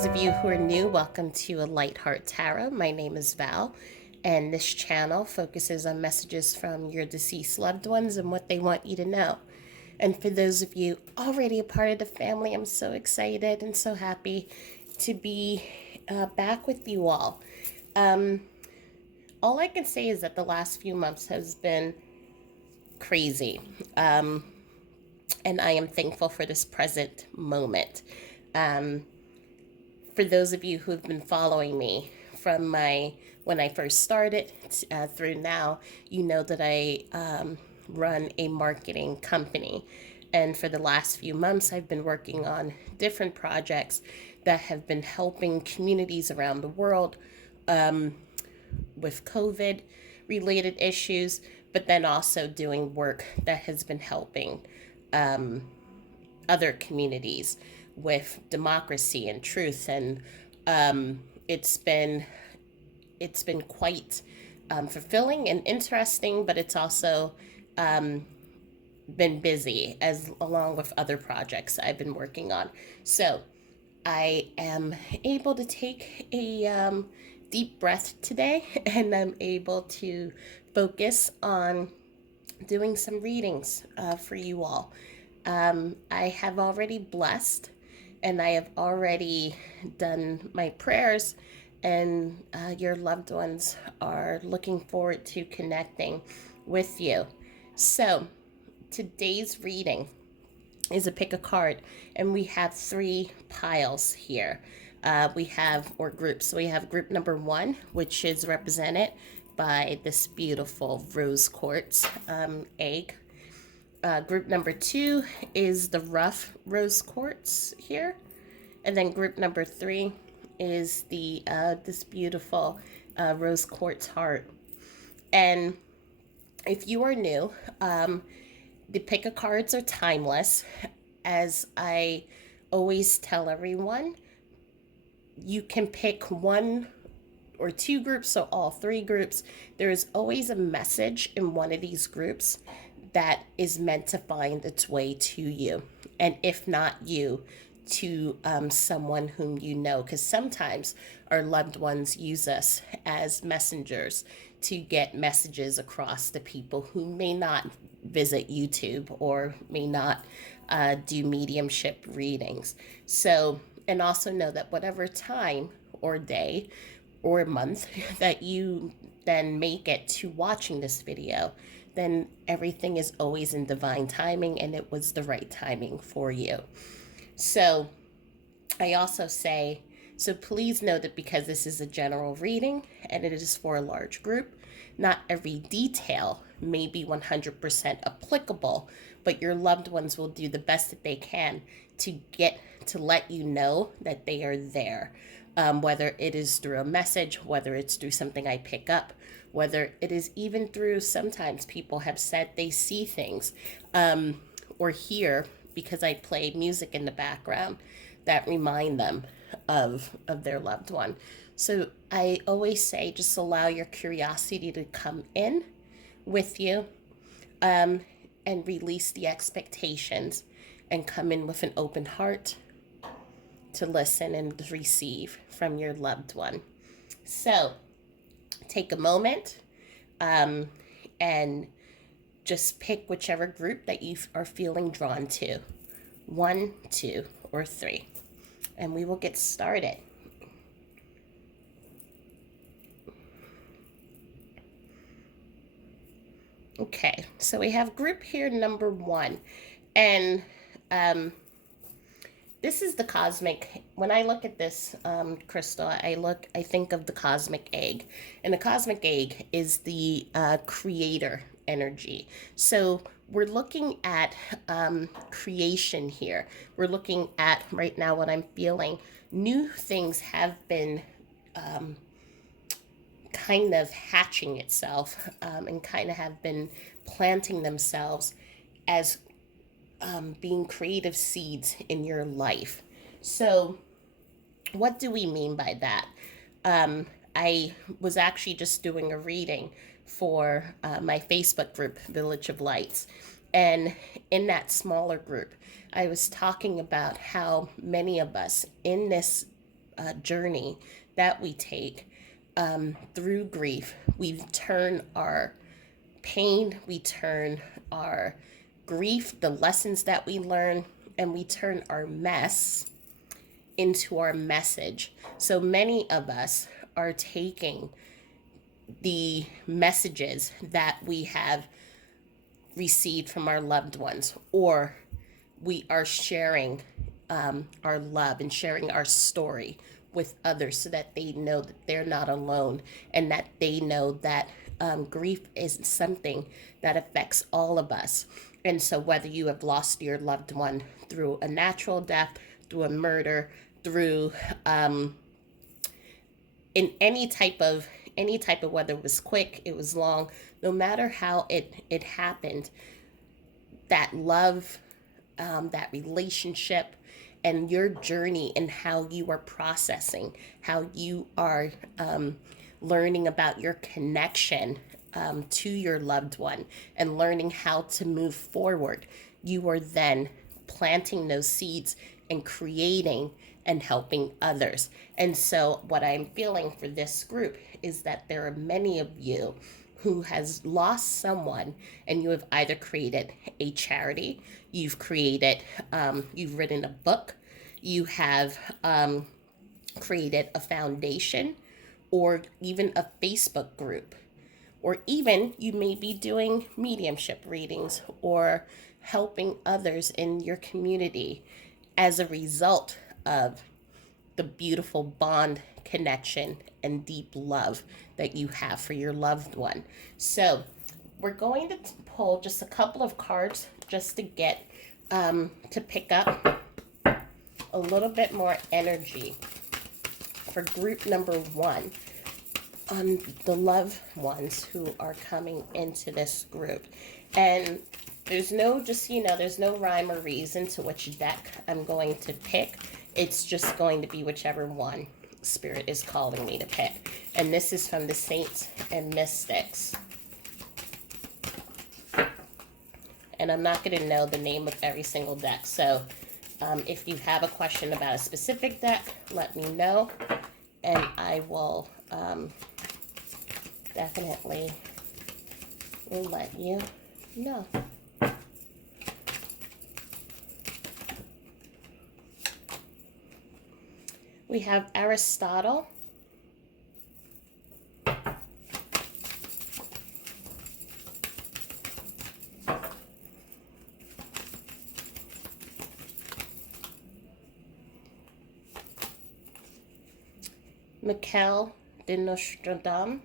those of you who are new, welcome to A Light Heart Tarot. My name is Val, and this channel focuses on messages from your deceased loved ones and what they want you to know. And for those of you already a part of the family, I'm so excited and so happy to be back with you all. All I can say is that the last few months has been crazy. And I am thankful for this present moment. For those of you who've been following me from when I first started through now, you know that I run a marketing company. And for the last few months, I've been working on different projects that have been helping communities around the world with COVID related issues, but then also doing work that has been helping other communities with democracy and truth. And it's been quite fulfilling and interesting, but it's also been busy as along with other projects I've been working on. So I am able to take a deep breath today, and I'm able to focus on doing some readings for you all. I have already blessed, and I have already done my prayers, and your loved ones are looking forward to connecting with you. So today's reading is a pick a card, and we have three piles here. We have, or groups, so we have group number one, which is represented by this beautiful rose quartz egg. Group number two is the rough rose quartz here. And then group number three is the this beautiful rose quartz heart. And if you are new, the pick-a cards are timeless. As I always tell everyone, you can pick one or two groups, so all three groups. There is always a message in one of these groups that is meant to find its way to you. And if not you, to someone whom you know, because sometimes our loved ones use us as messengers to get messages across to people who may not visit YouTube or may not do mediumship readings. So, and also know that whatever time or day or month that you then make it to watching this video, then everything is always in divine timing, and it was the right timing for you. So I also say, so please know that because this is a general reading and it is for a large group, not every detail may be 100% applicable, but your loved ones will do the best that they can to let you know that they are there. Whether it is through a message, whether it's through something I pick up, whether it is even through, sometimes people have said they see things or hear, because I play music in the background that remind them of their loved one. So I always say, just allow your curiosity to come in with you, and release the expectations, and come in with an open heart to listen and receive from your loved one. So take a moment and just pick whichever group that you are feeling drawn to. 1, 2, or 3. And we will get started. Okay, so we have group here number 1. And this is the cosmic. When I look at this crystal, I think of the cosmic egg. And the cosmic egg is the creator energy. So we're looking at creation here. We're looking at, right now, what I'm feeling. New things have been kind of hatching itself and kind of have been planting themselves as being creative seeds in your life. So what do we mean by that? I was actually just doing a reading for my Facebook group, Village of Lights. And in that smaller group, I was talking about how many of us in this journey that we take through grief. We turn our pain, we turn our grief, the lessons that we learn, and we turn our mess into our message. So many of us are taking the messages that we have received from our loved ones, or we are sharing our love and sharing our story with others so that they know that they're not alone, and that they know that grief is something that affects all of us. And so, whether you have lost your loved one through a natural death, through a murder, through in any type of, whether it was quick, it was long, no matter how it happened, that love, that relationship, and your journey, and how you are processing, how you are learning about your connection to your loved one, and learning how to move forward. You are then planting those seeds and creating and helping others. And so what I'm feeling for this group is that there are many of you who has lost someone, and you have either created a charity, you've written a book, you have created a foundation, or even a Facebook group, or even you may be doing mediumship readings or helping others in your community as a result of the beautiful bond, connection, and deep love that you have for your loved one. So, we're going to pull just a couple of cards just to get to pick up a little bit more energy for group number one on the loved ones who are coming into this group. And there's no, there's no rhyme or reason to which deck I'm going to pick. It's just going to be whichever one Spirit is calling me to pick. And this is from the Saints and Mystics. And I'm not going to know the name of every single deck. So if you have a question about a specific deck, let me know. And I will definitely will let you know. We have Aristotle, Michael de Nostradam,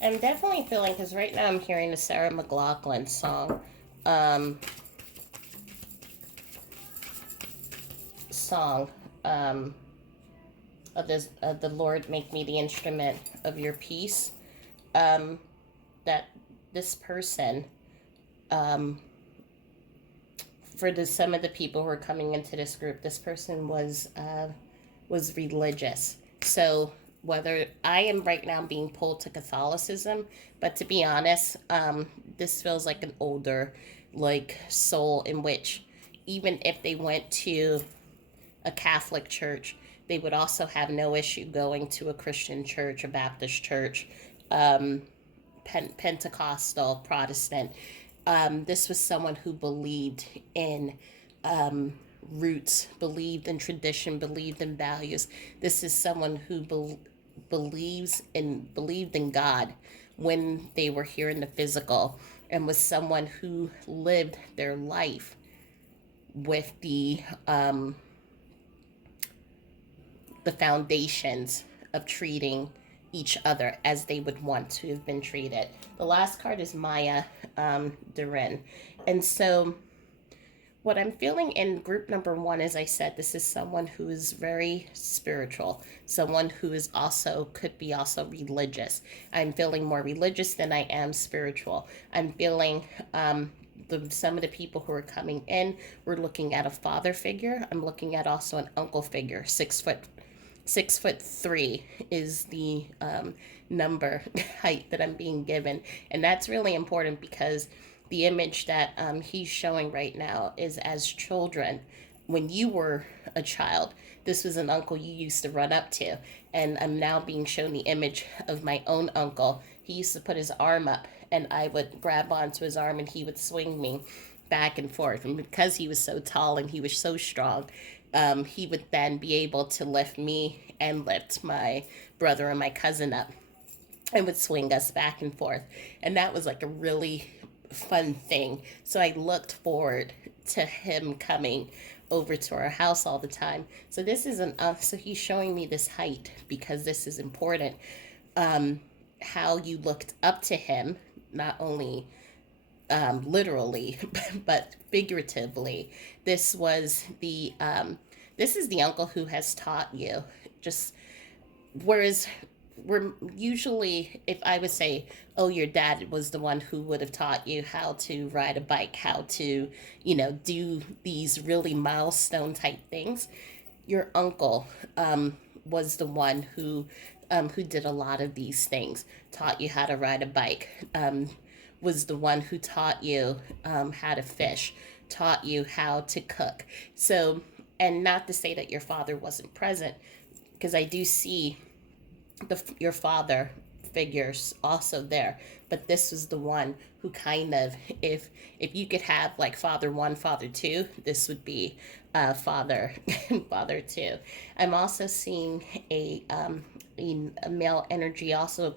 I'm definitely feeling, because right now I'm hearing the Sarah McLachlan song. Of this, the Lord make me the instrument of your peace. That this person, for some of the people who are coming into this group, this person was religious. So whether I am right now being pulled to Catholicism, but to be honest, this feels like an older soul, in which even if they went to a Catholic church, they would also have no issue going to a Christian church, a Baptist church, Pentecostal, Protestant. This was someone who believed in roots, believed in tradition, believed in values. This is someone who believed in God when they were here in the physical, and was someone who lived their life with the foundations of treating each other as they would want to have been treated. The last card is Maya Durin. And so what I'm feeling in group number one, as I said, this is someone who is very spiritual, someone who is also, could be also religious. I'm feeling more religious than I am spiritual. I'm feeling some of the people who are coming in, we're looking at a father figure. I'm looking at also an uncle figure, 6'3" is the number height that I'm being given, and that's really important because the image that he's showing right now is as children. When you were a child, this was an uncle you used to run up to, and I'm now being shown the image of my own uncle. He used to put his arm up, and I would grab onto his arm, and he would swing me back and forth. And because he was so tall and he was so strong, he would then be able to lift me and lift my brother and my cousin up and would swing us back and forth. And that was like a really fun thing. So I looked forward to him coming over to our house all the time. So this is so he's showing me this height because this is important. How you looked up to him, not only literally, but figuratively. This was this is the uncle who has taught you. Just whereas we're usually, if I would say, oh, your dad was the one who would have taught you how to ride a bike, how to, do these really milestone type things. Your uncle was the one who did a lot of these things, taught you how to ride a bike, was the one who taught you how to fish, taught you how to cook. So, and not to say that your father wasn't present, because I do see your father figures also there, but this was the one who kind of, if you could have like father one, father two, this would be father father two. I'm also seeing a male energy also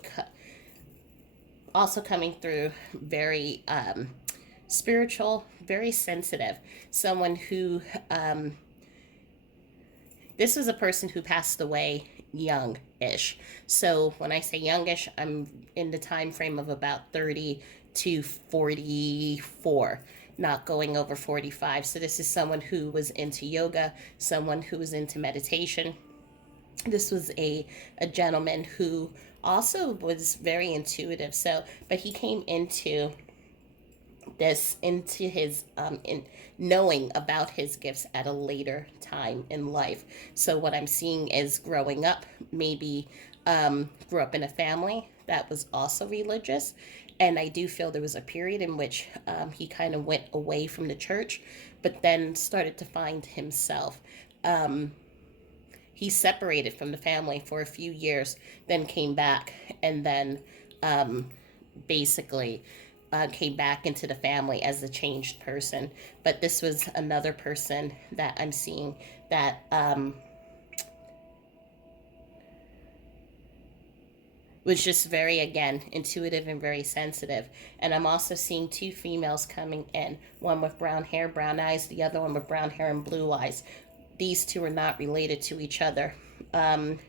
coming through, very spiritual, very sensitive, someone who this was a person who passed away young-ish. So when I say youngish, I'm in the time frame of about 30 to 44, not going over 45. So this is someone who was into yoga, someone who was into meditation. This was a gentleman who also was very intuitive. So, but he came into his in knowing about his gifts at a later time in life. So what I'm seeing is growing up, maybe grew up in a family that was also religious, and I do feel there was a period in which he kind of went away from the church, but then started to find himself. He separated from the family for a few years, then came back, and then basically came back into the family as a changed person. But this was another person that I'm seeing that was just very, again, intuitive and very sensitive. And I'm also seeing two females coming in, one with brown hair, brown eyes, the other one with brown hair and blue eyes. These two are not related to each other. And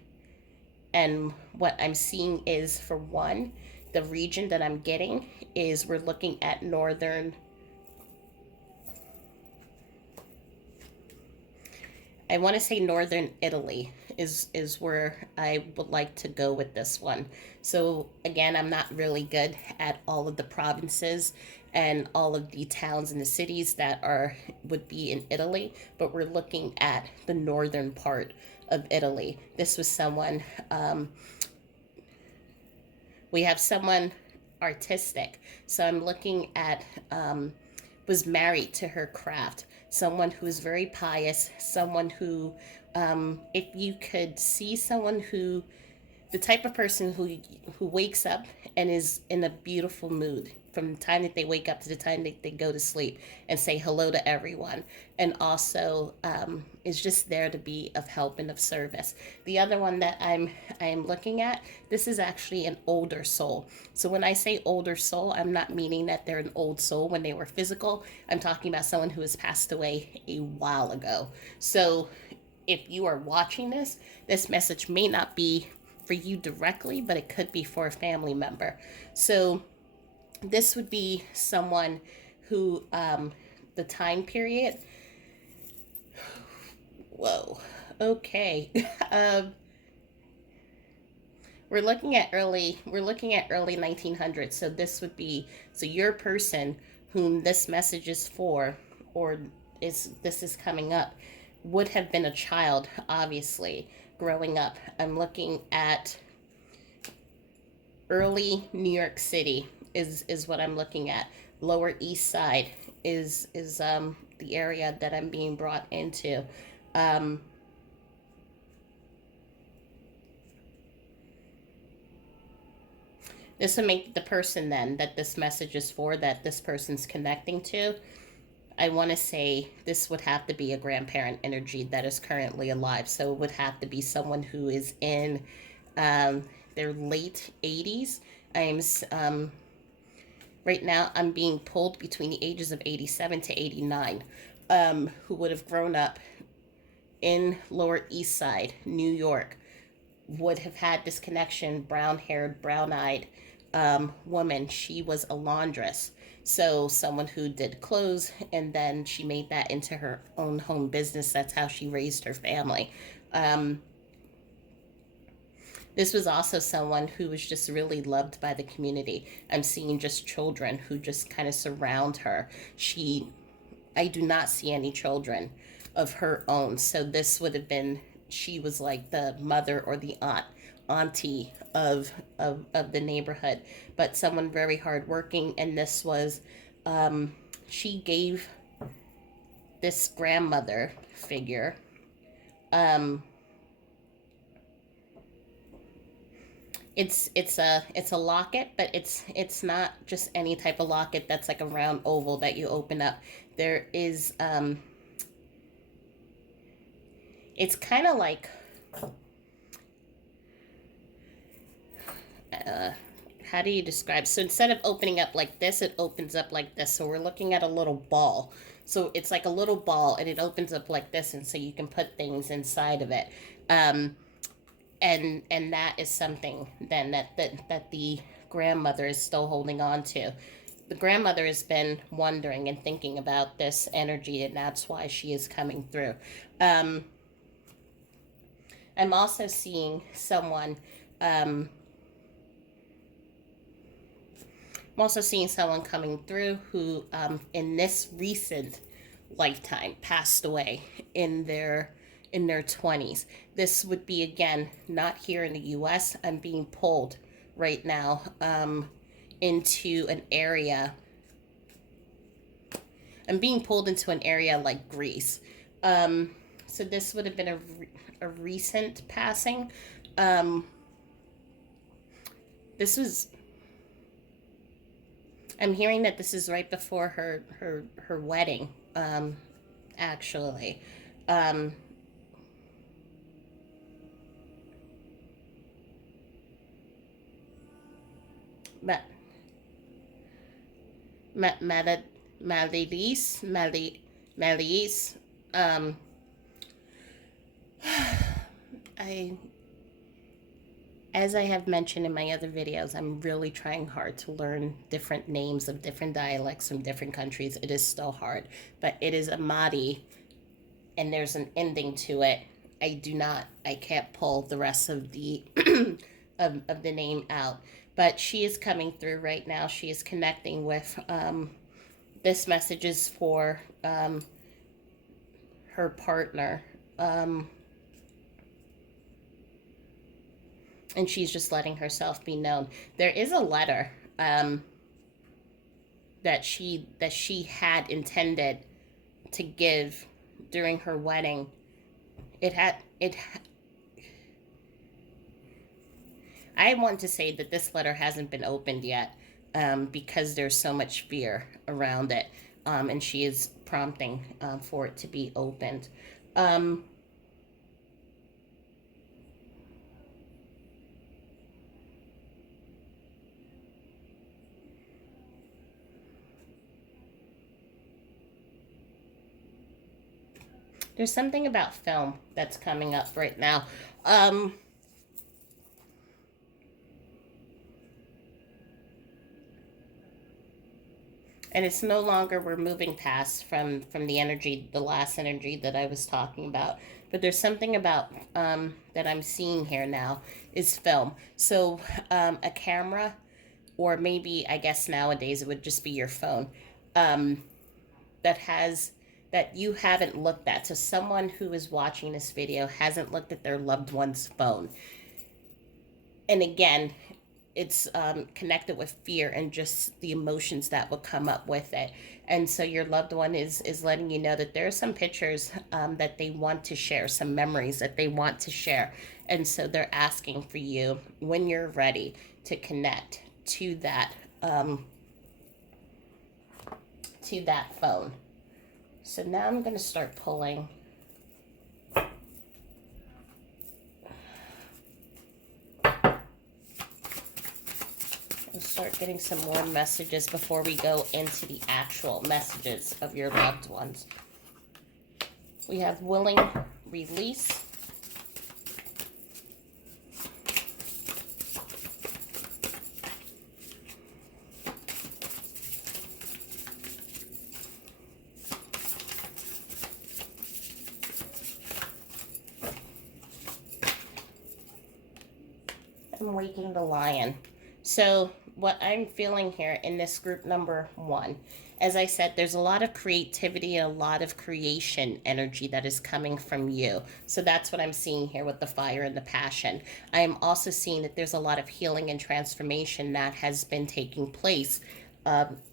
what I'm seeing is, for one, the region that I'm getting is we're looking at northern. I want to say northern Italy is where I would like to go with this one. So again, I'm not really good at all of the provinces and all of the towns and the cities that would be in Italy, but we're looking at the northern part of Italy. This was someone, we have someone artistic. So I'm looking at, was married to her craft, someone who is very pious, someone who, if you could see someone who, the type of person who wakes up and is in a beautiful mood from the time that they wake up to the time they go to sleep, and say hello to everyone, and also is just there to be of help and of service. The other one that I'm looking at, this is actually an older soul. So when I say older soul, I'm not meaning that they're an old soul when they were physical. I'm talking about someone who has passed away a while ago. So if you are watching this message may not be for you directly, but it could be for a family member. So this would be someone who, the time period, whoa, okay. We're looking at early 1900s. So this would be, so your person whom this message is for, or this is coming up, would have been a child, obviously, growing up. I'm looking at early New York City is what I'm looking at. Lower East Side is the area that I'm being brought into. Um, this would make the person then that this message is for, that this person's connecting to. I want to say this would have to be a grandparent energy that is currently alive. So it would have to be someone who is in um, their late 80s. I'm right now I'm being pulled between the ages of 87 to 89, who would have grown up in Lower East Side, New York, would have had this connection, brown haired, brown eyed woman. She was a laundress. So, someone who did clothes, and then she made that into her own home business. That's how she raised her family. Um, this was also someone who was just really loved by the community. I'm seeing just children who just kind of surround her. I do not see any children of her own. So this would have been, she was like the mother or the auntie of the neighborhood, but someone very hardworking. And this was, she gave this grandmother figure, um, it's a locket, but it's not just any type of locket that's like a round oval that you open up. There is it's kind of like uh how do you describe, so instead of opening up like this, it opens up like this. So we're looking at a little ball. So it's like a little ball, and it opens up like this, and so you can put things inside of it. um and that is something then that the grandmother is still holding on to. The grandmother has been wondering and thinking about this energy, and that's why she is coming through. um I'm also seeing someone, um I'm also seeing someone coming through who, in this recent lifetime, passed away in their 20s. This would be, again, not here in the U.S. I'm being pulled right now, into an area. I'm being pulled into an area like Greece. So this would have been a recent passing. Um, this was, I'm hearing that this is right before her wedding, actually. Um, but Malis, Malis, um, I, as I have mentioned in my other videos, I'm really trying hard to learn different names of different dialects from different countries. It is still hard, but it is a Mahdi, and there's an ending to it. I can't pull the rest of the of the name out, but she is coming through right now. She is connecting with, this message is for, her partner, and she's just letting herself be known. There is a letter, that she had intended to give during her wedding. It had it. I want to say that this letter hasn't been opened yet, because there's so much fear around it, and she is prompting, for it to be opened. Um, there's something about film that's coming up right now. Um, and it's no longer, we're moving past from the energy, the last energy that I was talking about, but there's something about, that I'm seeing here now is film. So, a camera, or maybe, I guess nowadays it would just be your phone, um, that has that you haven't looked at. So someone who is watching this video hasn't looked at their loved one's phone. And again, it's connected with fear and just the emotions that will come up with it. And so your loved one is letting you know that there are some pictures that they want to share, some memories that they want to share. And so they're asking for you, when you're ready, to connect um, to that phone. So now I'm going to start pulling. And start getting some more messages before we go into the actual messages of your loved ones. We have willing release. And waking the lion. So what I'm feeling here in this group number 1, as I said, there's a lot of creativity and a lot of creation energy that is coming from you. So that's what I'm seeing here with the fire and the passion. I am also seeing that there's a lot of healing and transformation that has been taking place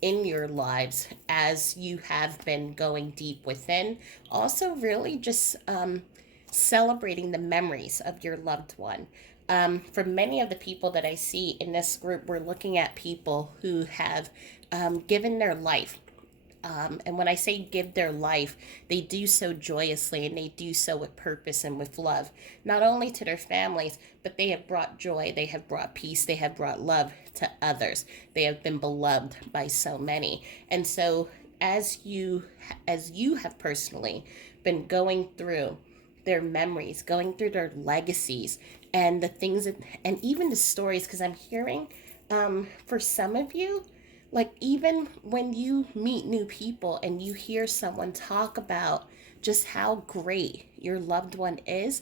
in your lives as you have been going deep within. Also, really just celebrating the memories of your loved one. For many of the people that I see in this group, we're looking at people who have given their life. And when I say give their life, they do so joyously and they do so with purpose and with love, not only to their families, but they have brought joy, they have brought peace, they have brought love to others. They have been beloved by so many. And so as you have personally been going through their memories, going through their legacies, and the things that, and even the stories, because I'm hearing for some of you, like even when you meet new people and you hear someone talk about just how great your loved one is,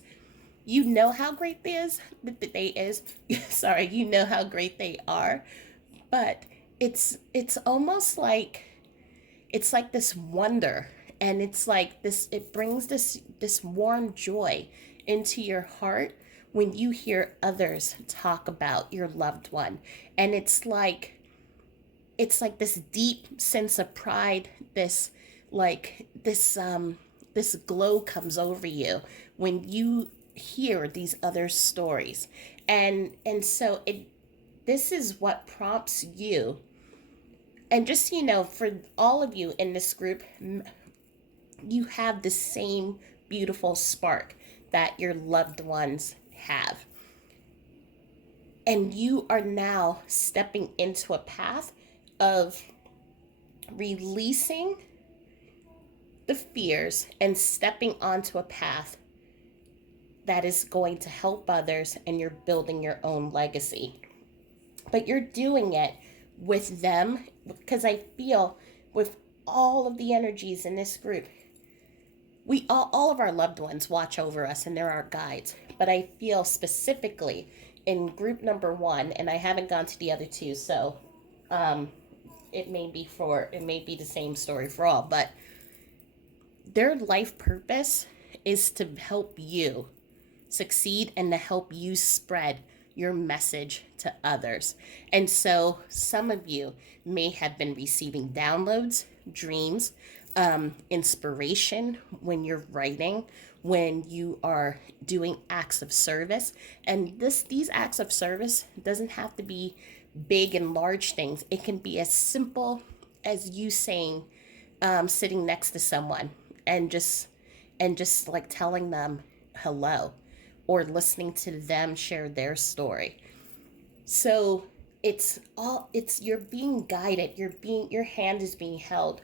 you know how great they is. Sorry, you know how great they are, but it's almost like it's like this wonder, and it's like this, it brings this warm joy into your heart when you hear others talk about your loved one. And it's like this deep sense of pride, this glow comes over you when you hear these other stories. And so this is what prompts you. And just so you know, for all of you in this group, you have the same beautiful spark that your loved ones have. And you are now stepping into a path of releasing the fears and stepping onto a path that is going to help others, and you're building your own legacy. But you're doing it with them, because I feel with all of the energies in this group, we all of our loved ones watch over us and they're our guides. But I feel specifically in group number 1, and I haven't gone to the other 2, so it may be the same story for all, but their life purpose is to help you succeed and to help you spread your message to others. And so some of you may have been receiving downloads, dreams, inspiration when you're writing, when you are doing acts of service. And these acts of service doesn't have to be big and large things. It can be as simple as you saying, sitting next to someone and just like telling them hello, or listening to them share their story. So you're being guided, your hand is being held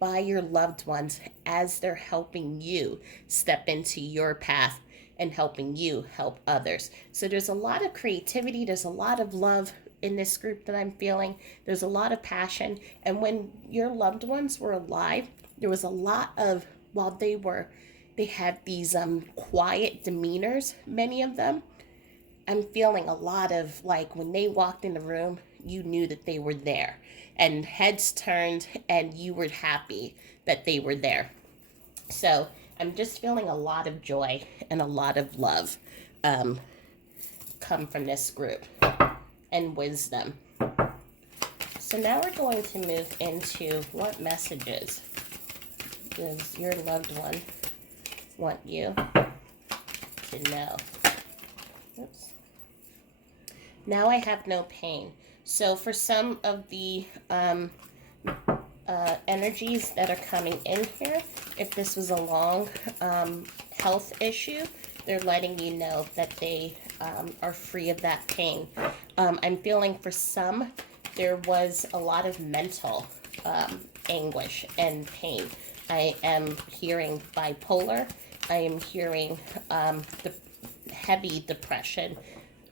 by your loved ones as they're helping you step into your path and helping you help others. So there's a lot of creativity, there's a lot of love in this group that I'm feeling. There's a lot of passion. And when your loved ones were alive, there was a lot of, while they had these quiet demeanors, many of them, I'm feeling a lot of, like, when they walked in the room, you knew that they were there, and heads turned and you were happy that they were there. So I'm just feeling a lot of joy and a lot of love um, come from this group, and wisdom. So now we're going to move into what messages does your loved one want you to know. Oops. Now I have no pain. So for some of the energies that are coming in here, if this was a long health issue, they're letting you know that they are free of that pain. I'm feeling for some, there was a lot of mental anguish and pain. I am hearing bipolar. I am hearing the heavy depression,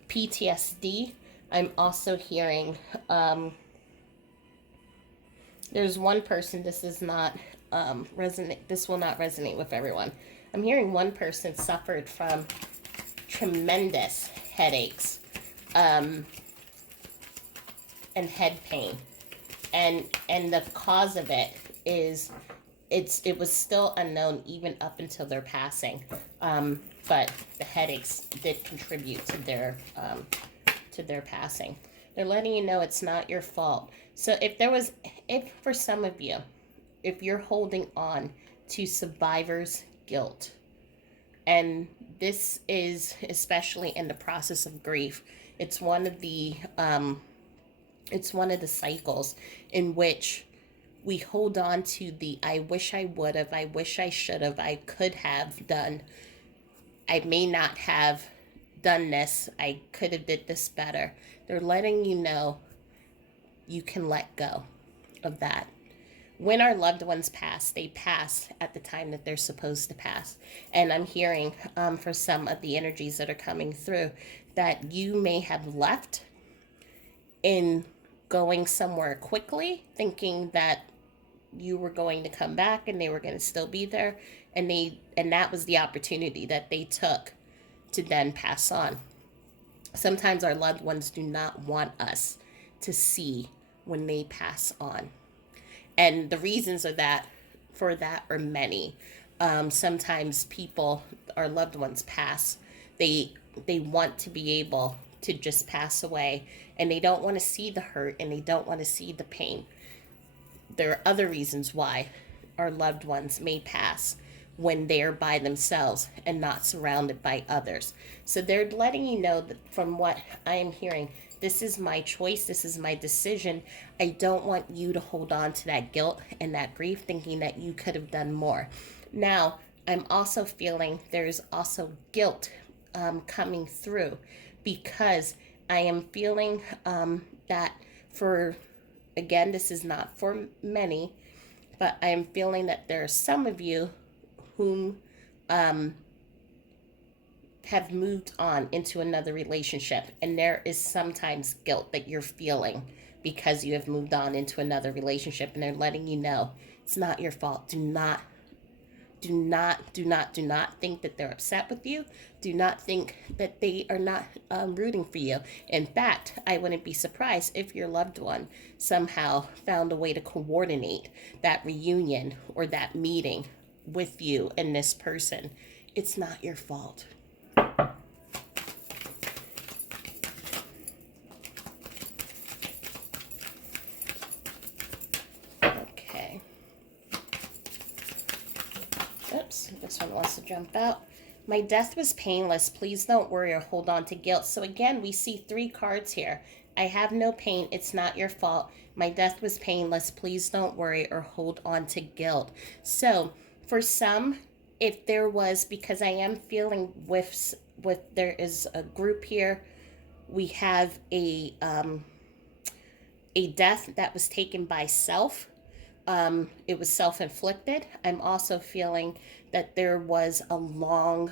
PTSD. I'm also hearing there's one person, this is not resonate, this will not resonate with everyone. I'm hearing one person suffered from tremendous headaches and head pain, and the cause of it is it was still unknown even up until their passing, but the headaches did contribute to their passing. They're letting you know it's not your fault. So if for some of you, if you're holding on to survivor's guilt, and this is especially in the process of grief, it's one of the cycles in which we hold on to the I wish I would have, I wish I should have, I could have done, I may not have done this, I could have did this better. They're letting you know you can let go of that. When our loved ones pass, they pass at the time that they're supposed to pass. And I'm hearing for some of the energies that are coming through that you may have left in going somewhere quickly, thinking that you were going to come back and they were going to still be there, and that was the opportunity that they took to then pass on. Sometimes our loved ones do not want us to see when they pass on, and the reasons for that are many. Sometimes people, our loved ones pass, they want to be able to just pass away, and they don't want to see the hurt and they don't want to see the pain. There are other reasons why our loved ones may pass when they're by themselves and not surrounded by others. So they're letting you know that from what I am hearing, this is my choice, this is my decision. I don't want you to hold on to that guilt and that grief, thinking that you could have done more. Now, I'm also feeling there's also guilt coming through, because I am feeling that for, again, this is not for many, but I am feeling that there are some of you whom have moved on into another relationship, and there is sometimes guilt that you're feeling because you have moved on into another relationship, and they're letting you know it's not your fault. Do not think that they're upset with you. Do not think that they are not rooting for you. In fact, I wouldn't be surprised if your loved one somehow found a way to coordinate that reunion or that meeting with you and this person. It's not your fault. Okay. Oops, this one wants to jump out. My death was painless. Please don't worry or hold on to guilt. So again, we see 3 cards here. I have no pain. It's not your fault. My death was painless. Please don't worry or hold on to guilt. So for some, if there was, because I am feeling with there is a group here, we have a death that was taken by self. It was self-inflicted. I'm also feeling that there was a long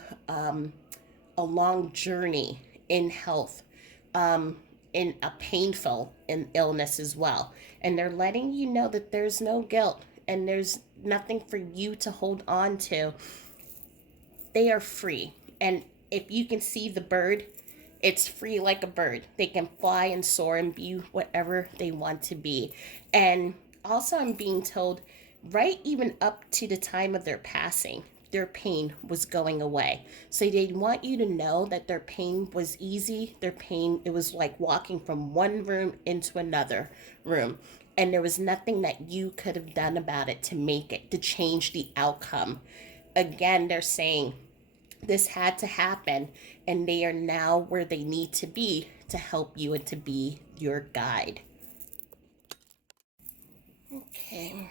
journey in health, in a painful illness as well. And they're letting you know that there's no guilt and there's nothing for you to hold on to. They are free. And if you can see the bird, it's free like a bird. They can fly and soar and be whatever they want to be. And also, I'm being told right even up to the time of their passing, their pain was going away. So they want you to know that their pain was easy. Their pain, it was like walking from one room into another room. And there was nothing that you could have done about it to make it, to change the outcome. Again, they're saying this had to happen, and they are now where they need to be to help you and to be your guide. Okay.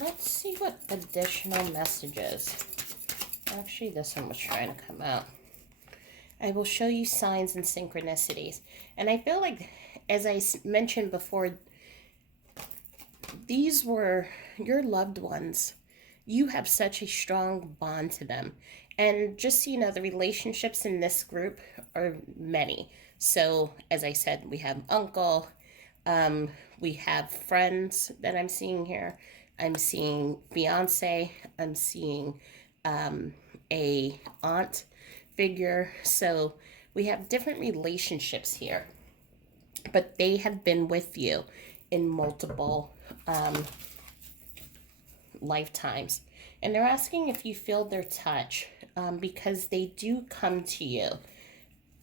Let's see what additional messages. Actually, this one was trying to come out. I will show you signs and synchronicities. And I feel like, as I mentioned before, these were your loved ones. You have such a strong bond to them. And just so you know, the relationships in this group are many. So, as I said, we have uncle, um, we have friends that I'm seeing here. I'm seeing fiance. I'm seeing a aunt figure. So we have different relationships here, but they have been with you in multiple lifetimes. And they're asking if you feel their touch, because they do come to you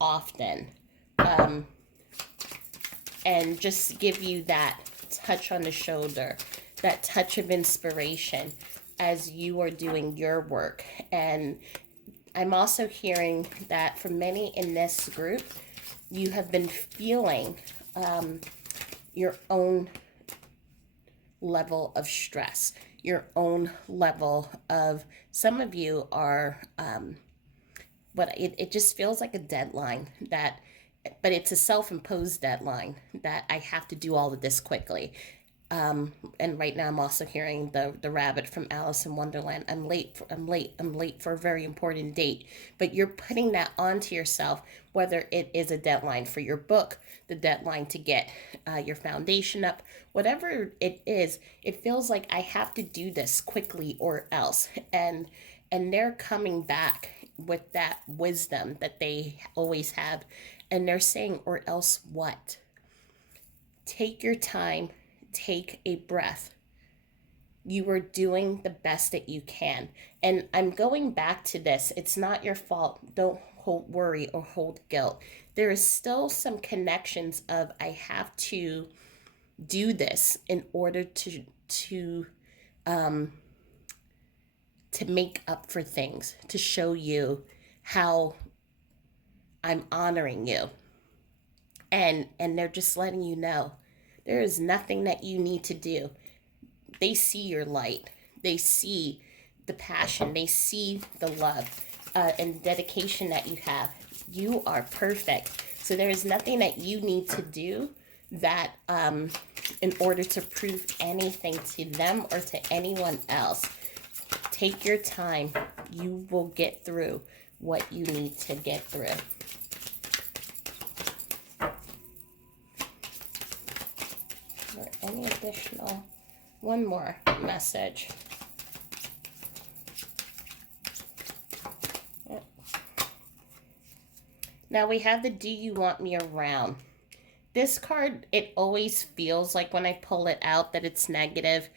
often, and just give you that touch on the shoulder, that touch of inspiration as you are doing your work. And I'm also hearing that for many in this group, you have been feeling your own level of stress, your own level of, some of you are, but it just feels like a deadline that, but it's a self-imposed deadline that I have to do all of this quickly. And right now I'm also hearing the rabbit from Alice in Wonderland. I'm late for a very important date. But you're putting that onto yourself, whether it is a deadline for your book, the deadline to get your foundation up, whatever it is. It feels like I have to do this quickly or else. And they're coming back with that wisdom that they always have, and they're saying, or else what? Take your time, take a breath. You are doing the best that you can. And I'm going back to this. It's not your fault. Don't hold worry or hold guilt. There is still some connections of, I have to do this in order to um to make up for things, to show you how I'm honoring you. And they're just letting you know there is nothing that you need to do. They see your light. They see the passion. They see the love and dedication that you have. You are perfect. So there is nothing that you need to do that in order to prove anything to them or to anyone else. Take your time. You will get through what you need to get through. Or any additional, one more message. Yep. Now we have the do you want me around? This card, it always feels like when I pull it out that it's negative.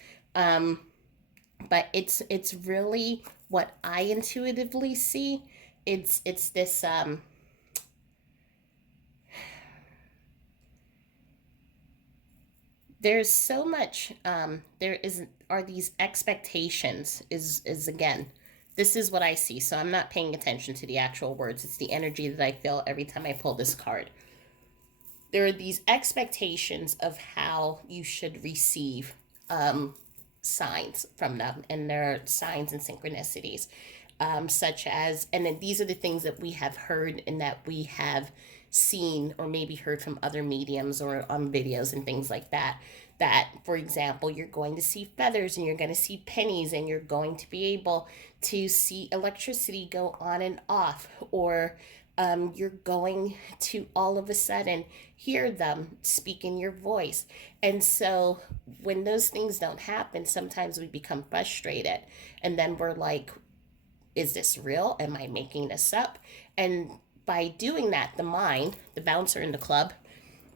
But it's really what I intuitively see. It's this there's so much there is are these expectations is again, this is what I see. So I'm not paying attention to the actual words. It's the energy that I feel every time I pull this card. There are these expectations of how you should receive signs from them, and there are signs and synchronicities, such as, and then these are the things that we have heard and that we have seen or maybe heard from other mediums or on videos and things like that. That, for example, you're going to see feathers and you're going to see pennies and you're going to be able to see electricity go on and off, or you're going to all of a sudden hear them speak in your voice. And so when those things don't happen, sometimes we become frustrated. And then we're like, is this real? Am I making this up? And by doing that, the mind, the bouncer in the club,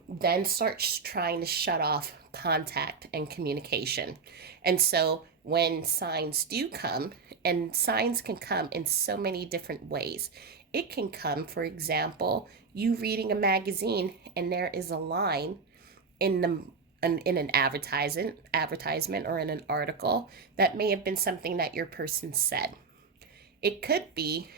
then starts trying to shut off contact and communication. And so when signs do come, and signs can come in so many different ways. It can come, for example, you reading a magazine and there is a line in the in an advertisement or in an article that may have been something that your person said. It could be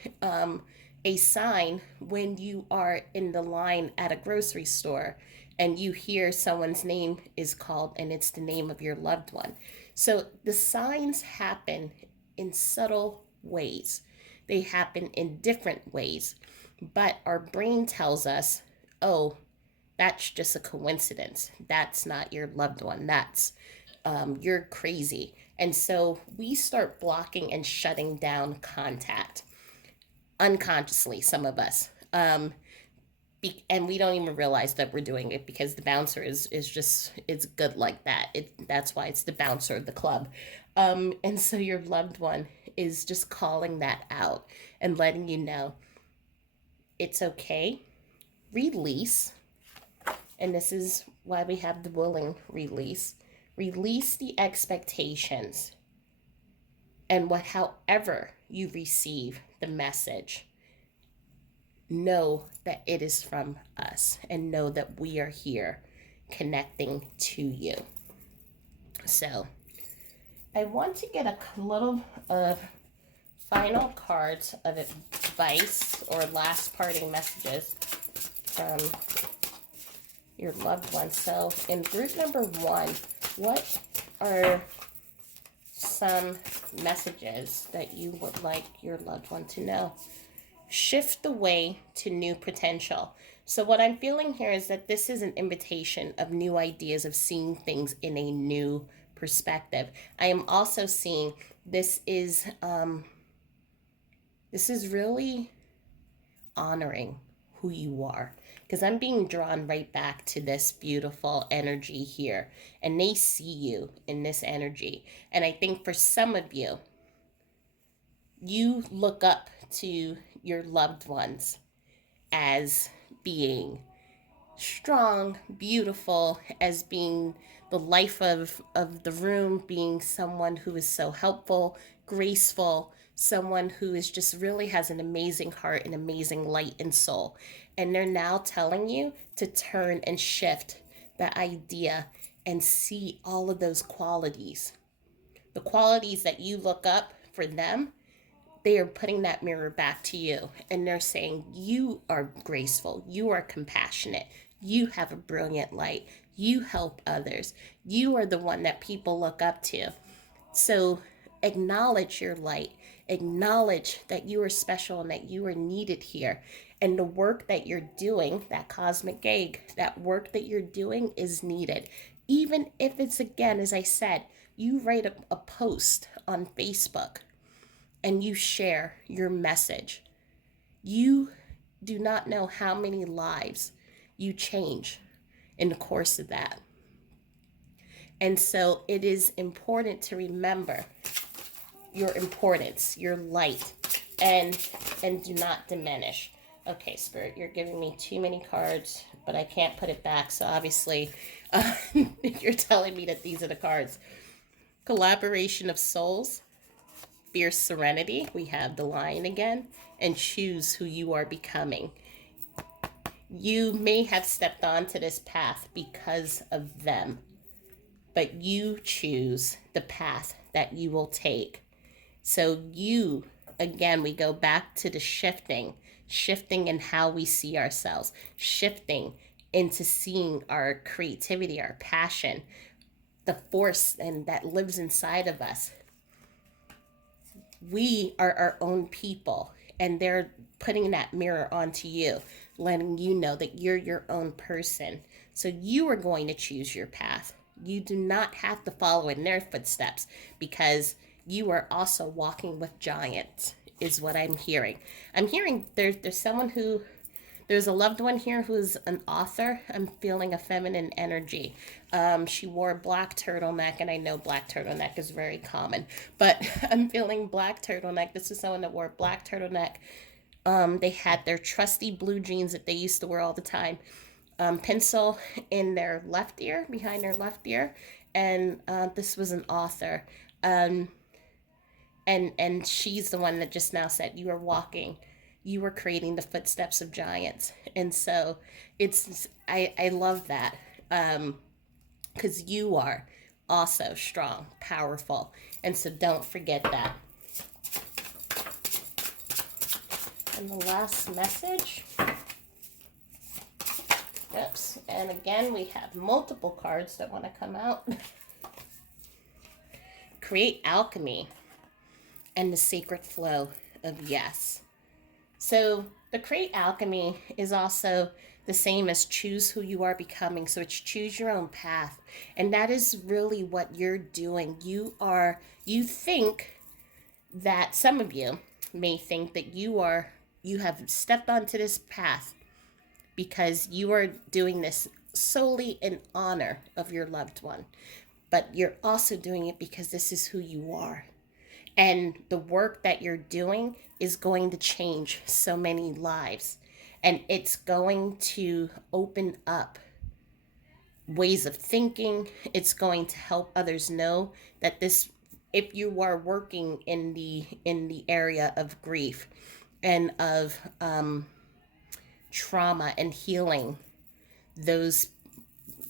a sign when you are in the line at a grocery store and you hear someone's name is called and it's the name of your loved one. So the signs happen in subtle ways, they happen in different ways, but our brain tells us, oh, that's just a coincidence. That's not your loved one. You're crazy. And so we start blocking and shutting down contact unconsciously, some of us. And we don't even realize that we're doing it because the bouncer is just, it's good like that. That's why it's the bouncer of the club. And so your loved one is just calling that out and letting you know it's okay. Release. And this is why we have the willing release. Release the expectations. And however you receive the message, know that it is from us and know that we are here connecting to you. So I want to get a little of final cards of advice or last parting messages from your loved one. So in group number 1, what are some messages that you would like your loved one to know? Shift the way to new potential. So what I'm feeling here is that this is an invitation of new ideas, of seeing things in a new perspective. I am also seeing this is really honoring who you are, because I'm being drawn right back to this beautiful energy here, and they see you in this energy. And I think for some of you, you look up to your loved ones as being strong, beautiful, as being the life of the room, being someone who is so helpful, graceful, someone who is just really has an amazing heart, an amazing light and soul. And they're now telling you to turn and shift the idea and see all of those qualities. The qualities that you look up for them, they are putting that mirror back to you, and they're saying you are graceful, you are compassionate, you have a brilliant light, you help others, you are the one that people look up to. So acknowledge your light, acknowledge that you are special and that you are needed here. And the work that you're doing, that cosmic gig, that work that you're doing is needed. Even if it's, again, as I said, you write a post on Facebook and you share your message, you do not know how many lives you change in the course of that. And so it is important to remember your importance, your light, and do not diminish. Okay, Spirit, you're giving me too many cards, but I can't put it back. So obviously, you're telling me that these are the cards. Collaboration of souls. Fierce serenity, we have the Lion again, and choose who you are becoming. You may have stepped onto this path because of them, but you choose the path that you will take. So you, again, we go back to the shifting in how we see ourselves, shifting into seeing our creativity, our passion, the force and that lives inside of us. We are our own people, and they're putting that mirror onto you, letting you know that you're your own person. So you are going to choose your path. You do not have to follow in their footsteps, because you are also walking with giants, is what I'm hearing. I'm hearing there's someone who, there's a loved one here who's an author. I'm feeling a feminine energy. She wore a black turtleneck, and I know black turtleneck is very common, but I'm feeling black turtleneck. This is someone that wore a black turtleneck. They had their trusty blue jeans that they used to wear all the time. pencil in their left ear, behind their left ear, and this was an author, um, and she's the one that just now said you are walking, you are creating the footsteps of giants, and so I love that, because you are also strong, powerful, and so don't forget that. And the last message. Oops. And again, we have multiple cards that want to come out. Create alchemy and the sacred flow of yes. So the create alchemy is also the same as choose who you are becoming. So it's choose your own path. And that is really what you're doing. You think that some of you may think that you have stepped onto this path because you are doing this solely in honor of your loved one. But you're also doing it because this is who you are. And the work that you're doing is going to change so many lives. And it's going to open up ways of thinking. It's going to help others know that this, if you are working in the area of grief and of trauma and healing those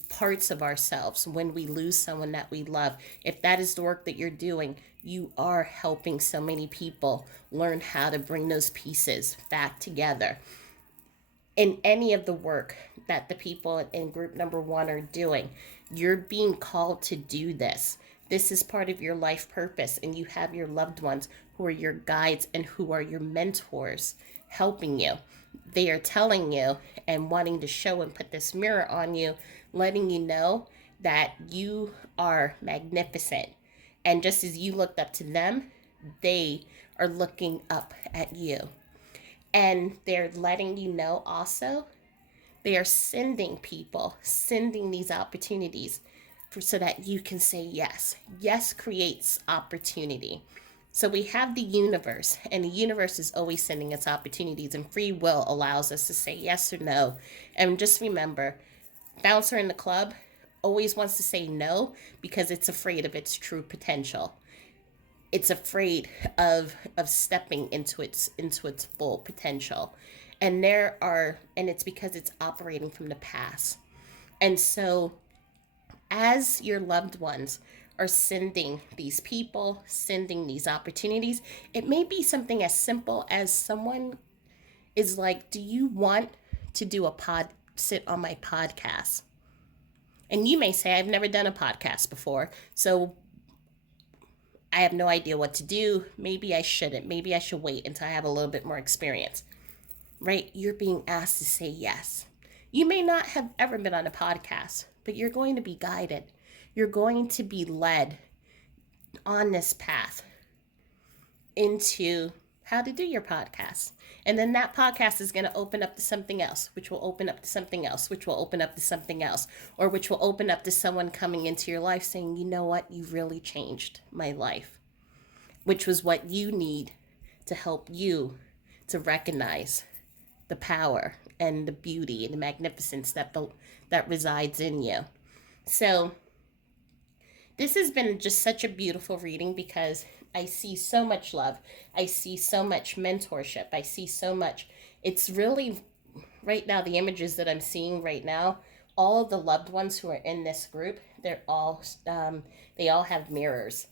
parts of ourselves when we lose someone that we love, if that is the work that you're doing, you are helping so many people learn how to bring those pieces back together. In any of the work that the people in group number 1 are doing, you're being called to do this. This is part of your life purpose, and you have your loved ones who are your guides and who are your mentors helping you. They are telling you and wanting to show and put this mirror on you, letting you know that you are magnificent. And just as you looked up to them, they are looking up at you. And they're letting you know also, they are sending these opportunities so that you can say yes. Yes creates opportunity. So we have the universe, and the universe is always sending us opportunities, and free will allows us to say yes or no. And just remember, bouncer in the club always wants to say no because it's afraid of its true potential. It's afraid of stepping into its full potential. And it's because it's operating from the past. And so as your loved ones are sending these people, sending these opportunities, it may be something as simple as someone is like, do you want to sit on my podcast? And you may say, I've never done a podcast before, so I have no idea what to do. Maybe I shouldn't. Maybe I should wait until I have a little bit more experience. Right? You're being asked to say yes. You may not have ever been on a podcast, but you're going to be guided. You're going to be led on this path into how to do your podcast. And then that podcast is going to open up to something else, which will open up to something else, which will open up to something else, or which will open up to someone coming into your life saying, you know what, you really changed my life, which was what you need to help you to recognize the power and the beauty and the magnificence that resides in you. So this has been just such a beautiful reading because I see so much love. I see so much mentorship. I see so much. It's really, right now, the images that I'm seeing right now, all of the loved ones who are in this group, they all have mirrors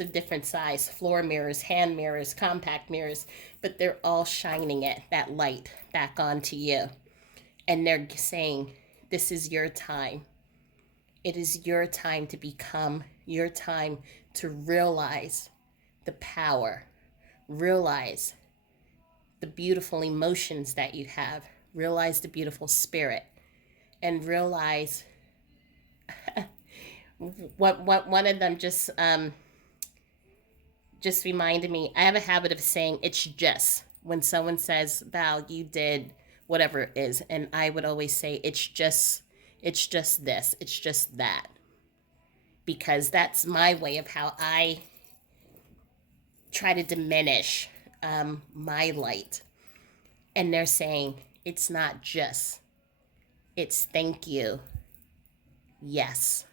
of different size, floor mirrors, hand mirrors, compact mirrors, but they're all shining that light back onto you. And they're saying, this is your time. It is your time to become, your time to realize the power, realize the beautiful emotions that you have, realize the beautiful spirit, and realize what one of them just reminded me. I have a habit of saying it's just when someone says, Val, you did whatever it is, and I would always say it's just this, it's just that, because that's my way of how I try to diminish my light. And they're saying it's not just It's thank you. Yes.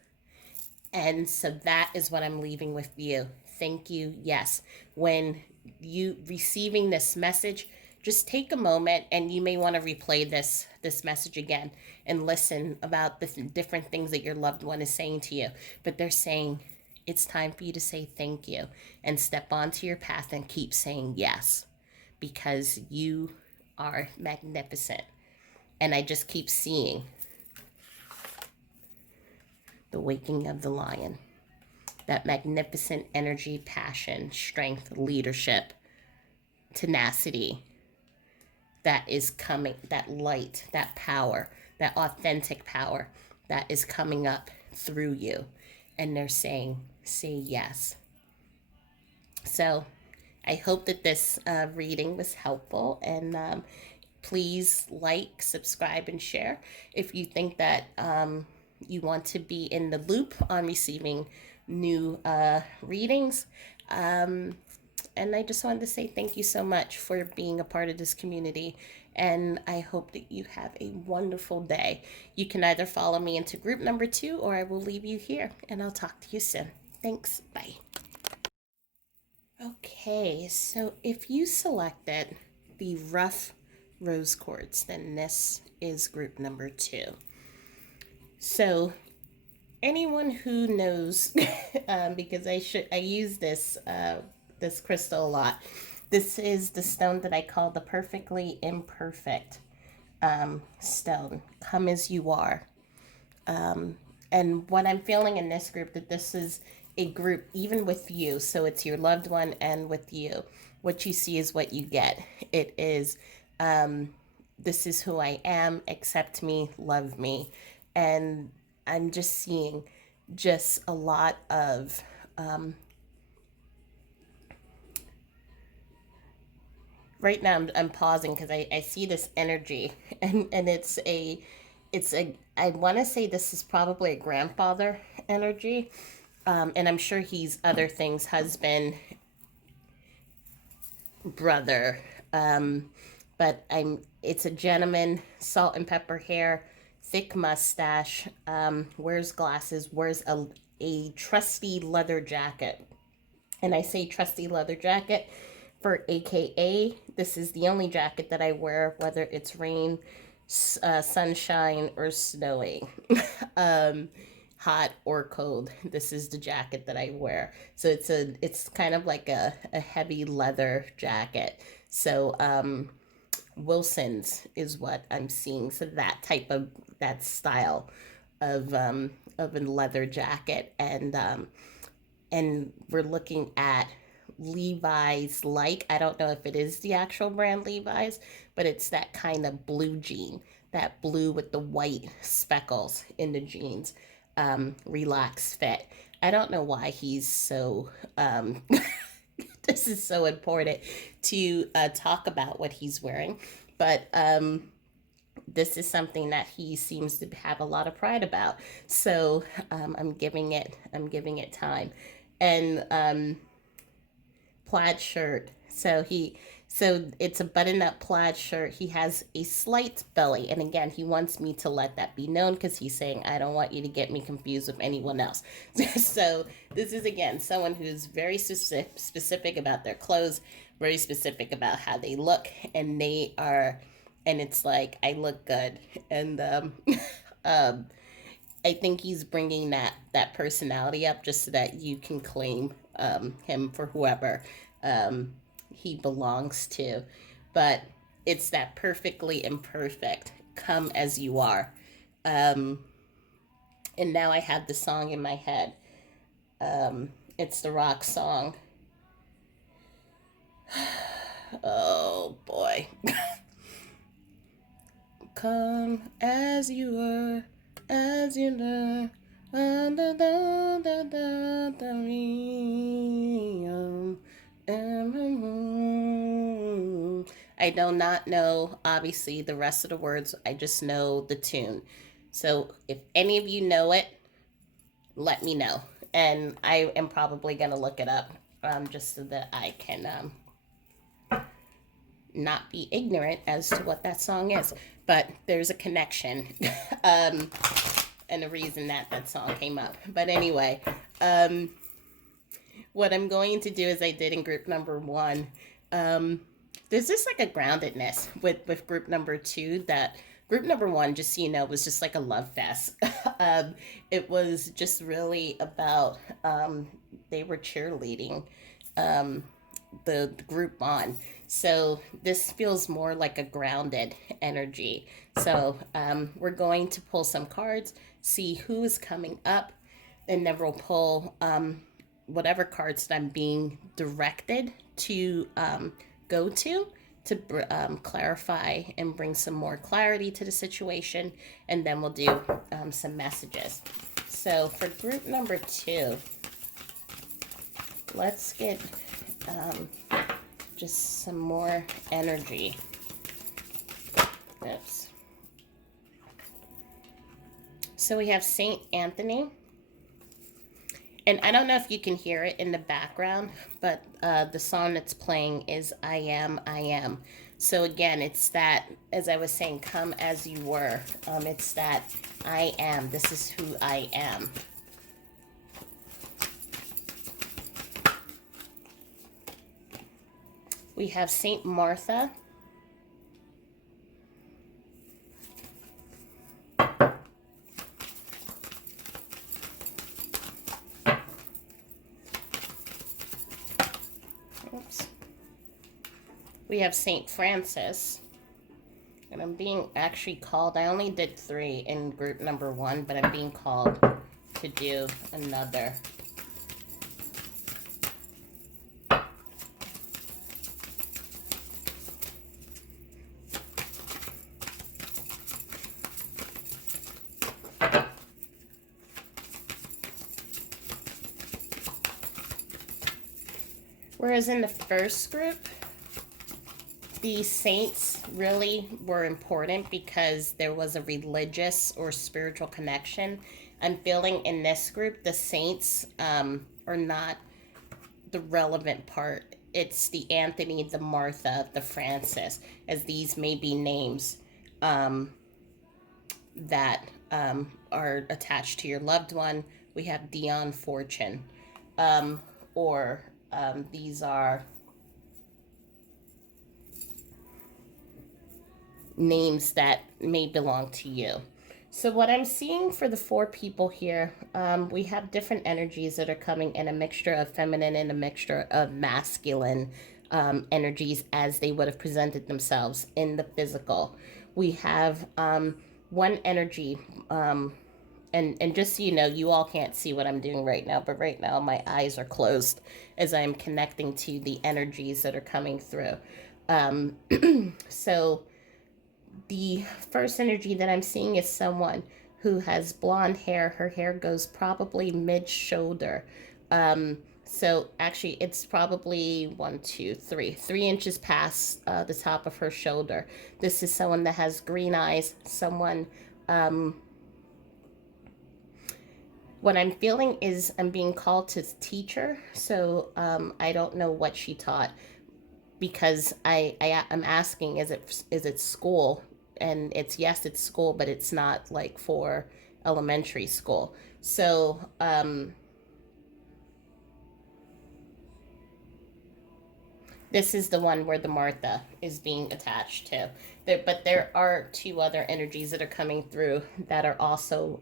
And so that is what I'm leaving with you. Thank you. Yes. When you receiving this message, just take a moment, and you may want to replay this message again and listen about the different things that your loved one is saying to you. But they're saying it's time for you to say thank you and step onto your path and keep saying yes, because you are magnificent. And I just keep seeing the waking of the lion. That magnificent energy, passion, strength, leadership, tenacity that is coming, that light, that power, that authentic power that is coming up through you. And they're saying, say yes. So I hope that this reading was helpful, and please like, subscribe, and share if you think that you want to be in the loop on receiving new readings. And I just wanted to say thank you so much for being a part of this community. And I hope that you have a wonderful day. You can either follow me into group number 2, or I will leave you here, and I'll talk to you soon. Thanks. Bye. Okay, so if you selected the rough rose quartz, then this is group number 2. So anyone who knows, because I use this crystal a lot. This is the stone that I call the perfectly imperfect stone. Come as you are. And what I'm feeling in this group, that this is a group even with you, so it's your loved one and with you. What you see is what you get. It is this is who I am, accept me, love me. And I'm just seeing just a lot of right now I'm pausing because I see this energy, and it's a I want to say this is probably a grandfather energy, and I'm sure he's other things, husband, brother, but it's a gentleman, salt and pepper hair, thick mustache, wears glasses, wears a trusty leather jacket. And I say trusty leather jacket for AKA, this is the only jacket that I wear, whether it's rain, sunshine, or snowing, hot or cold. This is the jacket that I wear. So it's kind of like a heavy leather jacket. So Wilson's is what I'm seeing. So that style of a leather jacket, and we're looking at Levi's, like, I don't know if it is the actual brand Levi's, but it's that kind of blue jean, that blue with the white speckles in the jeans, relaxed fit. I don't know why he's so this is so important to talk about what he's wearing, but this is something that he seems to have a lot of pride about. So I'm giving it time. And plaid shirt. So it's a button-up plaid shirt. He has a slight belly, and again, he wants me to let that be known, because he's saying I don't want you to get me confused with anyone else. So this is again someone who's very specific about their clothes, very specific about how they look, and it's like, I look good, and um, I think he's bringing that personality up just so that you can claim him for whoever um, he belongs to. But it's that perfectly imperfect. Come as you are. Um, and now I have the song in my head. It's the rock song. Oh boy. Come as you are, as you are. I do not know, obviously, the rest of the words. I just know the tune. So if any of you know it, let me know. And I am probably going to look it up, just so that I can not be ignorant as to what that song is, but there's a connection um, and a reason that that song came up. But anyway, what I'm going to do is I did in group number one. Um, there's just like a groundedness with group number two that group number one, just so you know, was just like a love fest. It was just really about they were cheerleading um, the group on. So this feels more like a grounded energy. So we're going to pull some cards, see who is coming up, and then we'll pull whatever cards that I'm being directed to go to clarify and bring some more clarity to the situation, and then we'll do some messages. So for group number two, let's get just some more energy. Oops. So we have Saint Anthony. And I don't know if you can hear it in the background, but the song that's playing is I Am, I Am. So again, it's that, as I was saying, come as you were. It's that I am. This is who I am. We have Saint Martha. Oops. We have Saint Francis. And I'm being actually called. I only did 3 in group number 1, but I'm being called to do another. Whereas in the first group, the saints really were important because there was a religious or spiritual connection. I'm feeling in this group, the saints are not the relevant part. It's the Anthony, the Martha, the Francis, as these may be names that are attached to your loved one. We have Dion Fortune, or these are names that may belong to you. So what I'm seeing for the 4 people here, we have different energies that are coming in, a mixture of feminine and a mixture of masculine energies as they would have presented themselves in the physical. We have one energy, and just so you know, you all can't see what I'm doing right now, but right now my eyes are closed as I'm connecting to the energies that are coming through. So the first energy that I'm seeing is someone who has blonde hair. Her hair goes probably mid shoulder. So actually, it's probably 3 inches past the top of her shoulder. This is someone that has green eyes. Someone, what I'm feeling is I'm being called to teacher. So I don't know what she taught, because I'm asking, is it school? And it's, yes, it's school, but it's not like for elementary school. So this is the one where the Martha is being attached to. But there are 2 other energies that are coming through that are also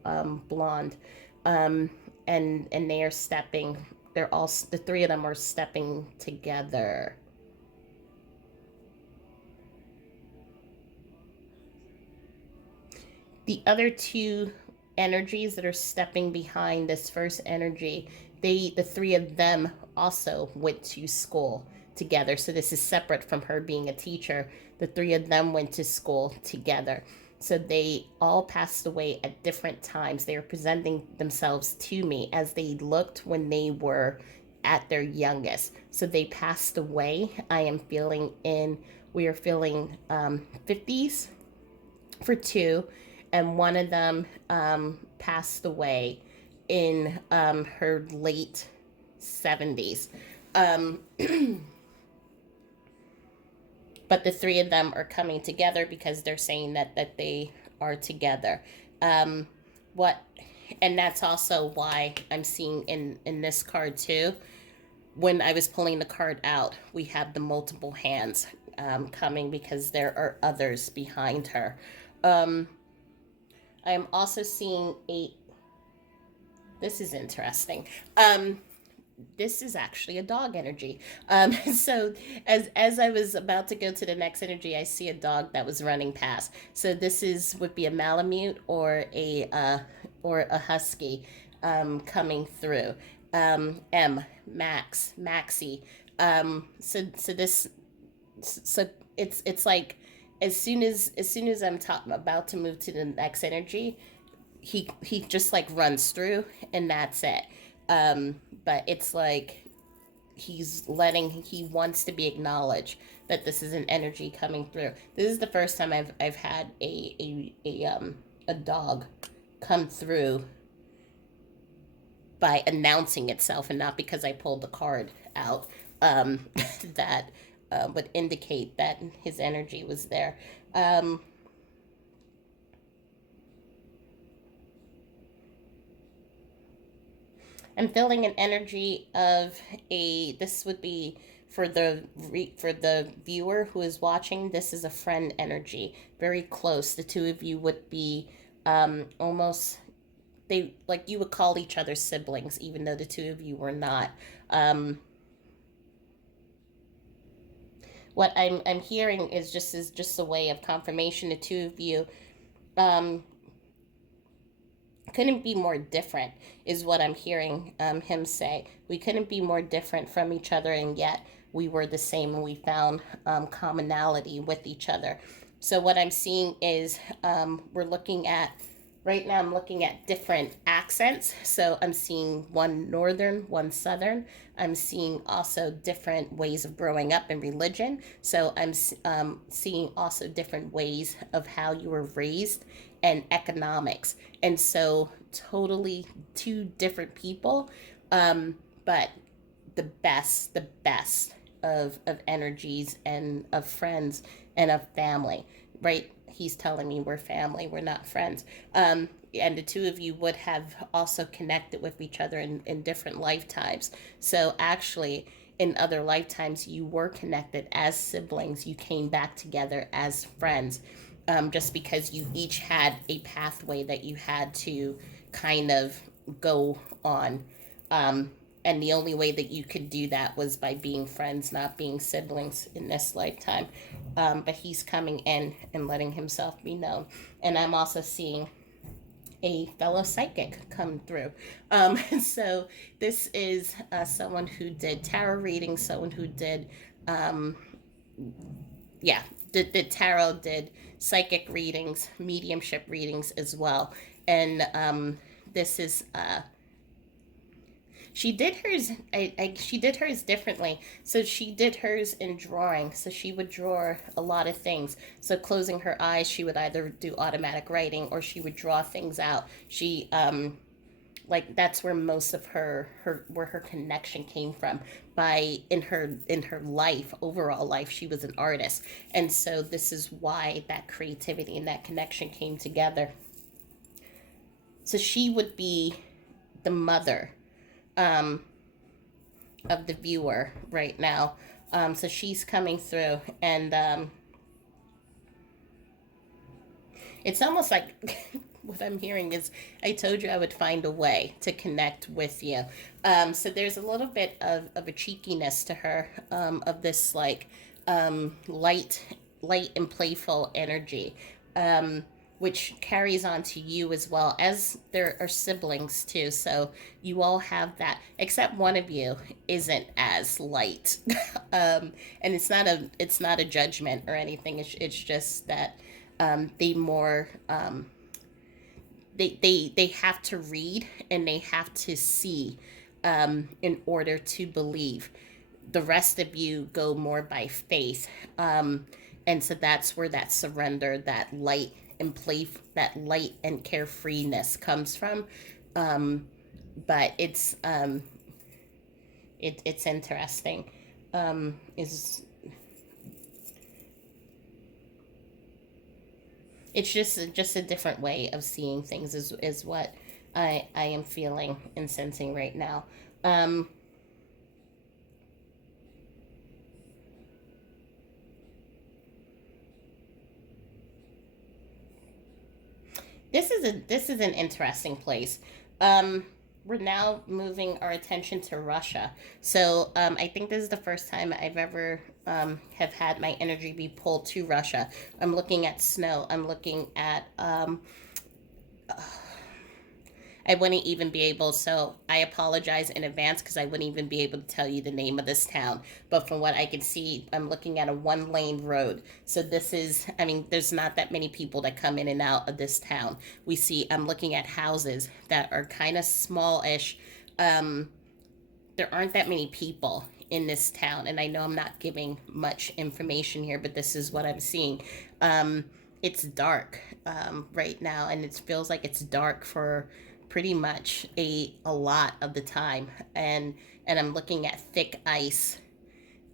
blonde, and they are stepping. They're all, the 3 of them are stepping together. The other 2 energies that are stepping behind this first energy, the 3 of them also went to school together. So this is separate from her being a teacher. The 3 of them went to school together. So they all passed away at different times. They are presenting themselves to me as they looked when they were at their youngest. So they passed away. I am feeling we are feeling 50s for 2, and one of them passed away in her late 70s. but the three of them are coming together because they're saying that they are together. Um, what, and that's also why I'm seeing in this card too. When I was pulling the card out, we have the multiple hands coming because there are others behind her. Um, I am also seeing eight. This is interesting. This is actually a dog energy. So as I was about to go to the next energy, I see a dog that was running past. So this is would be a Malamute or a husky coming through. M Max Maxie. So this so it's like as soon as I'm about to move to the next energy, he just like runs through and that's it. But it's like he wants to be acknowledged that this is an energy coming through. This is the first time I've had a dog come through by announcing itself and not because I pulled the card out. um, that would indicate that his energy was there. um, I'm feeling an energy of a. This would be for the viewer who is watching. This is a friend energy, very close. The two of you would be almost. They like you would call each other siblings, even though the two of you were not. Um, what I'm hearing is just a way of confirmation. The two of you um, couldn't be more different is what I'm hearing him say. We couldn't be more different from each other, and yet we were the same, and we found commonality with each other. So what I'm seeing is we're looking at right now. I'm looking at different accents. So I'm seeing one northern, one southern. I'm seeing also different ways of growing up in religion. So I'm seeing also different ways of how you were raised and economics. And so totally two different people, but the best of energies and of friends and of family, right? He's telling me we're family, we're not friends. And the two of you would have also connected with each other in different lifetimes. So actually, in other lifetimes, you were connected as siblings. You came back together as friends, just because you each had a pathway that you had to kind of go on. Um, and the only way that you could do that was by being friends, not being siblings in this lifetime. But he's coming in and letting himself be known. And I'm also seeing a fellow psychic come through. So this is someone who did tarot readings, someone who did, um, yeah, did tarot, did psychic readings, mediumship readings as well. And this is she did hers. She did hers differently. So she did hers in drawing. So she would draw a lot of things. So closing her eyes, she would either do automatic writing or she would draw things out. She like that's where most of her connection came from. By in her life, overall life, she was an artist, and so this is why that creativity and that connection came together. So she would be the mother um, of the viewer right now. So she's coming through, and it's almost like what I'm hearing is I told you I would find a way to connect with you. So there's a little bit of a cheekiness to her, of this like light and playful energy. Which carries on to you as well, as there are siblings too. So you all have that, except one of you isn't as light. And it's not a judgment or anything. It's just that they more they have to read and they have to see in order to believe. The rest of you go more by faith, and so that's where that surrender, that light and carefreeness comes from. Um, but it's interesting. Is It's just a different way of seeing things is what I am feeling and sensing right now. Um, this is an interesting place. Um, we're now moving our attention to Russia. So I think this is the first time I've ever have had my energy be pulled to Russia. I'm looking at snow. I'm looking at I wouldn't even be able, so I apologize in advance because I wouldn't even be able to tell you the name of this town. But from what I can see, I'm looking at a one lane road. So this is, I mean, there's not that many people that come in and out of this town. I'm looking at houses that are kind of smallish. Um, there aren't that many people in this town. And I know I'm not giving much information here, but this is what I'm seeing. Um, it's dark right now, and it feels like it's dark for pretty much a lot of the time. And I'm looking at thick ice,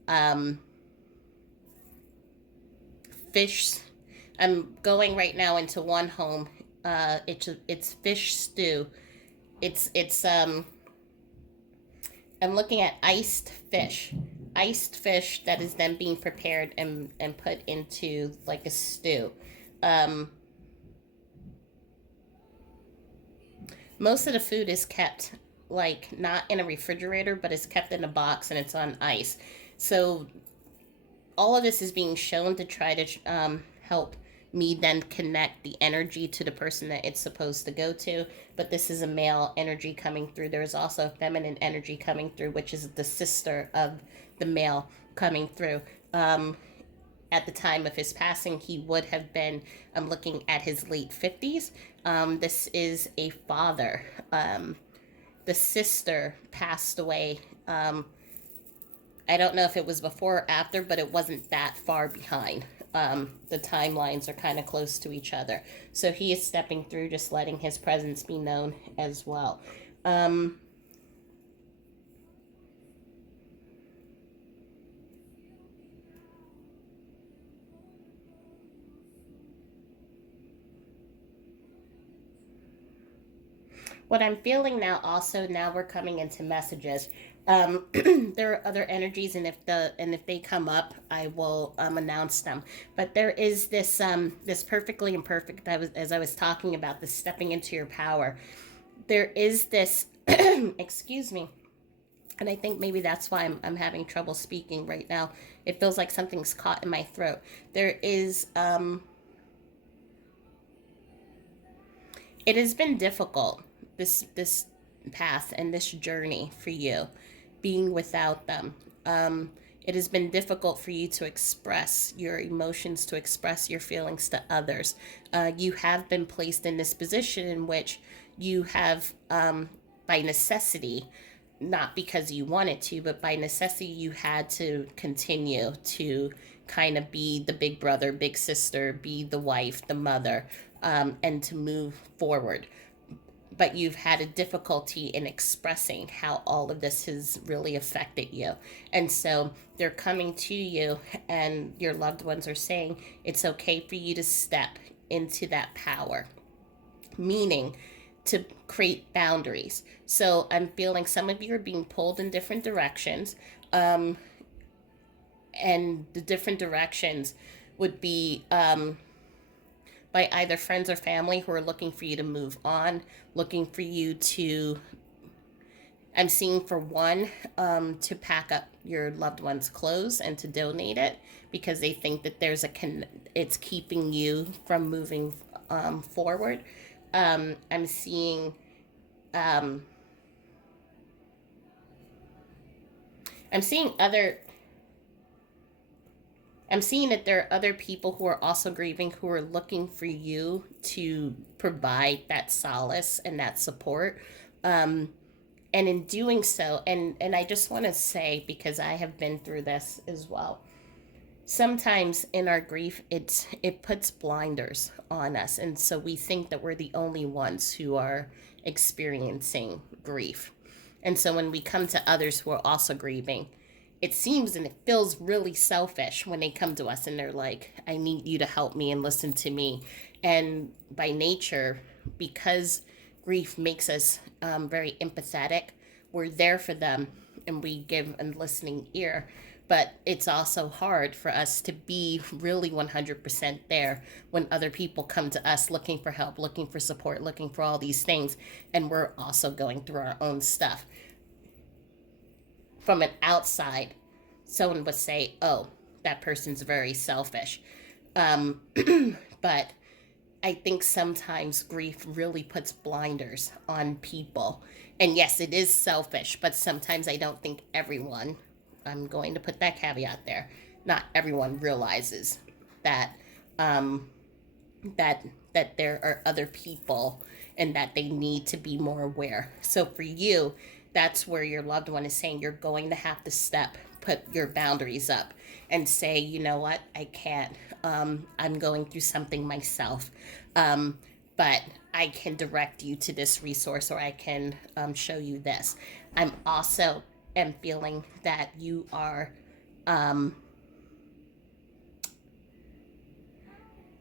um, fish. I'm going right now into one home. It's fish stew. It's I'm looking at iced fish that is then being prepared and put into like a stew. Um, most of the food is kept like not in a refrigerator, but it's kept in a box and it's on ice. So all of this is being shown to try to help me then connect the energy to the person that it's supposed to go to. But this is a male energy coming through. There's also a feminine energy coming through, which is the sister of the male coming through. At the time of his passing, he would have been, I'm looking at his late 50s. This is a father. The sister passed away. I don't know if it was before or after, but it wasn't that far behind. The timelines are kind of close to each other. So he is stepping through, just letting his presence be known as well. Um, what I'm feeling now, also now we're coming into messages. There are other energies, and if they come up, I will announce them. But there is this perfectly imperfect. As I was talking about this stepping into your power. There is this. Excuse me. And I think maybe that's why I'm having trouble speaking right now. It feels like something's caught in my throat. There is it has been difficult, this path and this journey for you, being without them. It has been difficult for you to express your emotions, to express your feelings to others. You have been placed in this position in which you have, by necessity, not because you wanted to, but by necessity, you had to continue to kind of be the big brother, big sister, be the wife, the mother, and to move forward. But you've had a difficulty in expressing how all of this has really affected you. And so they're coming to you, and your loved ones are saying it's okay for you to step into that power, meaning to create boundaries. So I'm feeling some of you are being pulled in different directions. Um, and the different directions would be by either friends or family who are looking for you to move on, looking for you to, I'm seeing for one, to pack up your loved one's clothes and to donate it because they think that it's keeping you from moving forward. I'm seeing, um, I'm seeing other I'm seeing that there are other people who are also grieving who are looking for you to provide that solace and that support. Um, and in doing so, and I just want to say, because I have been through this as well, sometimes in our grief it puts blinders on us, and so we think that we're the only ones who are experiencing grief. And so when we come to others who are also grieving, it seems and it feels really selfish when they come to us and they're like, I need you to help me and listen to me. And by nature, because grief makes us very empathetic, we're there for them and we give a listening ear. But it's also hard for us to be really 100% there when other people come to us looking for help, looking for support, looking for all these things. And we're also going through our own stuff. From an outside, someone would say, oh, that person's very selfish. Um, but I think sometimes grief really puts blinders on people. And yes, it is selfish, but sometimes I don't think everyone, I'm going to put that caveat there, not everyone realizes that um, that that there are other people and that they need to be more aware. So for you, that's where your loved one is saying you're going to have to put your boundaries up and say, you know what, I can't. I'm going through something myself. But I can direct you to this resource or I can show you this. I'm also am feeling that you are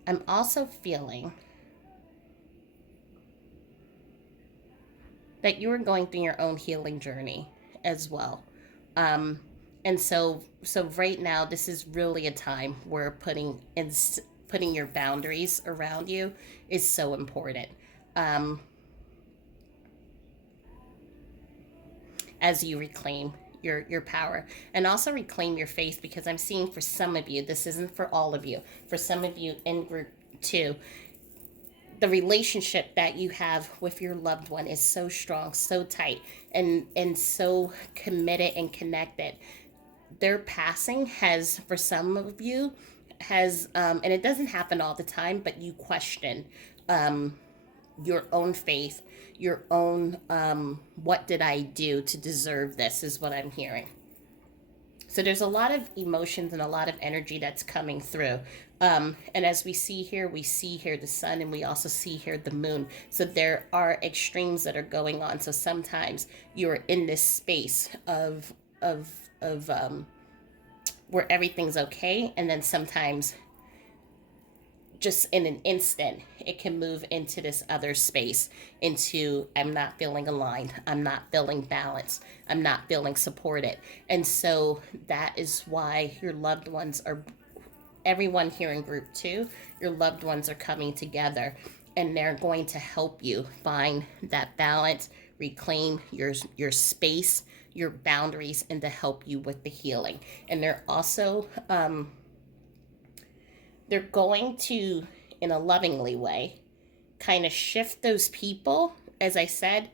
I'm also feeling that you are going through your own healing journey as well. Um, and so right now, this is really a time where putting your boundaries around you is so important. Um, as you reclaim your power and also reclaim your faith, because I'm seeing for some of you, this isn't for all of you, for some of you in group two, the relationship that you have with your loved one is so strong, so tight, and so committed and connected. Their passing has, for some of you, has and it doesn't happen all the time, but you question um, your own faith, your own what did I do to deserve this, is what I'm hearing. So there's a lot of emotions and a lot of energy that's coming through. And as we see here the sun, and we also see here the moon. So there are extremes that are going on. So sometimes you're in this space of of where everything's okay, and then sometimes just in an instant it can move into this other space, into I'm not feeling aligned, I'm not feeling balanced, I'm not feeling supported. And so that is why your loved ones are, everyone here in group 2, your loved ones are coming together and they're going to help you find that balance, reclaim your space, your boundaries, and to help you with the healing. And they're also they're going to, in a lovingly way, kind of shift those people, as I said,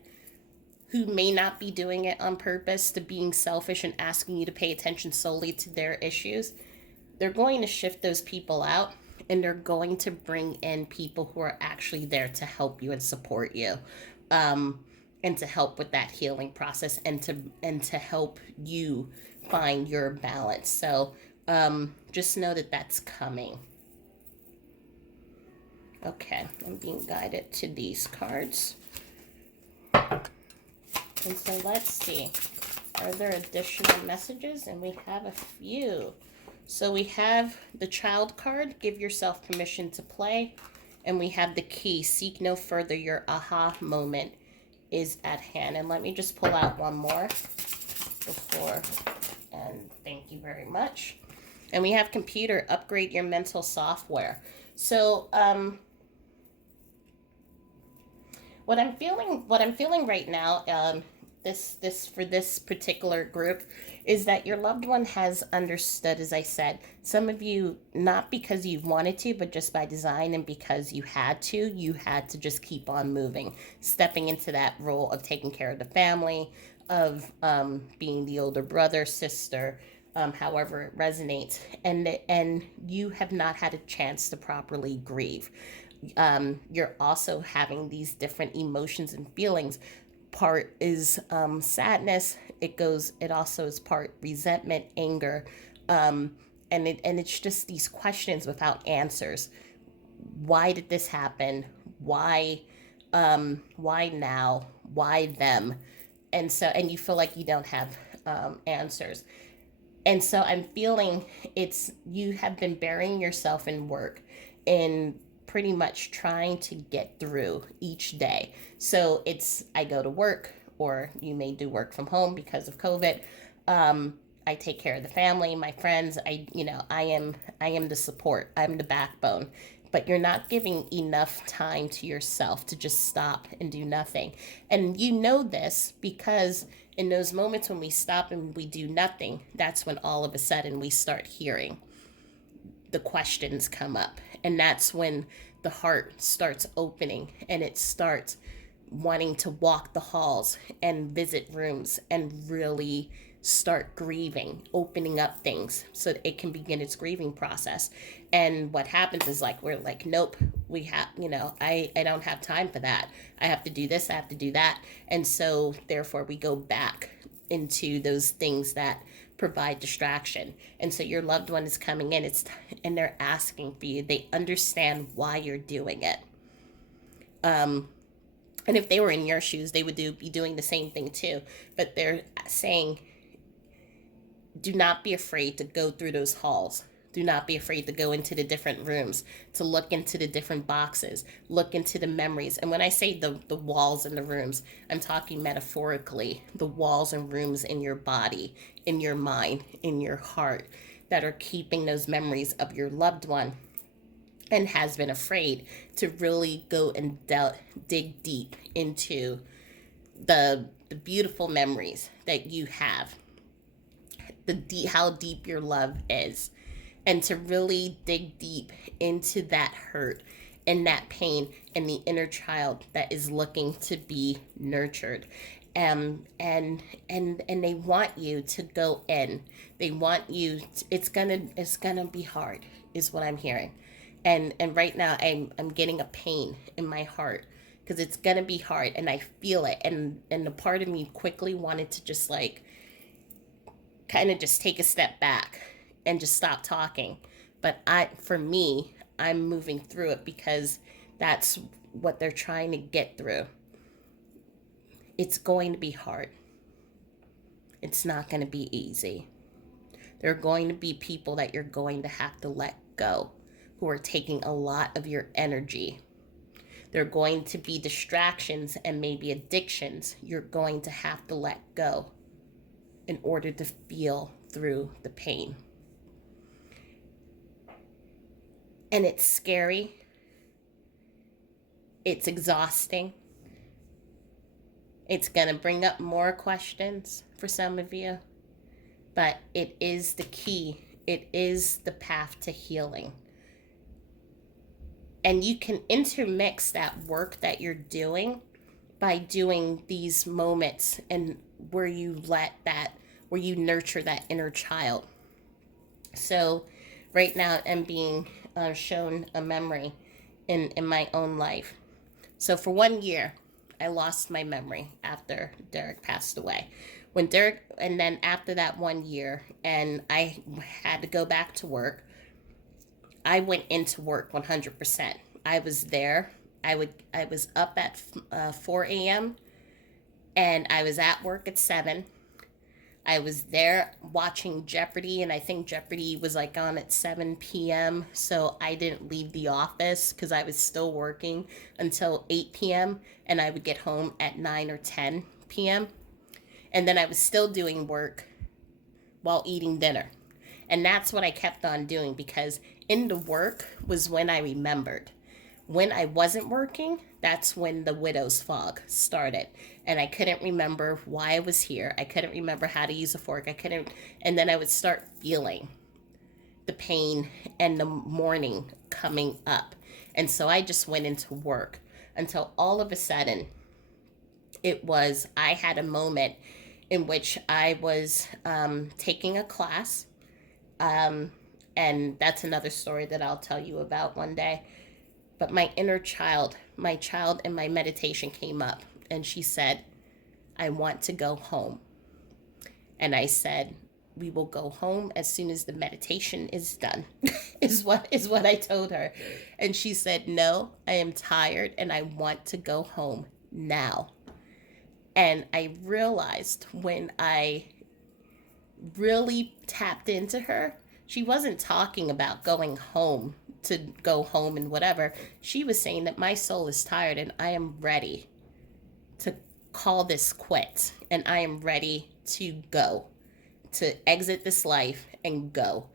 who may not be doing it on purpose, to being selfish and asking you to pay attention solely to their issues. They're going to shift those people out, and they're going to bring in people who are actually there to help you and support you, and to help with that healing process, and to help you find your balance. So just know that that's coming. Okay, I'm being guided to these cards. And so let's see. Are there additional messages? And we have a few. So we have the child card, give yourself permission to play. And we have the key, seek no further, your aha moment is at hand. And let me just pull out one more before, and thank you very much. And we have computer, upgrade your mental software. So what I'm feeling right now, this for this particular group, is that your loved one has understood, as I said, some of you, not because you wanted to, but just by design, and because you had to just keep on moving, stepping into that role of taking care of the family, of being the older brother, sister, however it resonates, and you have not had a chance to properly grieve. You're also having these different emotions and feelings. Part is sadness. It also is part resentment, anger, and it's just these questions without answers. Why did this happen? Why now? Why them? And so, and you feel like you don't have answers. And so I'm feeling it's you have been burying yourself in work and pretty much trying to get through each day. So it's I go to work, or you may do work from home because of COVID. I take care of the family, my friends. I am the support. I'm the backbone. But you're not giving enough time to yourself to just stop and do nothing. And you know this because in those moments when we stop and we do nothing, that's when all of a sudden we start hearing the questions come up. And that's when the heart starts opening and it starts wanting to walk the halls and visit rooms and really start grieving, opening up things so that it can begin its grieving process. And what happens is like we're like, nope, we have, I don't have time for that. I have to do this, I have to do that. And so therefore we go back into those things that provide distraction. And so your loved one is coming in, and they're asking for you. They understand why you're doing it. And if they were in your shoes, they would be doing the same thing too. But they're saying, do not be afraid to go through those halls. Do not be afraid to go into the different rooms, to look into the different boxes, look into the memories. And when I say the walls in the rooms, I'm talking metaphorically, the walls and rooms in your body, in your mind, in your heart, that are keeping those memories of your loved one and has been afraid to really go and dig deep into the beautiful memories that you have, how deep your love is, and to really dig deep into that hurt and that pain and the inner child that is looking to be nurtured. And they want you to go in. They want you it's gonna be hard, is what I'm hearing. And right now I'm getting a pain in my heart because it's gonna be hard, and I feel it. And the part of me quickly wanted to just like kind of just take a step back and just stop talking. But for me, I'm moving through it because that's what they're trying to get through. It's going to be hard. It's not going to be easy. There are going to be people that you're going to have to let go who are taking a lot of your energy. There are going to be distractions and maybe addictions you're going to have to let go in order to feel through the pain. And it's scary. It's exhausting. It's going to bring up more questions for some of you, but it is the key. It is the path to healing. And you can intermix that work that you're doing by doing these moments and where you where you nurture that inner child. So right now I'm being shown a memory in my own life. So for 1 year, I lost my memory after Derek passed away. And then after that 1 year, and I had to go back to work, I went into work 100%. I was there. I was up at 4 a.m. and I was at work at 7. I was there watching Jeopardy, and I think Jeopardy was like on at 7 p.m. So I didn't leave the office because I was still working until 8 p.m. and I would get home at 9 or 10 p.m. And then I was still doing work while eating dinner. And that's what I kept on doing because in the work was when I remembered. When I wasn't working, that's when the widow's fog started. And I couldn't remember why I was here. I couldn't remember how to use a fork. And then I would start feeling the pain and the mourning coming up. And so I just went into work until all of a sudden I had a moment in which I was taking a class. And that's another story that I'll tell you about one day. But my inner child, my child in my meditation came up and she said, I want to go home. And I said, we will go home as soon as the meditation is done, is what I told her. And she said, no, I am tired and I want to go home now. And I realized when I really tapped into her, she wasn't talking about going home to go home and whatever. She was saying that my soul is tired and I am ready to call this quits and I am ready to go, to exit this life and go.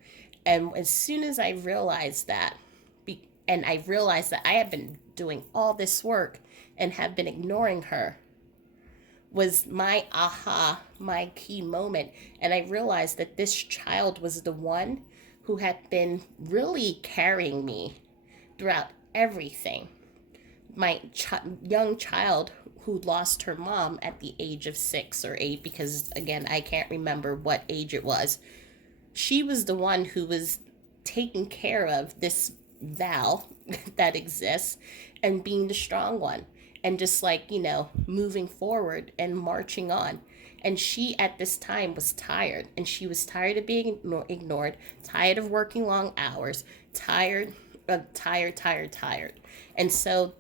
And as soon as I realized that, and I realized that I had been doing all this work and have been ignoring her, was my aha, my key moment. And I realized that this child was the one who had been really carrying me throughout everything. My young child who lost her mom at the age of 6 or 8, because again, I can't remember what age it was. She was the one who was taking care of this Val that exists and being the strong one and just like, moving forward and marching on. And she at this time was tired, and she was tired of being ignored, tired of working long hours, tired. And so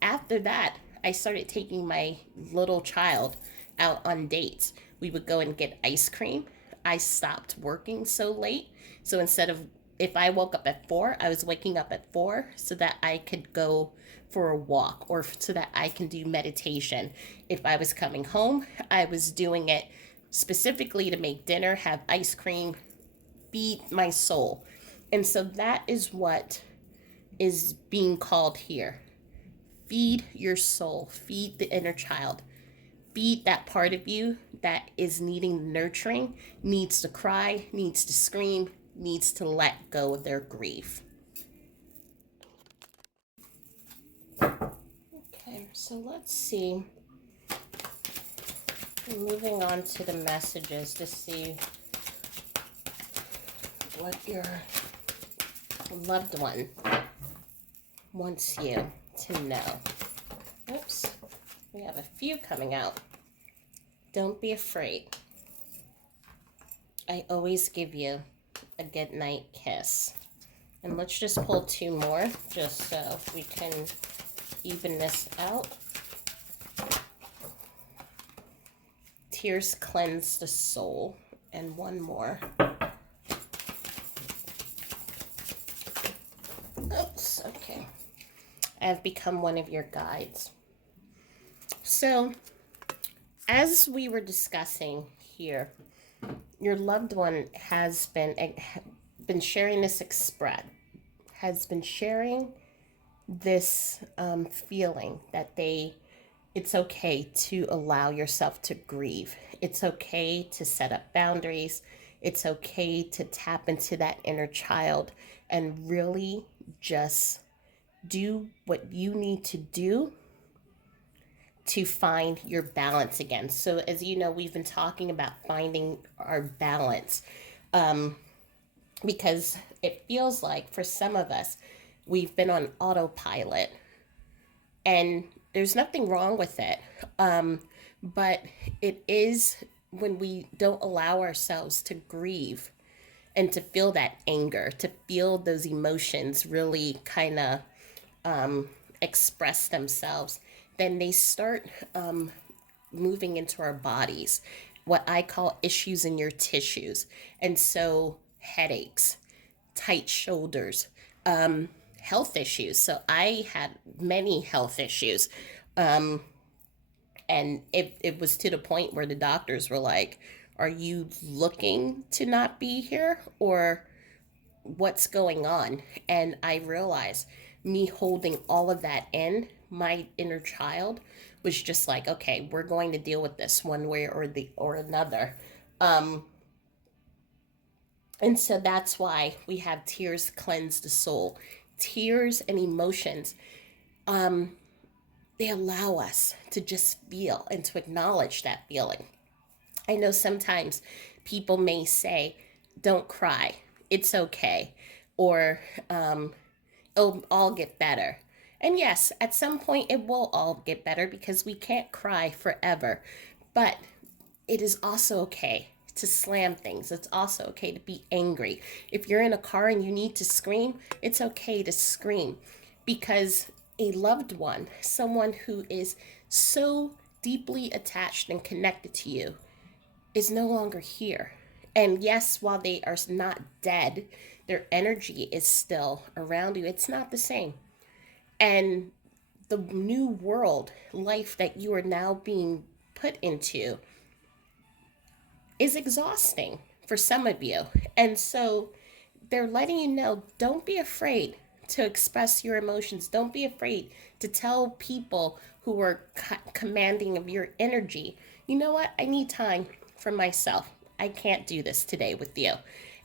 after that, I started taking my little child out on dates. We would go and get ice cream. I stopped working so late. So instead of, if I woke up at 4, I was waking up at 4 so that I could go for a walk or so that I can do meditation. If I was coming home, I was doing it specifically to make dinner, have ice cream, feed my soul. And so that is what is being called here. Feed your soul, feed the inner child, feed that part of you that is needing nurturing, needs to cry, needs to scream, needs to let go of their grief. Okay, so let's see. Moving on to the messages to see what your loved one wants you to know. Oops, we have a few coming out. Don't be afraid. I always give you a good night kiss. And let's just pull 2 more just so we can even this out. Tears cleanse the soul. And 1 more. Oops, okay. I've become one of your guides. So, as we were discussing here, your loved one has been sharing this feeling that it's okay to allow yourself to grieve. It's okay to set up boundaries. It's okay to tap into that inner child and really just do what you need to do to find your balance again. So as you know, we've been talking about finding our balance, because it feels like for some of us, we've been on autopilot, and there's nothing wrong with it. But it is when we don't allow ourselves to grieve and to feel that anger, to feel those emotions really kind of express themselves, then they start moving into our bodies, what I call issues in your tissues. And so headaches, tight shoulders, health issues. So I had many health issues. And it was to the point where the doctors were like, are you looking to not be here, or what's going on? And I realized me holding all of that in, my inner child was just like, okay, we're going to deal with this one way or another. And so that's why we have tears cleanse the soul. Tears and emotions, they allow us to just feel and to acknowledge that feeling. I know sometimes people may say, don't cry, it's okay, or it'll all get better. And yes, at some point it will all get better because we can't cry forever. But it is also okay to slam things. It's also okay to be angry. If you're in a car and you need to scream, it's okay to scream, because a loved one, someone who is so deeply attached and connected to you, is no longer here. And yes, while they are not dead, their energy is still around you. It's not the same. And the new world life that you are now being put into is exhausting for some of you. And so they're letting you know, don't be afraid to express your emotions. Don't be afraid to tell people who are commanding of your energy, you know what? I need time for myself. I can't do this today with you.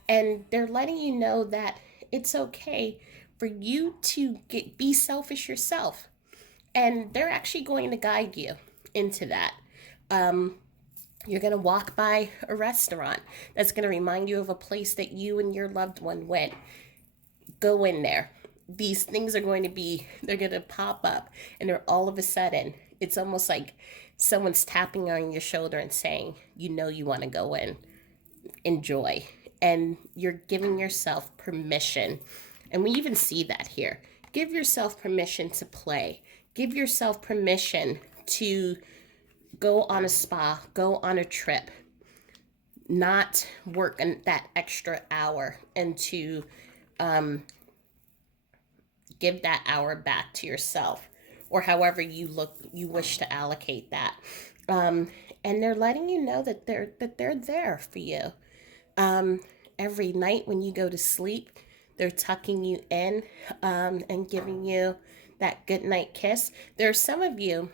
And they're letting you know that it's okay for you to be selfish yourself. And they're actually going to guide you into that. You're going to walk by a restaurant that's going to remind you of a place that you and your loved one went. Go in there. These things are going to be, they're going to pop up, and they're all of a sudden, it's almost like someone's tapping on your shoulder and saying, you know, you want to go in, enjoy. And you're giving yourself permission. And we even see that here. Give yourself permission to play. Give yourself permission to go on a spa, go on a trip, not work that extra hour, and to give that hour back to yourself, or however you wish to allocate that. And they're letting you know that they're there for you. Every night when you go to sleep, they're tucking you in, and giving you that good night kiss. There are some of you,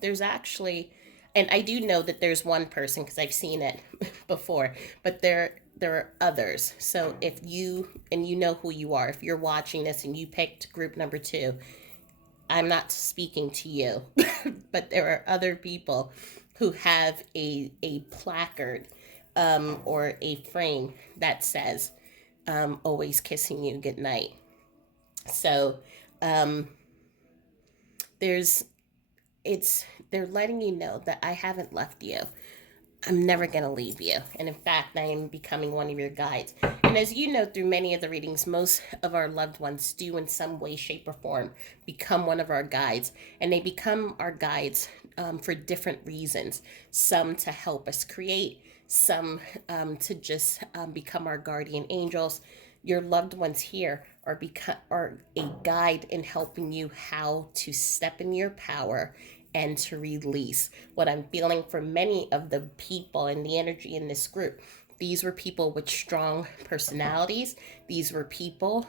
there's actually, and I do know that there's one person because I've seen it before, but there are others. So if you, and you know who you are, if you're watching this and you picked group number 2, I'm not speaking to you, but there are other people who have a placard, or a frame that says, always kissing you goodnight. So there's, it's, they're letting you know that I haven't left you. I'm never going to leave you. And in fact, I am becoming one of your guides. And as you know, through many of the readings, most of our loved ones do, in some way, shape, or form, become one of our guides. And they become our guides, for different reasons. Some to help us create, some, to just, become our guardian angels. Your loved ones here are a guide in helping you how to step in your power and to release. What I'm feeling for many of the people and the energy in this group, these were people with strong personalities. These were people,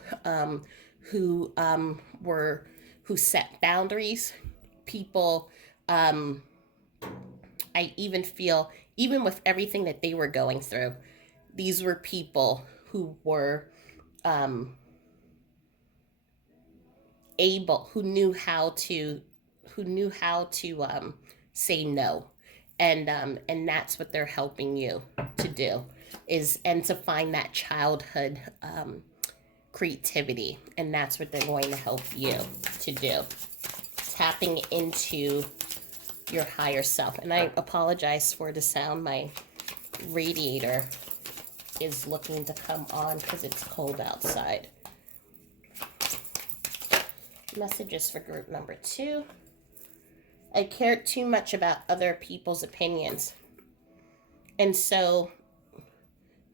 who, who set boundaries. People, I even feel, even with everything that they were going through, these were people who were, um, able, who knew how to, say no. And that's what they're helping you to do, is, and to find that childhood, creativity. And that's what they're going to help you to do, tapping into your higher self. And I apologize for the sound. My radiator is looking to come on because it's cold outside. Messages for group number 2. I cared too much about other people's opinions. And so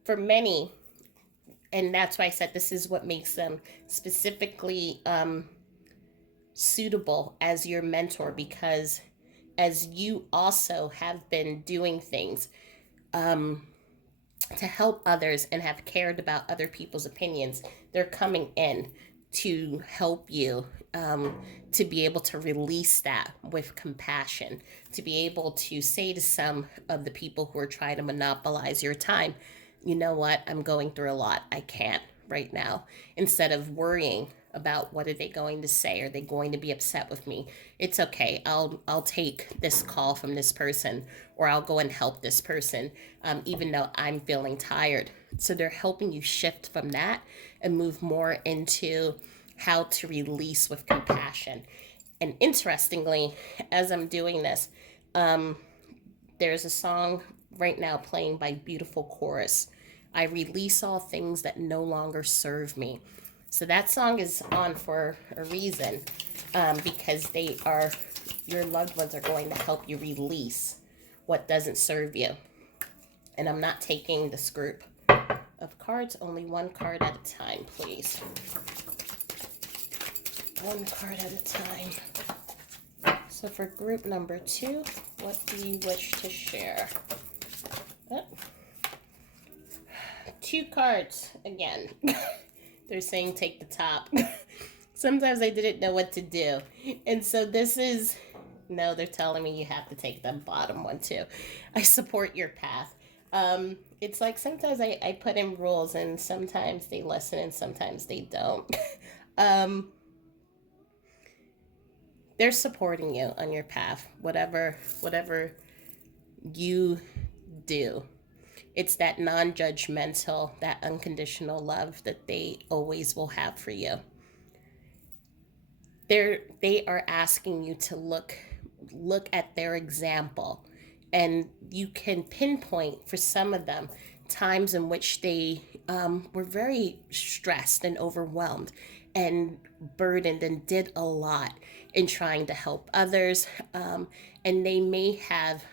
for many, and that's why I said this is what makes them specifically, suitable as your mentor, because as you also have been doing things, to help others and have cared about other people's opinions, they're coming in to help you, to be able to release that with compassion, to be able to say to some of the people who are trying to monopolize your time, you know what, I'm going through a lot. I can't right now. Instead of worrying about what are they going to say, are they going to be upset with me, it's okay, I'll take this call from this person, or I'll go and help this person, even though I'm feeling tired. So they're helping you shift from that and move more into how to release with compassion. And interestingly, as I'm doing this, there's a song right now playing by Beautiful Chorus, I release all things that no longer serve me. So that song is on for a reason, because they are, your loved ones are going to help you release what doesn't serve you. And I'm not taking this group of cards, only one card at a time, please. One card at a time. So for group number 2, what do you wish to share? Oh. 2 cards again. They're saying take the top. Sometimes I didn't know what to do. And so this is, no, they're telling me you have to take the bottom one too. I support your path. It's like sometimes I put in rules and sometimes they listen and sometimes they don't. They're supporting you on your path, whatever you do. It's that non-judgmental, that unconditional love that they always will have for you. They are asking you to look at their example, and you can pinpoint for some of them times in which they were very stressed and overwhelmed and burdened and did a lot in trying to help others, and they may have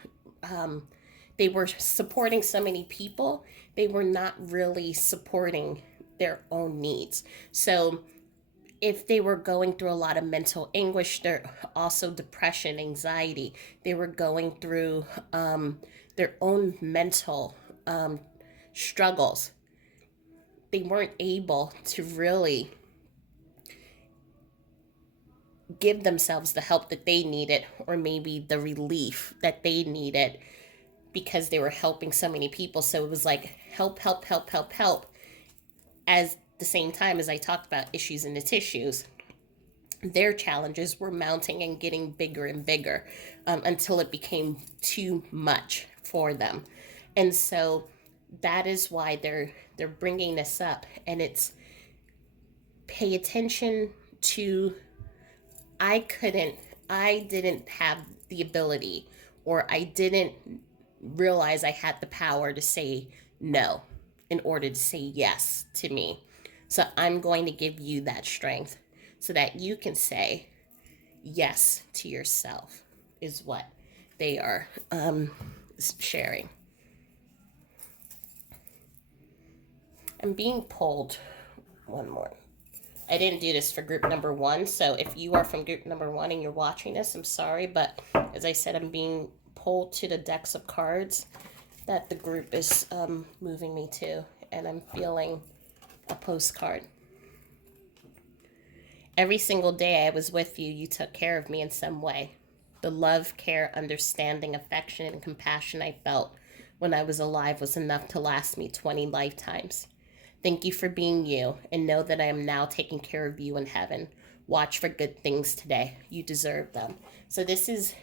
they were supporting so many people, they were not really supporting their own needs. So if they were going through a lot of mental anguish, there also depression, anxiety, they were going through their own mental struggles. They weren't able to really give themselves the help that they needed, or maybe the relief that they needed, because they were helping so many people. So it was like help, help, help, help, help. As the same time as I talked about issues in the tissues, their challenges were mounting and getting bigger and bigger until it became too much for them. And so that is why they're bringing this up, and it's pay attention to I didn't have the ability, or I didn't realize I had the power to say no in order to say yes to me. So I'm going to give you that strength so that you can say yes to yourself, is what they are sharing. I'm being pulled one more. I didn't do this for group number 1, so if you are from group number 1 and you're watching this, I'm sorry, but as I said, I'm being pulled to the decks of cards that the group is moving me to, and I'm feeling a postcard. Every single day I was with you, you took care of me in some way. The love, care, understanding, affection, and compassion I felt when I was alive was enough to last me 20 lifetimes. Thank you for being you, and know that I am now taking care of you in heaven. Watch for good things today. You deserve them. So this is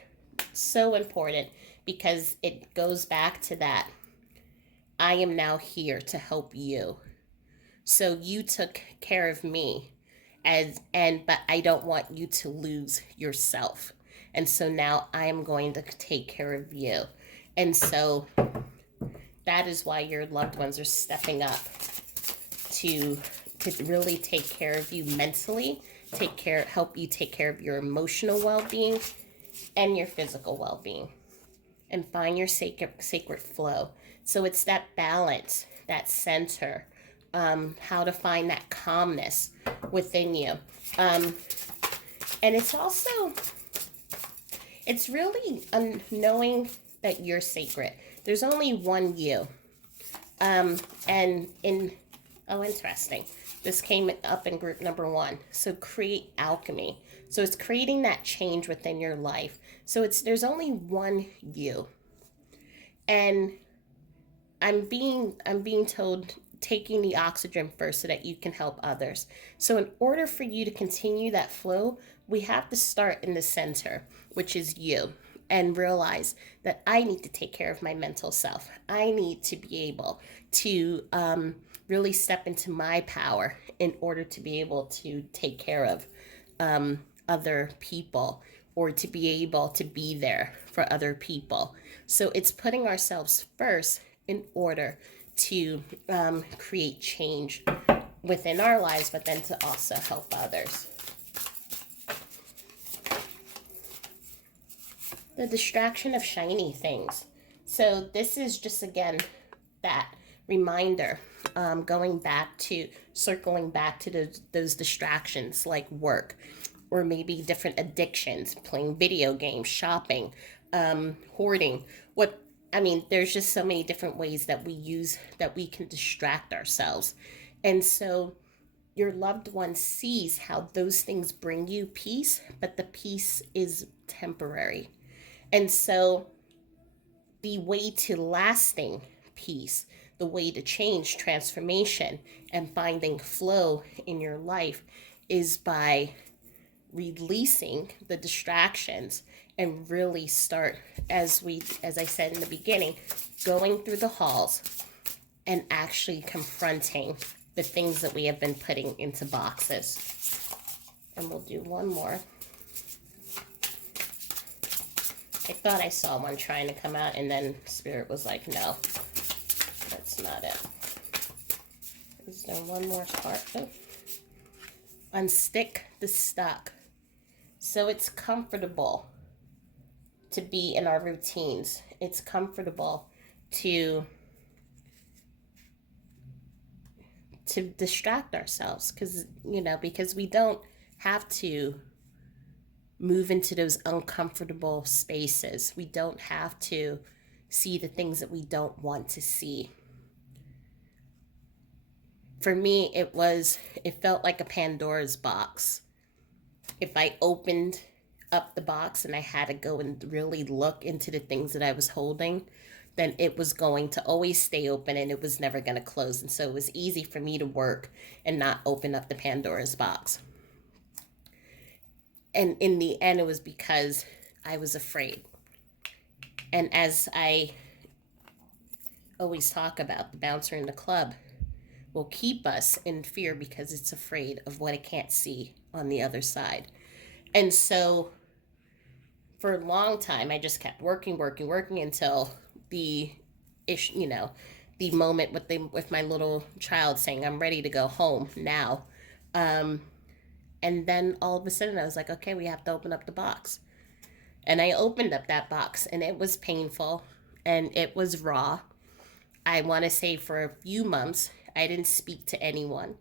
so important because it goes back to that. I am now here to help you. So you took care of me, but I don't want you to lose yourself. And so now I am going to take care of you. And so that is why your loved ones are stepping up to really take care of you mentally, help you take care of your emotional well-being and your physical well-being, and find your sacred flow. So it's that balance, that center, how to find that calmness within you. And it's really knowing that you're sacred. There's only one you. Interesting. This came up in group number 1. So create alchemy. So it's creating that change within your life. So there's only one you. And I'm being told taking the oxygen first so that you can help others. So in order for you to continue that flow, we have to start in the center, which is you, and realize that I need to take care of my mental self. I need to be able to really step into my power in order to be able to take care of other people, or to be able to be there for other people. So it's putting ourselves first in order to create change within our lives, but then to also help others. The distraction of shiny things. So this is just, again, that reminder, going back to circling back to those distractions like work or maybe different addictions, playing video games, shopping, hoarding. What I mean, there's just so many different ways that we use that we can distract ourselves. And so your loved one sees how those things bring you peace, but the peace is temporary. And so the way to lasting peace, the way to change transformation and finding flow in your life is by releasing the distractions and really start, as I said in the beginning, going through the halls and actually confronting the things that we have been putting into boxes. And we'll do one more. I thought I saw one trying to come out, and then Spirit was like, no, that's not it. Is there one more part? Oh. Unstick the stuck. So it's comfortable to be in our routines. It's comfortable to distract ourselves because we don't have to move into those uncomfortable spaces. We don't have to see the things that we don't want to see. For me, it felt like a Pandora's box. If I opened up the box and I had to go and really look into the things that I was holding, then it was going to always stay open and it was never going to close. And so it was easy for me to work and not open up the Pandora's box. And in the end, it was because I was afraid. And as I always talk about, the bouncer in the club will keep us in fear because it's afraid of what it can't see on the other side. And so for a long time, I just kept working until the the moment with my little child saying, I'm ready to go home now. And then all of a sudden I was like, okay, we have to open up the box. And I opened up that box and it was painful and it was raw. I want to say for a few months, I didn't speak to anyone.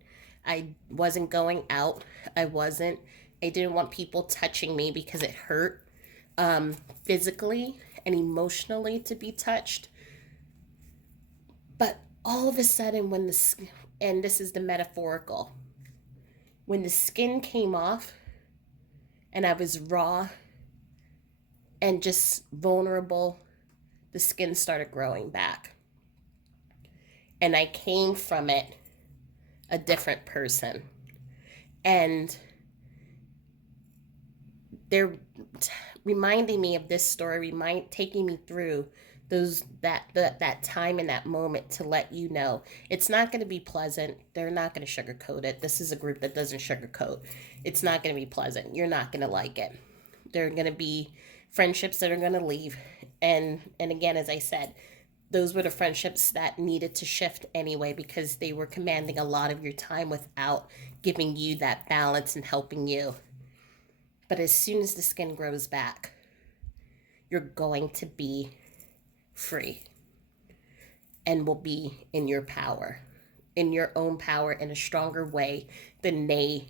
I wasn't going out. I didn't want people touching me because it hurt physically and emotionally to be touched. But all of a sudden, and this is the metaphorical, when the skin came off and I was raw and just vulnerable, the skin started growing back. And I came from it a different person. And they're reminding me of this story, taking me through that time in that moment to let you know it's not going to be pleasant. They're not going to sugarcoat it. This is a group that doesn't sugarcoat. It's not going to be pleasant. You're not going to like it. There are going to be friendships that are going to leave. And again, as I said, those were the friendships that needed to shift anyway because they were commanding a lot of your time without giving you that balance and helping you. But as soon as the skin grows back, you're going to be free and will be in your power, in your own power in a stronger way than they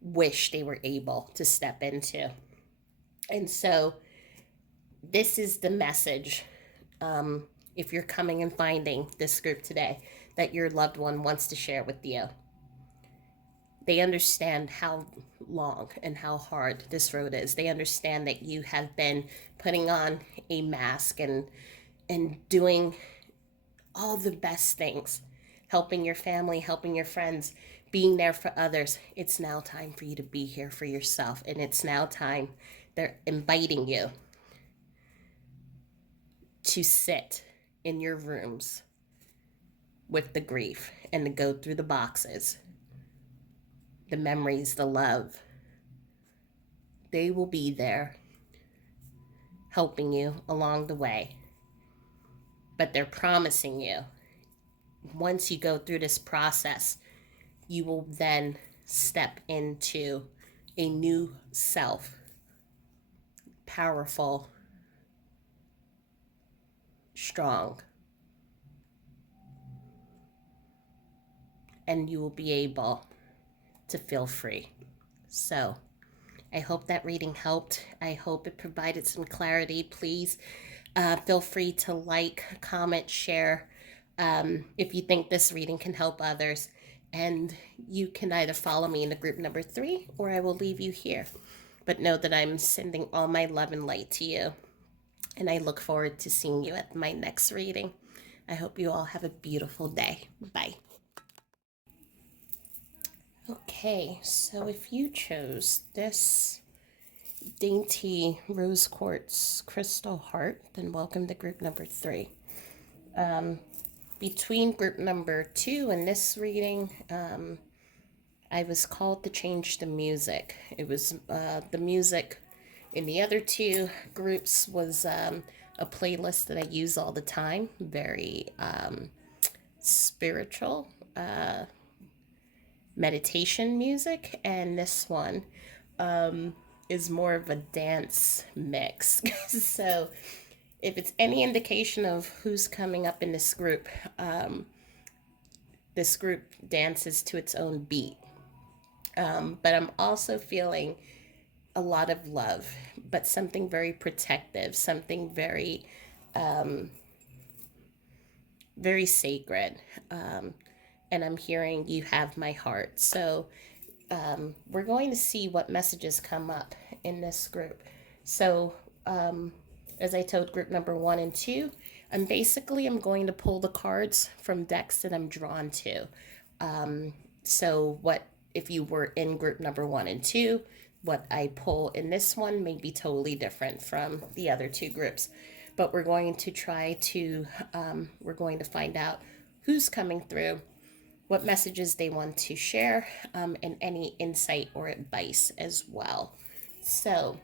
wish they were able to step into. And so this is the message. If you're coming and finding this group today that your loved one wants to share with you, they understand how long and how hard this road is. They understand that you have been putting on a mask and doing all the best things, helping your family, helping your friends, being there for others. It's now time for you to be here for yourself. And it's now time they're inviting you to sit in your rooms with the grief and to go through the boxes, the memories, the love. They will be there helping you along the way. But they're promising you, once you go through this process, you will then step into a new self, powerful, strong, and you will be able to feel free. So, I hope that reading helped. I hope it provided some clarity. Please feel free to like, comment, share if you think this reading can help others. And you can either follow me in the group number 3 or I will leave you here. But know that I'm sending all my love and light to you. And I look forward to seeing you at my next reading. I hope you all have a beautiful day. Bye. Okay, so if you chose this dainty rose quartz crystal heart, then welcome to group number 3. Between group number 2 and this reading, I was called to change the music. It was the music in the other 2 groups was a playlist that I use all the time, very spiritual meditation music, and this one is more of a dance mix. So if it's any indication of who's coming up in this group dances to its own beat. But I'm also feeling a lot of love, but something very protective, something very, very sacred. And I'm hearing you have my heart. So we're going to see what messages come up in this group. So, as I told group number 1 and 2, I'm going to pull the cards from decks that I'm drawn to. So, what if you were in group number 1 and 2? What I pull in this one may be totally different from the other 2 groups. But we're going to find out who's coming through, what messages they want to share, and any insight or advice as well. So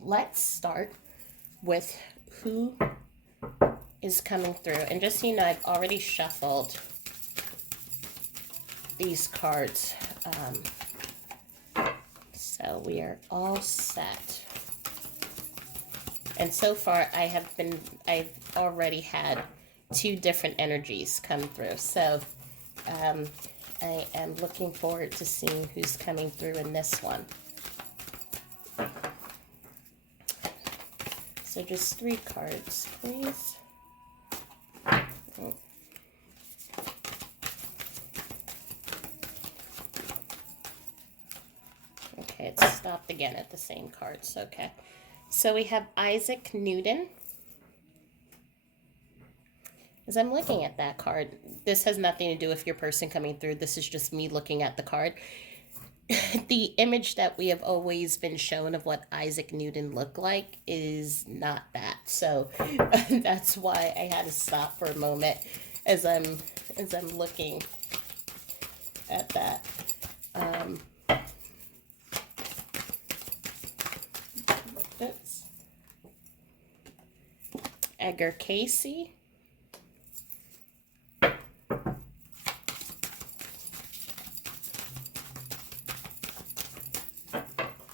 let's start with who is coming through. And just so you know, I've already shuffled these cards. So we are all set. And so far I've already had 2 different energies come through. So I am looking forward to seeing who's coming through in this one. So just 3 cards, please. Okay, it stopped again at the same cards. Okay. So we have Isaac Newton. As I'm looking at that card, this has nothing to do with your person coming through. This is just me looking at the card. The image that we have always been shown of what Isaac Newton looked like is not that. So that's why I had to stop for a moment as I'm looking at that. Oops. Edgar Casey.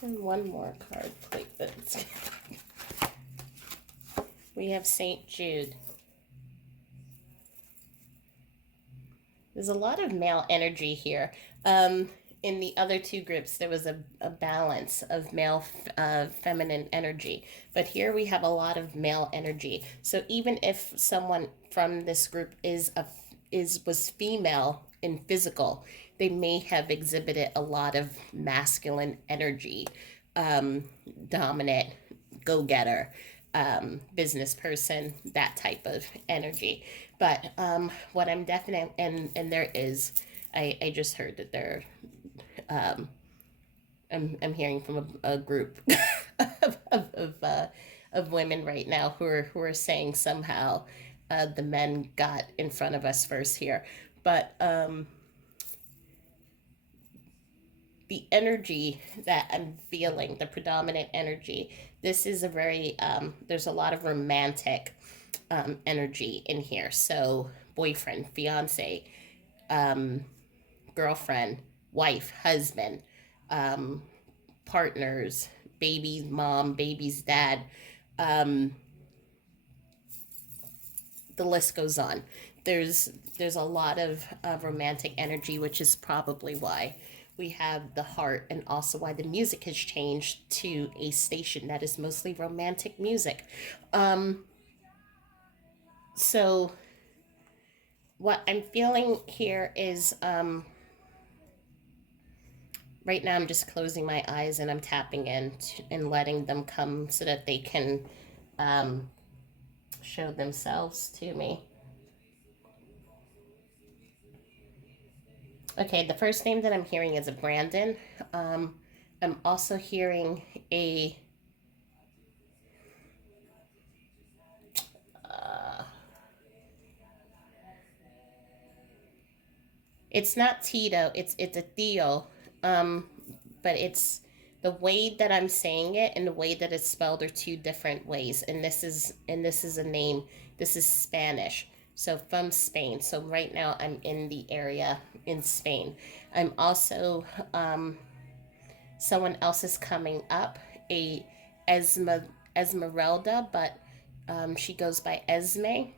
And one more card, please. We have St. Jude. There's a lot of male energy here. In the other 2 groups, there was a balance of male, feminine energy. But here we have a lot of male energy. So even if someone from this group was female in physical, they may have exhibited a lot of masculine energy, dominant, go-getter, business person, that type of energy. But what I'm definite, and there is, I just heard that there, I'm hearing from a group of women right now who are saying somehow the men got in front of us first here. But the energy that I'm feeling, the predominant energy, this is a very, there's a lot of romantic energy in here. So boyfriend, fiance, girlfriend, wife, husband, partners, baby's mom, baby's dad. The list goes on. there's there's a lot of romantic energy, which is probably why we have the heart, and also why the music has changed to a station that is mostly romantic music. Um, so what I'm feeling here is right now I'm just closing my eyes and I'm tapping in and letting them come so that they can um, show themselves to me. Okay, the first name that I'm hearing is a Brandon. Um, I'm also hearing a. Uh, it's not Tito. It's a Theo. Um, but it's the way that I'm saying it and the way that it's spelled are two different ways. And this is a name. This is Spanish. So from Spain. So right now I'm in the area in Spain. I'm also someone else is coming up, a Esma Esmeralda, but she goes by Esme.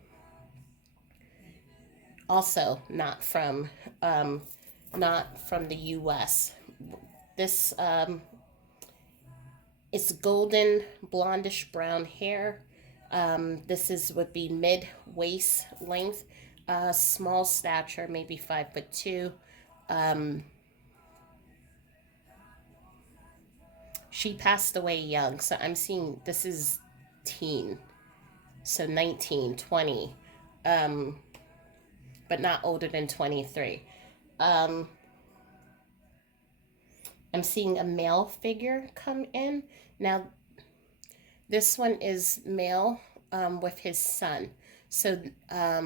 Also um, not from the U.S. This it's golden blondish brown hair. This is would be mid waist length, small stature, maybe 5'2". Um, she passed away young, so I'm seeing this is teen, so 19, 20, um, but not older than 23. Um, I'm seeing a male figure come in. Now, this one is male with his son. So, uh,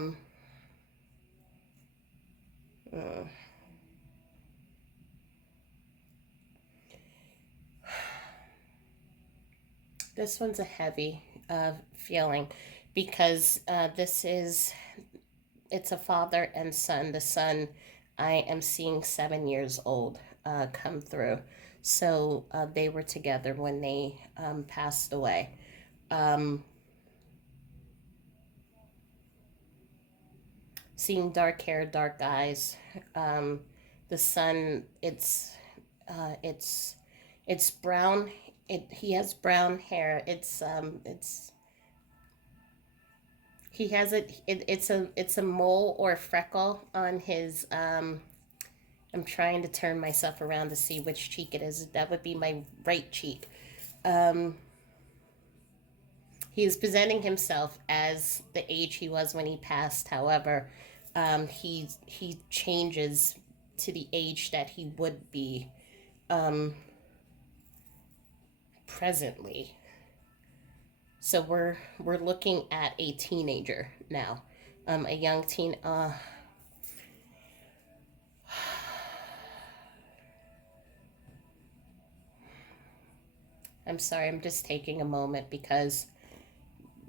this one's a heavy feeling because it's a father and son. The son, I am seeing 7 years old come through. So they were together when they passed away. Um, Seeing dark hair, dark eyes. Um, the son, it's brown. He has brown hair. It's he has it's a mole or freckle on his. I'm trying to turn myself around to see which cheek it is. That would be my right cheek. Um, he is presenting himself as the age he was when he passed. However, he changes to the age that he would be um, presently. So we're looking at a teenager now, a young teen. I'm sorry. I'm just taking a moment because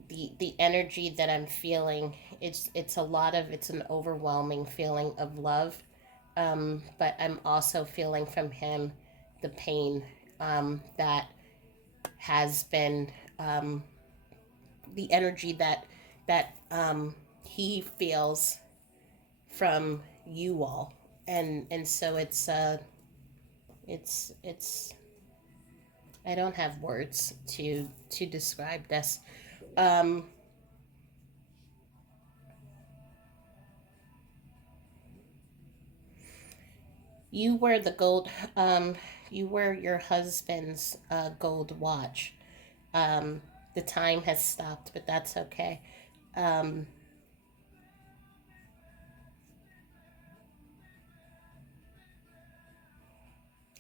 the energy that I'm feeling, it's a lot of it's an overwhelming feeling of love, but I'm also feeling from him the pain that has been the energy that he feels from you all, and so it's I don't have words to describe this. Um, you wear the gold. You wear your husband's gold watch. Um, the time has stopped, but that's okay. Um,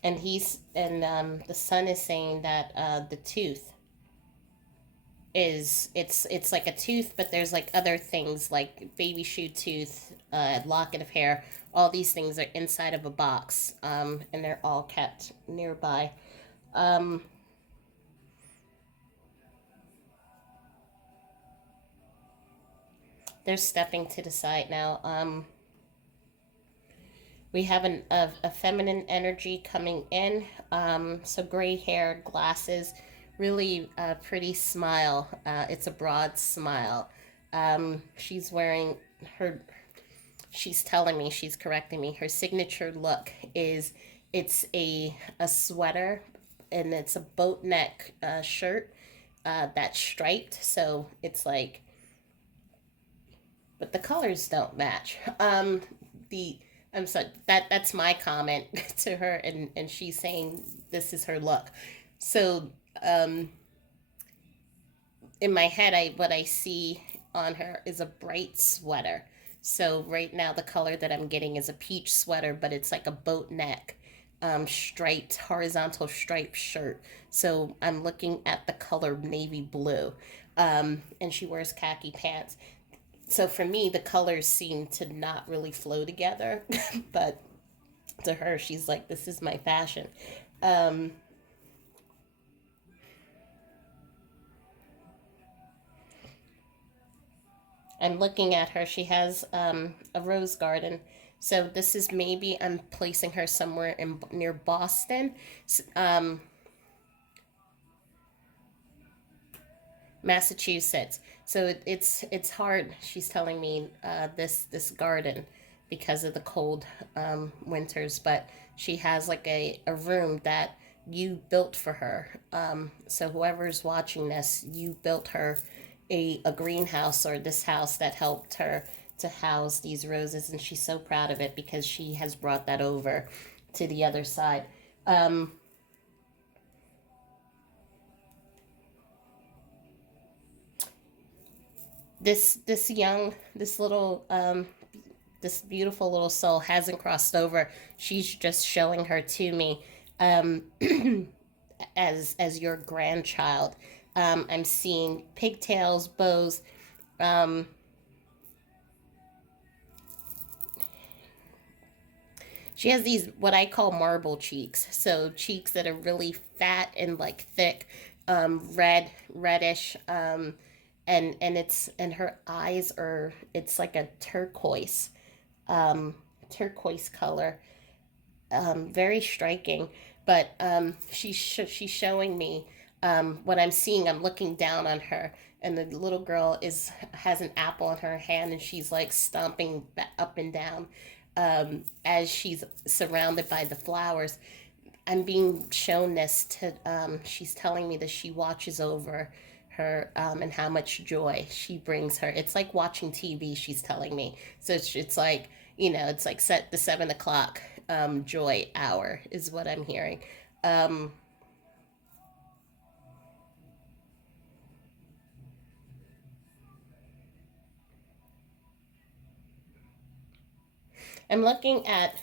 and the son is saying that the tooth is it's like a tooth, but there's like other things like baby shoe tooth, locket of hair. All these things are inside of a box, and they're all kept nearby. Um, they're stepping to the side now. We have a feminine energy coming in. So gray hair, glasses, really pretty smile. It's a broad smile. She's wearing her. she's telling me, she's correcting me. Her signature look is it's a sweater, and it's a boat neck shirt that's striped. So it's like, but the colors don't match. The I'm sorry, that's my comment to her, and she's saying this is her look. So um, in my head, I what I see on her is a bright sweater. So right now, the color that I'm getting is a peach sweater, but it's like a boat neck, striped horizontal striped shirt. So I'm looking at the color navy blue, and she wears khaki pants. So for me, the colors seem to not really flow together, but to her, she's like, "This is my fashion." Um, I'm looking at her. She has a rose garden. So this is maybe I'm placing her somewhere in near Boston, Massachusetts. So it's hard. She's telling me this garden because of the cold winters, but she has like a room that you built for her. So whoever's watching this, you built her a greenhouse or this house that helped her to house these roses, and she's so proud of it because she has brought that over to the other side. Um, this little this beautiful little soul hasn't crossed over. She's just showing her to me um, as your grandchild. I'm seeing pigtails, bows. Um, she has these what I call marble cheeks. So cheeks that are really fat and like thick, reddish, and her eyes are it's like a um, turquoise color, very striking. But she's showing me what I'm seeing. I'm looking down on her, and the little girl is has an apple in her hand, and she's like stomping up and down as she's surrounded by the flowers. I'm being shown this to. She's telling me that she watches over her and how much joy she brings her. It's like watching TV. She's telling me. So it's like it's like set the 7 o'clock joy hour is what I'm hearing. Um, I'm looking at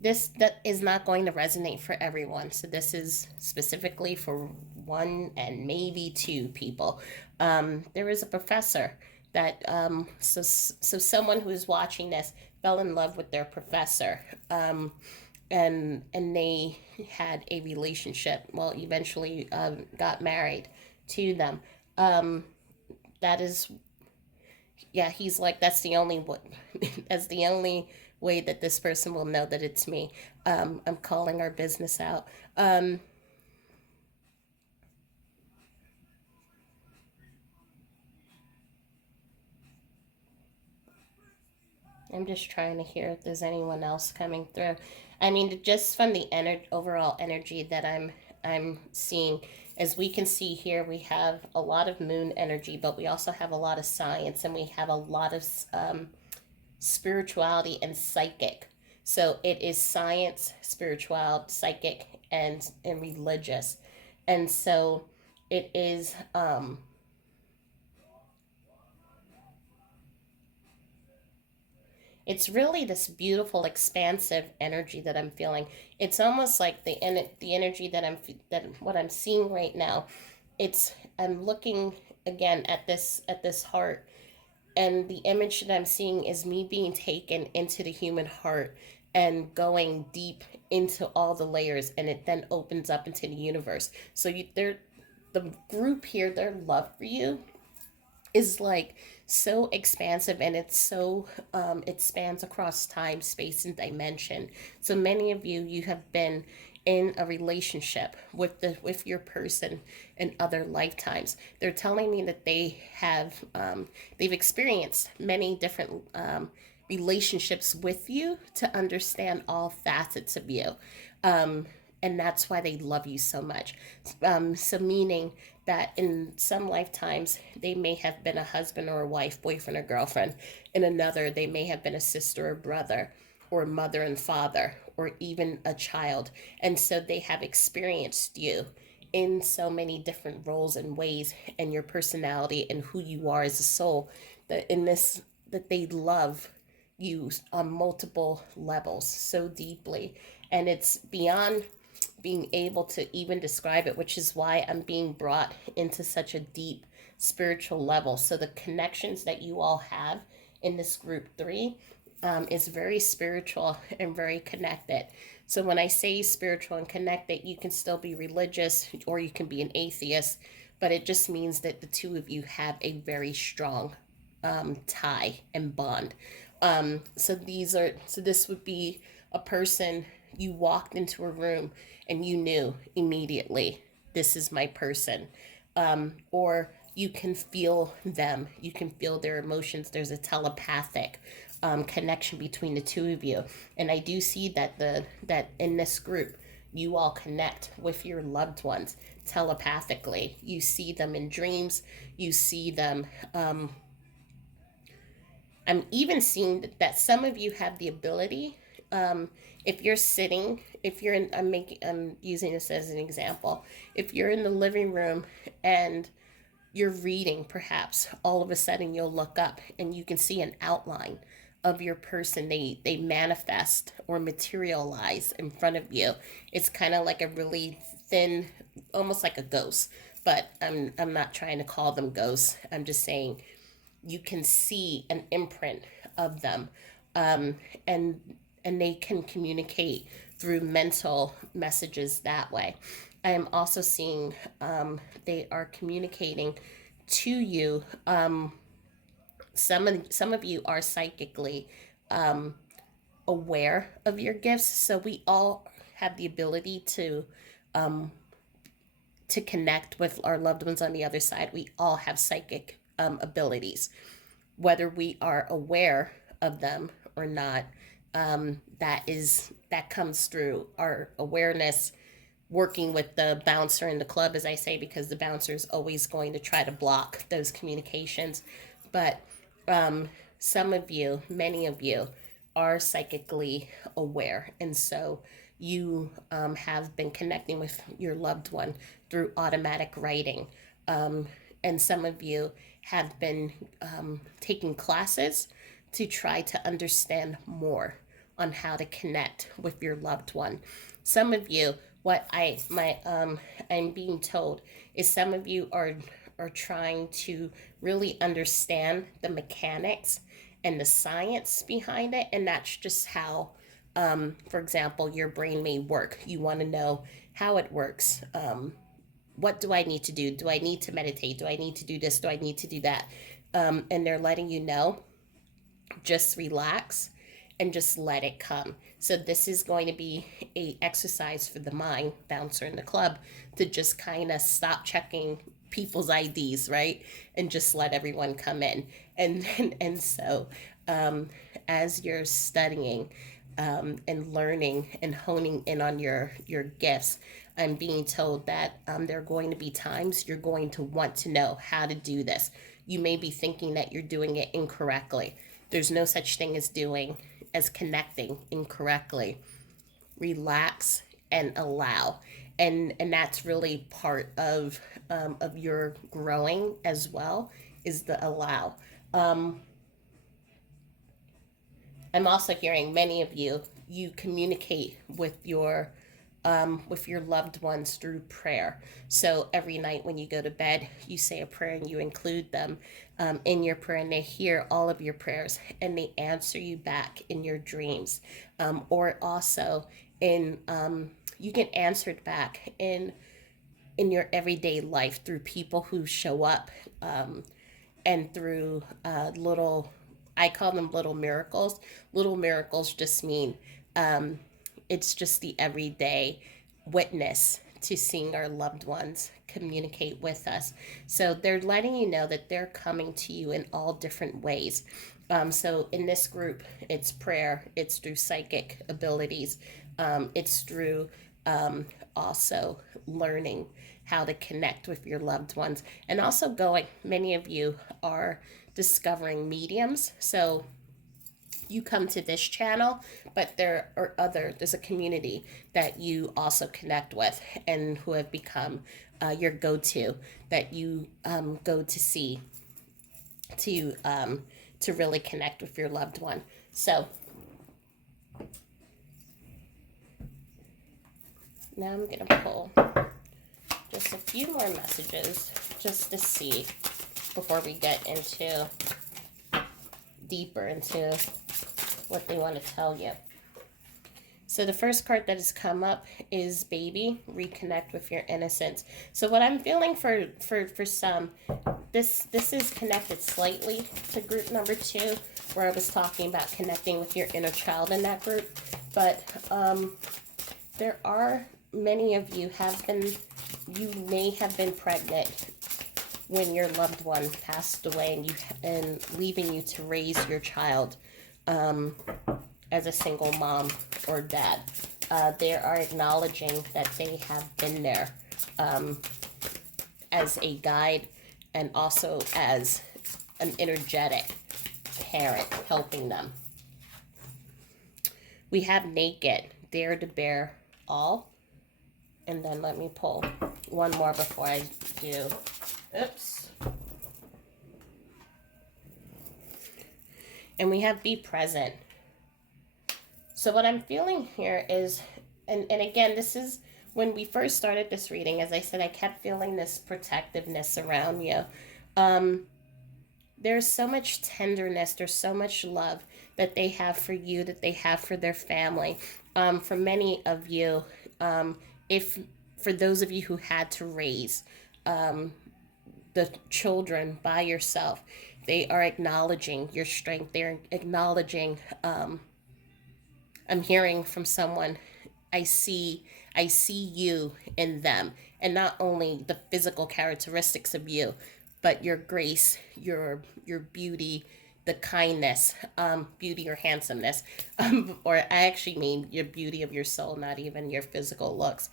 this that is not going to resonate for everyone. So this is specifically for one and maybe two people. There is a professor that so someone who's watching this fell in love with their professor, and they had a relationship. Well, eventually got married to them. Um, that is yeah, he's like, that's the only that's the only way that this person will know that it's me. I'm calling our business out. Um, I'm just trying to hear if there's anyone else coming through. I mean, just from the overall energy that I'm seeing, as we can see here, we have a lot of moon energy, but we also have a lot of science, and we have a lot of spirituality and psychic. So it is science, spiritual, psychic, and religious, and so it is. It's really this beautiful, expansive energy that I'm feeling. It's almost like the energy that that what I'm seeing right now. It's I'm looking again at this heart, and the image that I'm seeing is me being taken into the human heart and going deep into all the layers, and it then opens up into the universe. So the group here, their love for you is like so expansive, and it's so it spans across time, space, and dimension. So many of you have been in a relationship with your person in other lifetimes. They're telling me that they've experienced many different relationships with you to understand all facets of you. Um, and that's why they love you so much. So, meaning that in some lifetimes, they may have been a husband or a wife, boyfriend or girlfriend. In another, they may have been a sister or brother, or mother and father, or even a child. And so they have experienced you in so many different roles and ways, and your personality and who you are as a soul, that they love you on multiple levels so deeply. And it's beyond being able to even describe it, which is why I'm being brought into such a deep spiritual level. So the connections that you all have in this group three is very spiritual and very connected. So when I say spiritual and connected, you can still be religious or you can be an atheist, but it just means that the two of you have a very strong tie and bond. So this would be a person you walked into a room and you knew immediately this is my person. Or you can feel them, you can feel their emotions. There's a telepathic connection between the two of you, and I do see that in this group you all connect with your loved ones telepathically. You see them in dreams, you see them. I'm even seeing that some of you have the ability. Um, if you're sitting, if you're in, I'm using this as an example. If you're in the living room and you're reading, perhaps all of a sudden you'll look up and you can see an outline of your person. They manifest or materialize in front of you. It's kind of like a really thin, almost like a ghost. But I'm not trying to call them ghosts. I'm just saying you can see an imprint of them, um, and and they can communicate through mental messages that way. I am also seeing they are communicating to you. Some of you are psychically aware of your gifts, so we all have the ability to connect with our loved ones on the other side. We all have psychic abilities, whether we are aware of them or not. That comes through our awareness, working with the bouncer in the club, as I say, because the bouncer is always going to try to block those communications. But some of you, many of you, are psychically aware, and so you have been connecting with your loved one through automatic writing. And some of you have been taking classes to try to understand more on how to connect with your loved one. Some of you, I'm being told is some of you are trying to really understand the mechanics and the science behind it, and that's just how, for example, your brain may work. You want to know how it works. What do I need to do? Do I need to meditate? Do I need to do this? Do I need to do that? And they're letting you know, just relax and just let it come. So this is going to be a exercise for the mind bouncer in the club to just kind of stop checking people's IDs, right? And just let everyone come in. And so as you're studying and learning and honing in on your gifts, I'm being told that there are going to be times you're going to want to know how to do this. You may be thinking that you're doing it incorrectly. There's no such thing as connecting incorrectly. Relax and allow, and that's really part of your growing as well, is the allow. I'm also hearing many of you communicate with your loved ones through prayer. So every night when you go to bed, you say a prayer and you include them in your prayer, and they hear all of your prayers and they answer you back in your dreams, or also in you get answered back in your everyday life through people who show up, and through little, I call them little miracles. Little miracles just mean it's just the everyday. witness to seeing our loved ones communicate with us. So they're letting you know that they're coming to you in all different ways. So in this group, it's prayer, it's through psychic abilities, it's through also learning how to connect with your loved ones, and also going. Many of you are discovering mediums. So you come to this channel, but there's a community that you also connect with and who have become your go-to, that you go to see to really connect with your loved one. So now I'm gonna pull just a few more messages just to see before we get into deeper into what they want to tell you. So the first card that has come up is baby, reconnect with your innocence. So what I'm feeling for some, this is connected slightly to group number 2, where I was talking about connecting with your inner child in that group. But there are many of you you may have been pregnant when your loved one passed away, and leaving you to raise your child as a single mom or dad. They are acknowledging that they have been there as a guide and also as an energetic parent helping them. We have naked, dare to bear all. And then let me pull one more before I do. Oops. And we have be present. So what I'm feeling here is, and again, this is when we first started this reading, as I said, I kept feeling this protectiveness around you. There's so much tenderness, there's so much love that they have for you, that they have for their family. For many of you, for those of you who had to raise the children by yourself, they are acknowledging your strength. They're acknowledging, I'm hearing from someone, I see you in them, and not only the physical characteristics of you, but your grace, your beauty, the kindness, beauty or handsomeness, or I actually mean your beauty of your soul, not even your physical looks,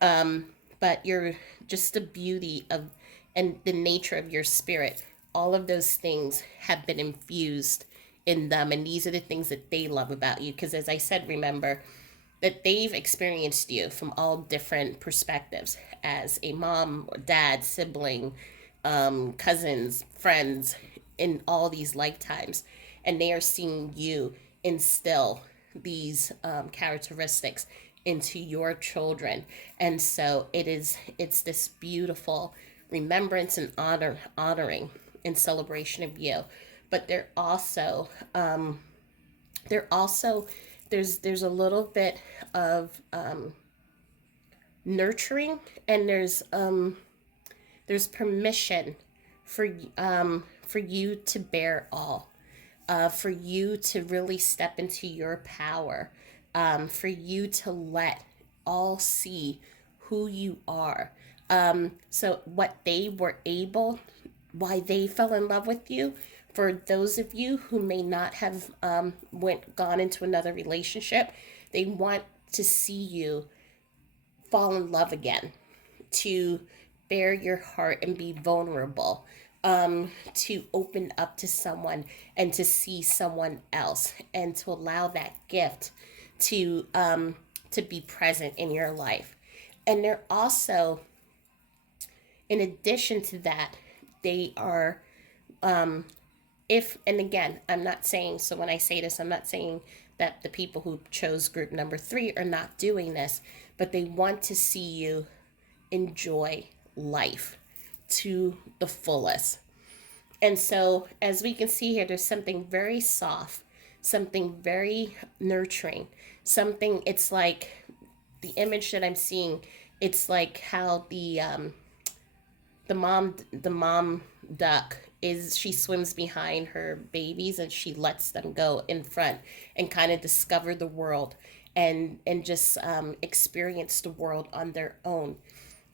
but your just the beauty of and the nature of your spirit. All of those things have been infused in them, and these are the things that they love about you. Because as I said, remember that they've experienced you from all different perspectives, as a mom or dad, sibling, cousins, friends, in all these lifetimes, and they are seeing you instill these characteristics into your children. And so it's this beautiful remembrance and honoring and celebration of you. But there's a little bit of nurturing, and there's permission for you to bear all, for you to really step into your power, for you to let all see who you are. So what they were able, why they fell in love with you, for those of you who may not have gone into another relationship, they want to see you fall in love again, to bare your heart and be vulnerable, to open up to someone and to see someone else, and to allow that gift to be present in your life. And they're also, in addition to that, they are and again, I'm not saying, so when I say this, I'm not saying that the people who chose group number 3 are not doing this, but they want to see you enjoy life to the fullest. And so, as we can see here, there's something very soft, something very nurturing, something, it's like the image that I'm seeing, it's like how the mom duck she swims behind her babies and she lets them go in front and kind of discover the world. and just experience the world on their own.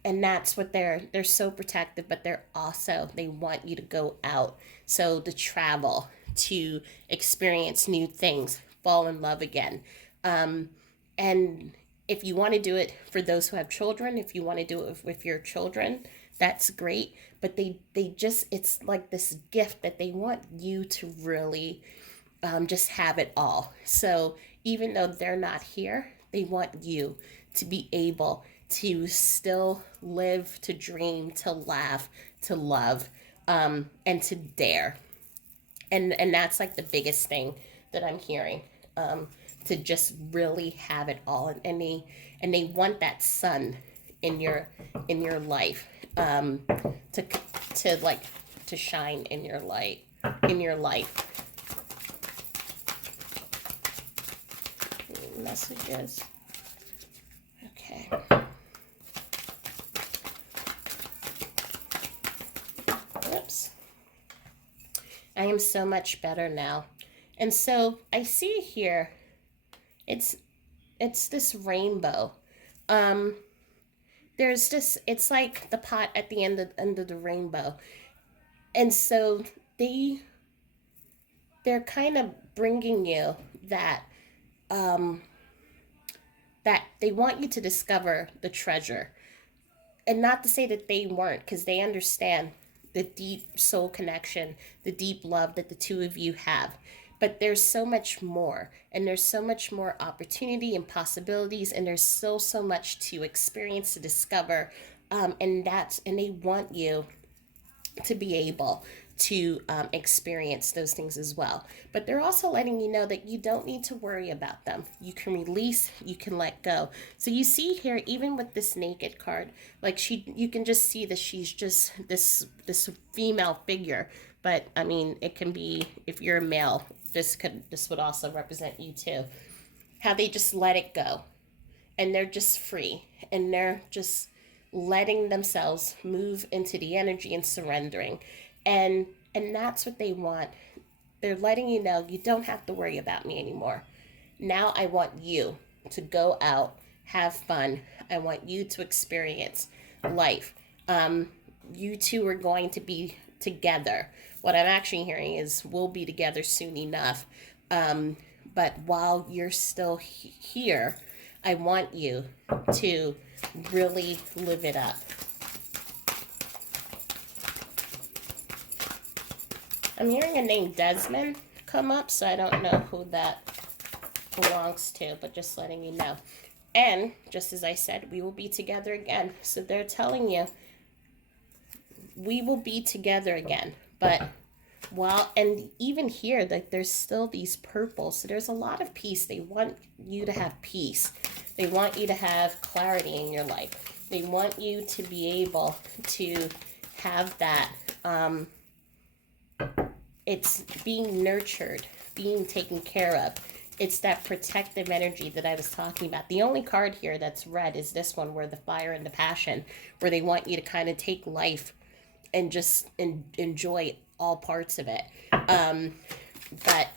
And that's what they're so protective, but they're also, they want you to go out, so to travel, to experience new things, fall in love again. And if you want to do it for those who have children, if you want to do it with your children, that's great. But they just, it's like this gift that they want you to really just have it all. So even though they're not here, they want you to be able to still live, to dream, to laugh, to love, and to dare. And that's like the biggest thing that I'm hearing. To just really have it all, and they want that sun in your life, to like to shine in your light, in your life. Messages. Okay. Oops. I am so much better now. And so I see here, it's it's this rainbow. Um there's this, it's like the pot at the end of the rainbow. And so they they're kind of bringing you that, um that they want you to discover the treasure. And not to say that they weren't, because they understand the deep soul connection, the deep love that the two of you have. But there's so much more, and there's so much more opportunity and possibilities, and there's so much to experience, to discover, and they want you to be able to experience those things as well. But they're also letting you know that you don't need to worry about them. You can release, you can let go. So you see here, even with this naked card, like you can just see that she's just this female figure. But I mean, it can be, if you're a male, this would also represent you too. How they just let it go, and they're just free, and they're just letting themselves move into the energy and surrendering. And that's what they want. They're letting you know, you don't have to worry about me anymore. Now I want you to go out, have fun. I want you to experience life. You two are going to be together. What I'm actually hearing is we'll be together soon enough. But while you're still here, I want you to really live it up. I'm hearing a name Desmond come up, so I don't know who that belongs to, but just letting you know. And just as I said, we will be together again. So they're telling you, we will be together again. But while, and even here, like, there's still these purples. So there's a lot of peace. They want you to have peace. They want you to have clarity in your life. They want you to be able to have that, it's being nurtured, being taken care of. It's that protective energy that I was talking about. The only card here that's red is this one, where the fire and the passion, where they want you to kind of take life and just enjoy all parts of it. But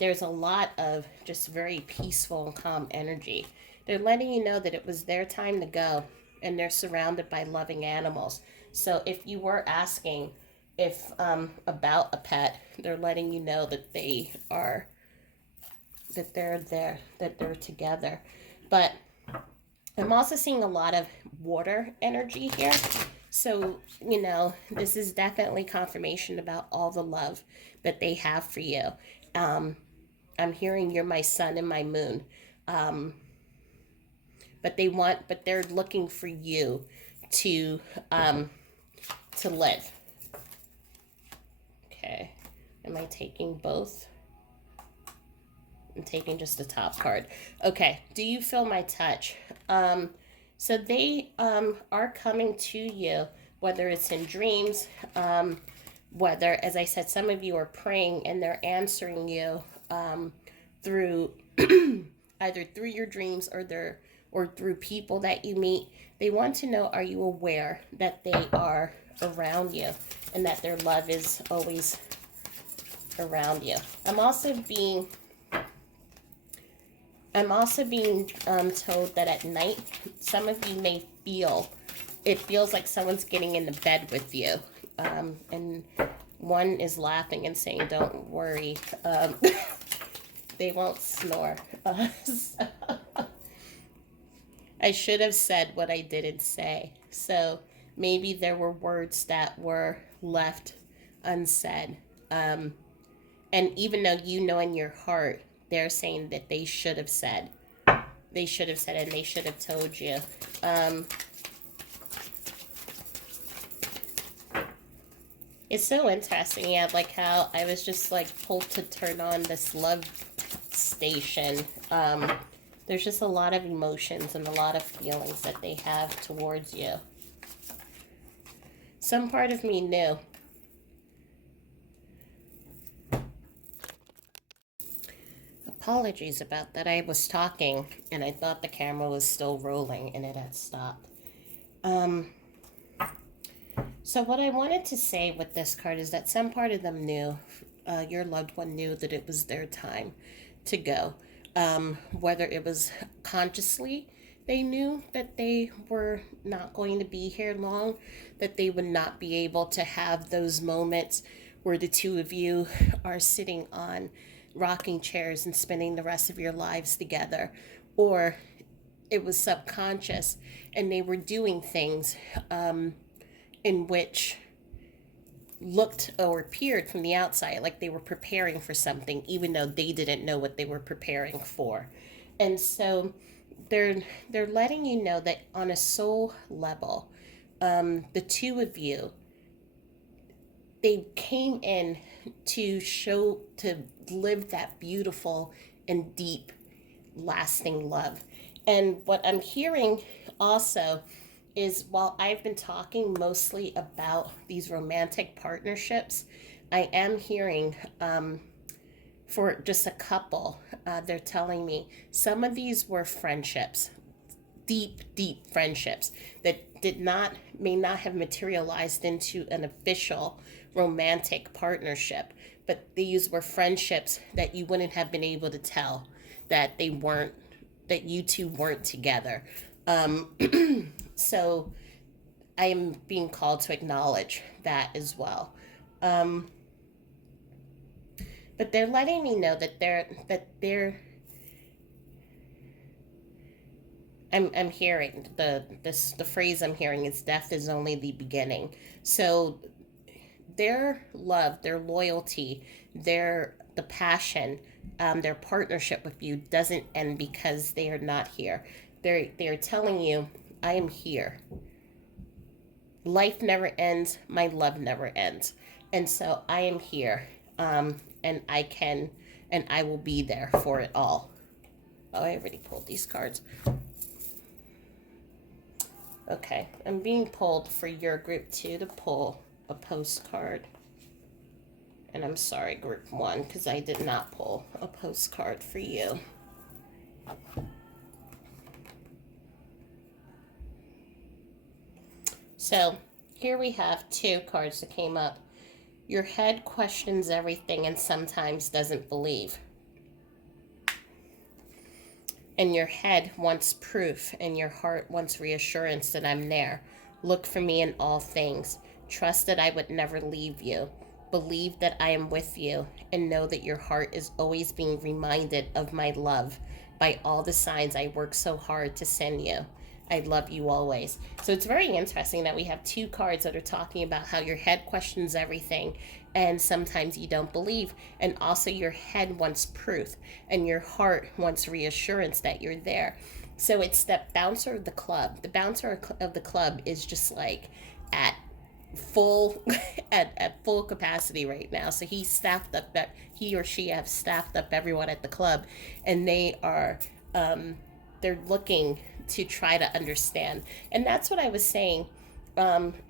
there's a lot of just very peaceful and calm energy. They're letting you know that it was their time to go, and they're surrounded by loving animals. So if you were asking if about a pet, they're letting you know that they're there, that they're together. But I'm also seeing a lot of water energy here. So, this is definitely confirmation about all the love that they have for you. I'm hearing you're my sun and my moon. But they're looking for you to live. Okay. Am I taking both? I'm taking just the top card. Okay. Do you feel my touch? So they are coming to you, whether it's in dreams, whether, as I said, some of you are praying and they're answering you through either through your dreams or through people that you meet. They want to know, are you aware that they are around you and that their love is always around you? I'm also being I'm also being told that at night, some of you may feel, it feels like someone's getting in the bed with you. And one is laughing and saying, don't worry, they won't snore. So I should have said what I didn't say. So maybe there were words that were left unsaid. Um, and even though you know in your heart, they're saying that they should have said. They should have said it and they should have told you. It's so interesting, yeah, like how I was just like pulled to turn on this love station. There's just a lot of emotions and a lot of feelings that they have towards you. Some part of me knew. Apologies about that. I was talking and I thought the camera was still rolling and it had stopped. So what I wanted to say with this card is that some part of them knew, your loved one knew that it was their time to go. Whether it was consciously, they knew that they were not going to be here long, that they would not be able to have those moments where the two of you are sitting on rocking chairs and spending the rest of your lives together, or it was subconscious and they were doing things in which looked or appeared from the outside like they were preparing for something, even though they didn't know what they were preparing for. And so they're letting you know that on a soul level, the two of you, they came in to show, to live that beautiful and deep lasting love. And what I'm hearing also is, while I've been talking mostly about these romantic partnerships, I am hearing for just a couple, they're telling me some of these were friendships, deep friendships that may not have materialized into an official romantic partnership, but these were friendships that you wouldn't have been able to tell that they weren't, that you two weren't together. So I am being called to acknowledge that as well. Um, but they're letting me know that I'm hearing the phrase I'm hearing is death is only the beginning. So their love, their loyalty, the passion, their partnership with you doesn't end because they are not here. They're telling you, I am here. Life never ends. My love never ends, and so I am here, and I will be there for it all. Oh, I already pulled these cards. Okay, I'm being pulled for your group 2 to pull a postcard. And I'm sorry, group 1, because I did not pull a postcard for you. So here we have 2 cards that came up. Your head questions everything and sometimes doesn't believe. And your head wants proof and your heart wants reassurance that I'm there. Look for me in all things. Trust that I would never leave you. Believe that I am with you and know that your heart is always being reminded of my love by all the signs I work so hard to send you. I love you always. So it's very interesting that we have 2 cards that are talking about how your head questions everything and sometimes you don't believe. And also your head wants proof and your heart wants reassurance that you're there. So it's that bouncer of the club. The bouncer of the club is just like at full at full capacity right now. So he staffed up, that he or she have staffed up everyone at the club, and they are they're looking to try to understand. And that's what I was saying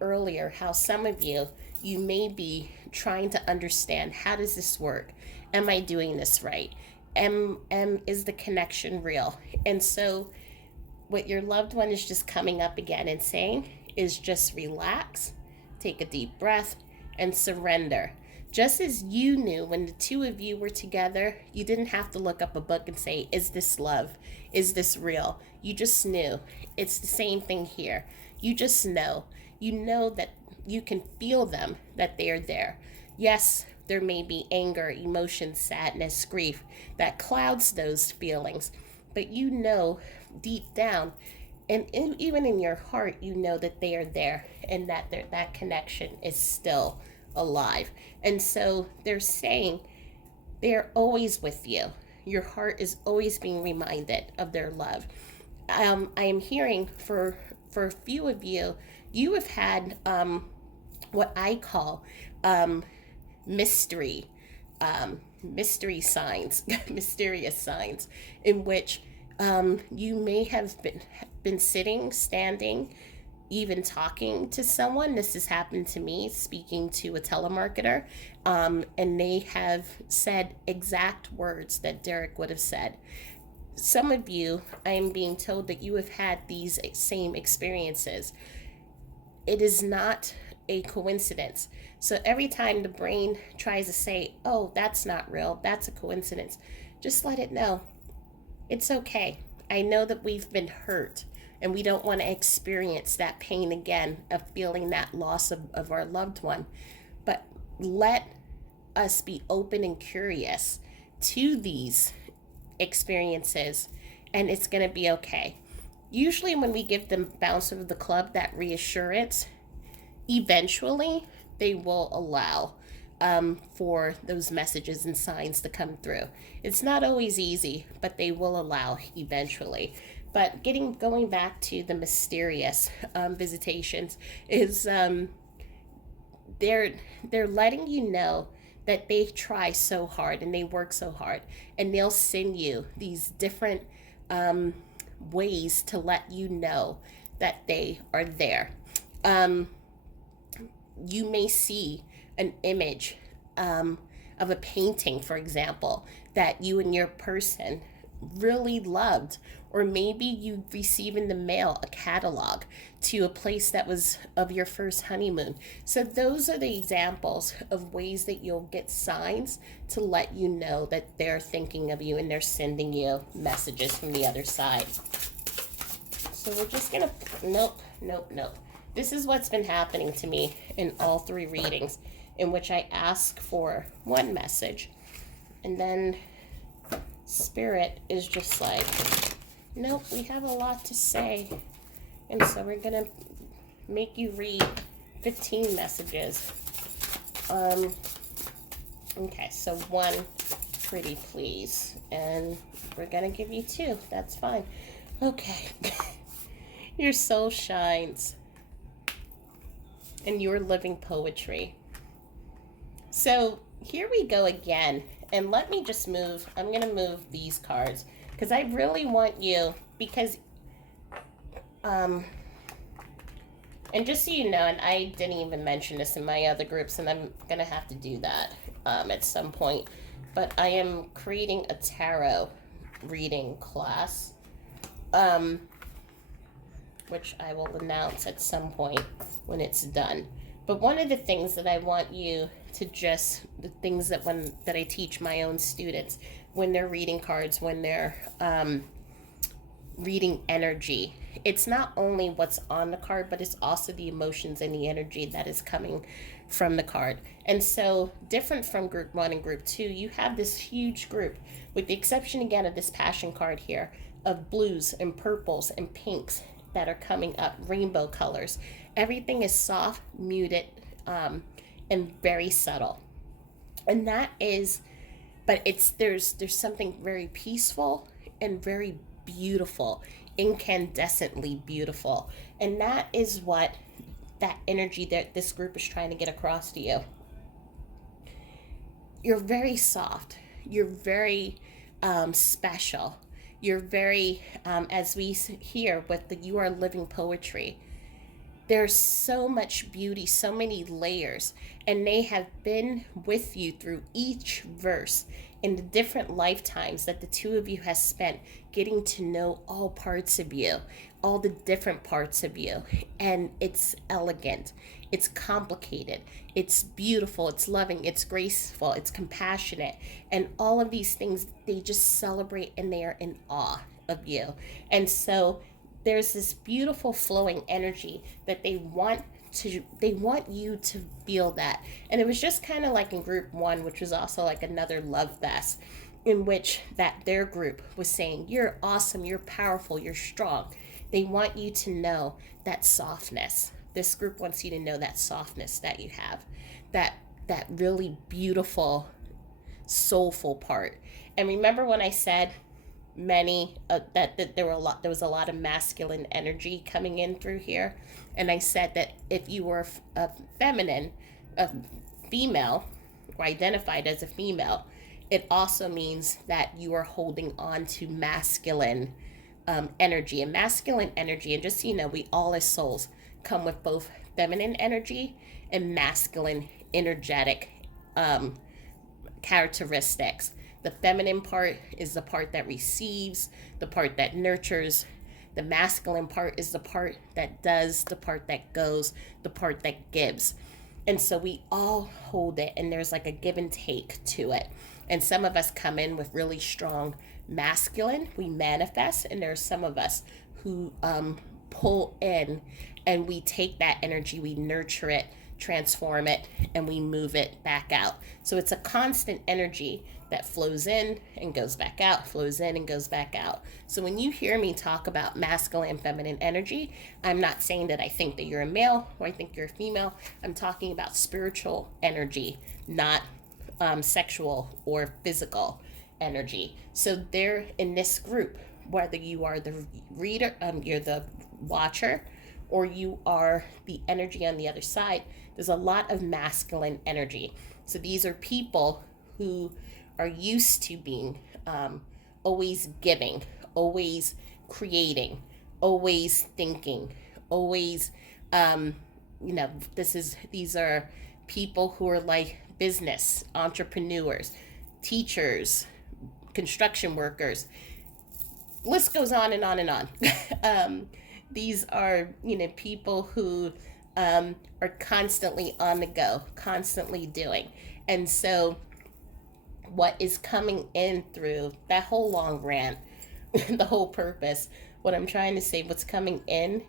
earlier, how some of you may be trying to understand, how does this work? Am I doing this right? Is the connection real? And so what your loved one is just coming up again and saying is just relax, take a deep breath, and surrender. Just as you knew when the two of you were together, you didn't have to look up a book and say, is this love? Is this real? You just knew. It's the same thing here. You just know. You know that you can feel them, that they're there. Yes, there may be anger, emotion, sadness, grief that clouds those feelings, but you know deep down, and even in your heart, you know that they are there and that that connection is still alive. And so they're saying they're always with you. Your heart is always being reminded of their love. I am hearing for a few of you, you have had what I call mystery mystery signs, mysterious signs, in which you may have been sitting, standing, even talking to someone. This has happened to me, speaking to a telemarketer, and they have said exact words that Derek would have said. Some of you, I am being told that you have had these same experiences. It is not a coincidence. So every time the brain tries to say, oh, that's not real, that's a coincidence, just let it know. It's okay. I know that we've been hurt and we don't want to experience that pain again of feeling that loss of our loved one. But let us be open and curious to these experiences, and it's going to be okay. Usually when we give them bounce of the club, that reassurance, eventually they will allow for those messages and signs to come through. It's not always easy, but they will allow eventually. But going back to the mysterious visitations is they're letting you know that they try so hard and they work so hard, and they'll send you these different ways to let you know that they are there. You may see an image of a painting, for example, that you and your person really loved, or maybe you receive in the mail a catalog to a place that was of your first honeymoon. So those are the examples of ways that you'll get signs to let you know that they're thinking of you and they're sending you messages from the other side. So we're just gonna, nope. This is what's been happening to me in all three readings, in which I ask for one message, and then Spirit is just like, nope, we have a lot to say, and so we're gonna make you read 15 messages. Okay, so one, pretty please, and we're gonna give you two. That's fine. Okay. Your soul shines, and you're living poetry. So here we go again, and let me just move. I'm going to move these cards because I really want you, because and just so you know, and I didn't even mention this in my other groups, and I'm going to have to do that at some point, but I am creating a tarot reading class, which I will announce at some point when it's done. But one of the things that I want you to the things that I teach my own students when they're reading cards, when they're reading energy, it's not only what's on the card, but it's also the emotions and the energy that is coming from the card. And so, different from group 1 and group 2, you have this huge group, with the exception again of this passion card here, of blues and purples and pinks that are coming up, rainbow colors. Everything is soft, muted, and very subtle. And that is, but there's something very peaceful and very beautiful, incandescently beautiful. And that is what that energy that this group is trying to get across to you. You're very soft. You're very special. You're very, as we hear with the You Are Living Poetry, there's so much beauty, so many layers, and they have been with you through each verse in the different lifetimes that the two of you has spent getting to know all parts of you, all the different parts of you. And it's elegant, It's complicated. It's beautiful. It's loving. It's graceful. It's compassionate. And all of these things, they just celebrate and they are in awe of you. And so there's this beautiful flowing energy that they want you to feel that. And it was just kind of like in group 1, which was also like another love fest, in which that their group was saying, you're awesome, you're powerful, you're strong. They want you to know that softness. This group wants you to know that softness that you have, that really beautiful, soulful part. And remember when I said that there was a lot of masculine energy coming in through here, and I said that if you were a feminine, a female, or identified as a female, it also means that you are holding on to masculine energy. And masculine energy, and just so you know, we all as souls come with both feminine energy and masculine energetic characteristics. The feminine part is the part that receives, the part that nurtures. The masculine part is the part that does, the part that goes, the part that gives. And so we all hold it, and there's like a give and take to it. And some of us come in with really strong masculine, we manifest, and there are some of us who pull in, and we take that energy, we nurture it, transform it, and we move it back out. So it's a constant energy that flows in and goes back out, flows in and goes back out. So when you hear me talk about masculine and feminine energy, I'm not saying that I think that you're a male or I think you're a female. I'm talking about spiritual energy, not sexual or physical energy. So they're in this group, whether you are the reader, you're the watcher, or you are the energy on the other side, there's a lot of masculine energy. So these are people who are used to being always giving, always creating, always thinking, always, these are people who are like business entrepreneurs, teachers, construction workers. List goes on and on and on. These are, people who are constantly on the go, constantly doing. And so what is coming in through that whole long rant, the whole purpose, what I'm trying to say, what's coming in,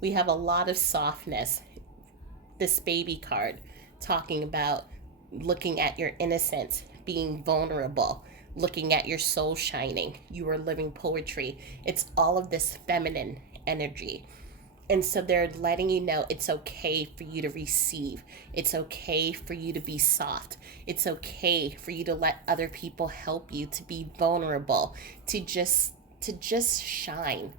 we have a lot of softness. This baby card talking about looking at your innocence, being vulnerable, looking at your soul shining. You are living poetry. It's all of this feminine energy. And so they're letting you know it's okay for you to receive. It's okay for you to be soft. It's okay for you to let other people help you, to be vulnerable, to just shine.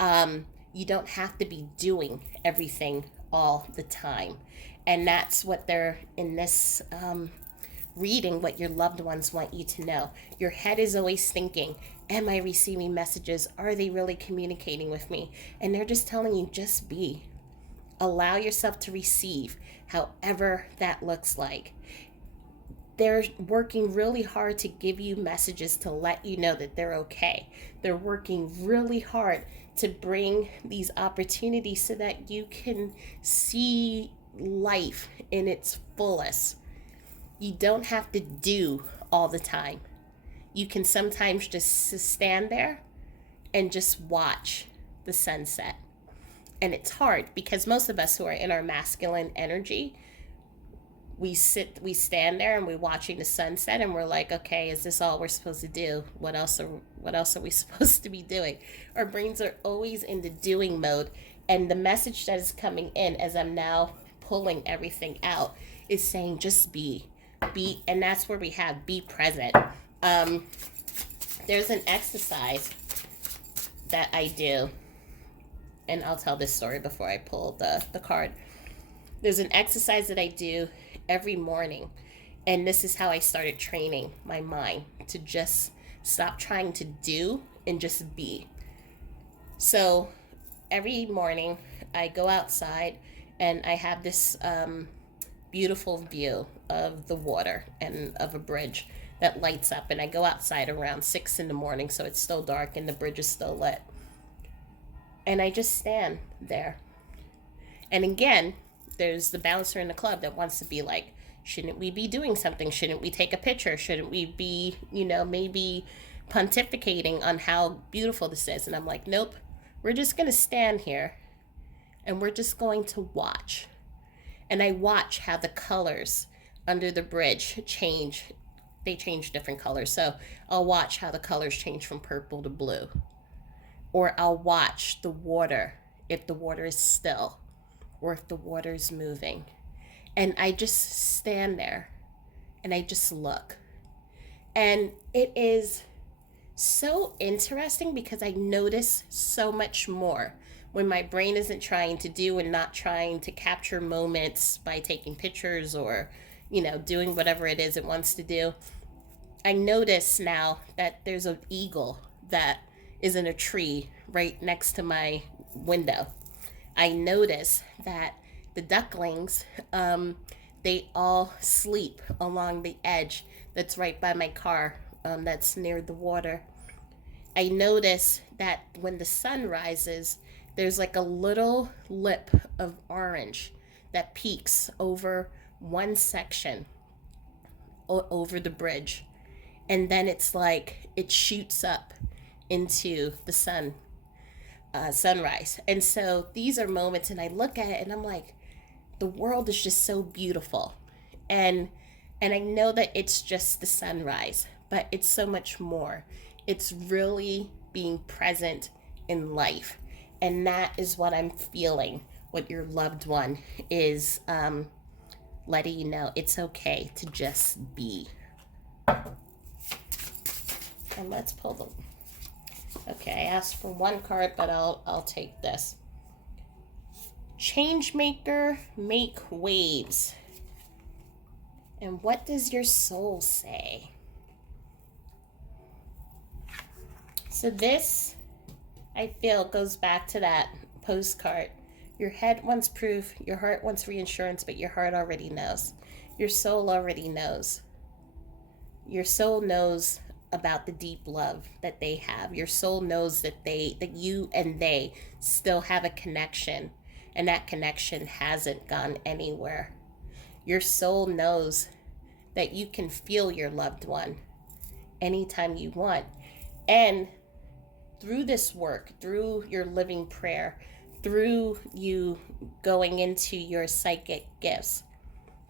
You don't have to be doing everything all the time. And that's what they're in this reading, what your loved ones want you to know. Your head is always thinking, am I receiving messages? Are they really communicating with me? And they're just telling you, just be. Allow yourself to receive, however that looks like. They're working really hard to give you messages to let you know that they're okay. They're working really hard to bring these opportunities so that you can see life in its fullest. You don't have to do all the time. You can sometimes just stand there and just watch the sunset. And it's hard because most of us who are in our masculine energy, we stand there and we're watching the sunset and we're like, okay, is this all we're supposed to do? What else are we supposed to be doing? Our brains are always in the doing mode. And the message that is coming in as I'm now pulling everything out is saying, just be, and that's where we have be present. There's an exercise that I do, and I'll tell this story before I pull the card. There's an exercise that I do every morning, and this is how I started training my mind to just stop trying to do and just be. So every morning I go outside and I have this beautiful view of the water and of a bridge that lights up, and I go outside around 6 a.m, so it's still dark and the bridge is still lit, and I just stand there. And again, there's the bouncer in the club that wants to be like, shouldn't we be doing something? Shouldn't we take a picture? Shouldn't we be, maybe pontificating on how beautiful this is? And I'm like, nope, we're just going to stand here and we're just going to watch. And I watch how the colors under the bridge change. They change different colors. So I'll watch how the colors change from purple to blue. Or I'll watch the water, if the water is still or if the water is moving. And I just stand there and I just look. And it is so interesting because I notice so much more when my brain isn't trying to do and not trying to capture moments by taking pictures or, doing whatever it is it wants to do. I notice now that there's an eagle that is in a tree right next to my window. I notice that the ducklings, they all sleep along the edge that's right by my car, that's near the water. I notice that when the sun rises, there's like a little lip of orange that peeks over one section over the bridge. And then it's like it shoots up into the sunrise. And so these are moments, and I look at it and I'm like, the world is just so beautiful. And I know that it's just the sunrise, but it's so much more. It's really being present in life. And that is what I'm feeling, what your loved one is letting you know. It's okay to just be. And let's pull the... Okay, I asked for one card, but I'll take this. Changemaker, make waves. And what does your soul say? So this, I feel, goes back to that postcard. Your head wants proof, your heart wants reassurance, but your heart already knows. Your soul already knows. Your soul knows about the deep love that they have. Your soul knows that you and they still have a connection, and that connection hasn't gone anywhere. Your soul knows that you can feel your loved one anytime you want. And through this work, through your living prayer, through you going into your psychic gifts,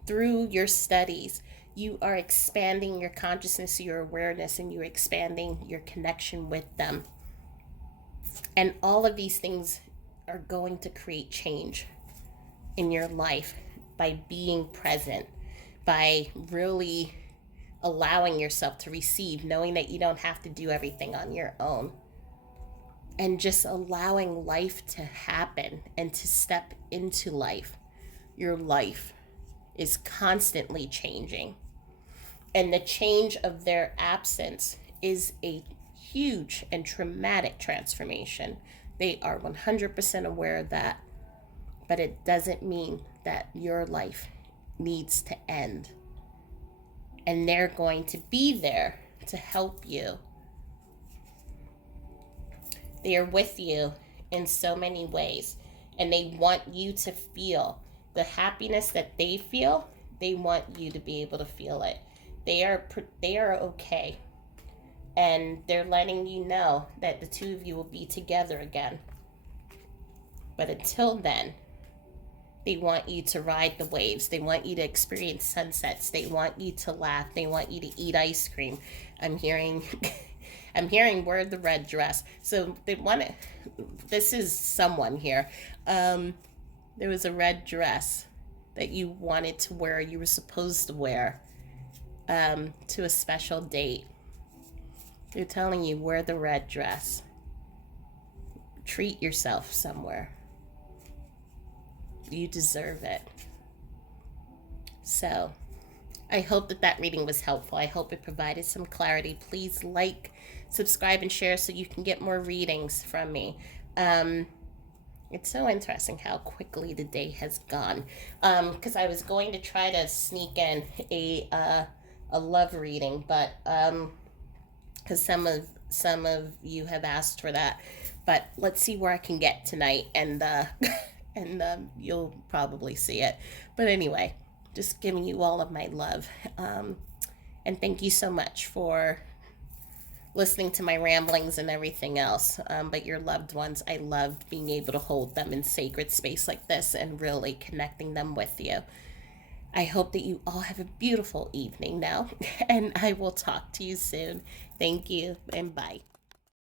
through your studies, you are expanding your consciousness, your awareness, and you're expanding your connection with them. And all of these things are going to create change in your life by being present, by really allowing yourself to receive, knowing that you don't have to do everything on your own, and just allowing life to happen and to step into life. Your life is constantly changing. And the change of their absence is a huge and traumatic transformation. They are 100% aware of that. But it doesn't mean that your life needs to end. And they're going to be there to help you. They are with you in so many ways. And they want you to feel the happiness that they feel. They want you to be able to feel it. They are okay. And they're letting you know that the two of you will be together again. But until then, they want you to ride the waves. They want you to experience sunsets. They want you to laugh. They want you to eat ice cream. I'm hearing wear the red dress. So they want to, this is someone here. There was a red dress that you wanted to wear, you were supposed to wear to a special date. They're telling you, wear the red dress. Treat yourself somewhere. You deserve it. So, I hope that reading was helpful. I hope it provided some clarity. Please like, subscribe, and share so you can get more readings from me. It's so interesting how quickly the day has gone. Because I was going to try to sneak in a love reading, but because some of you have asked for that. But let's see where I can get tonight, and and you'll probably see it. But anyway, just giving you all of my love. And thank you so much for listening to my ramblings and everything else. But your loved ones, I loved being able to hold them in sacred space like this and really connecting them with you. I hope that you all have a beautiful evening now, and I will talk to you soon. Thank you, and bye.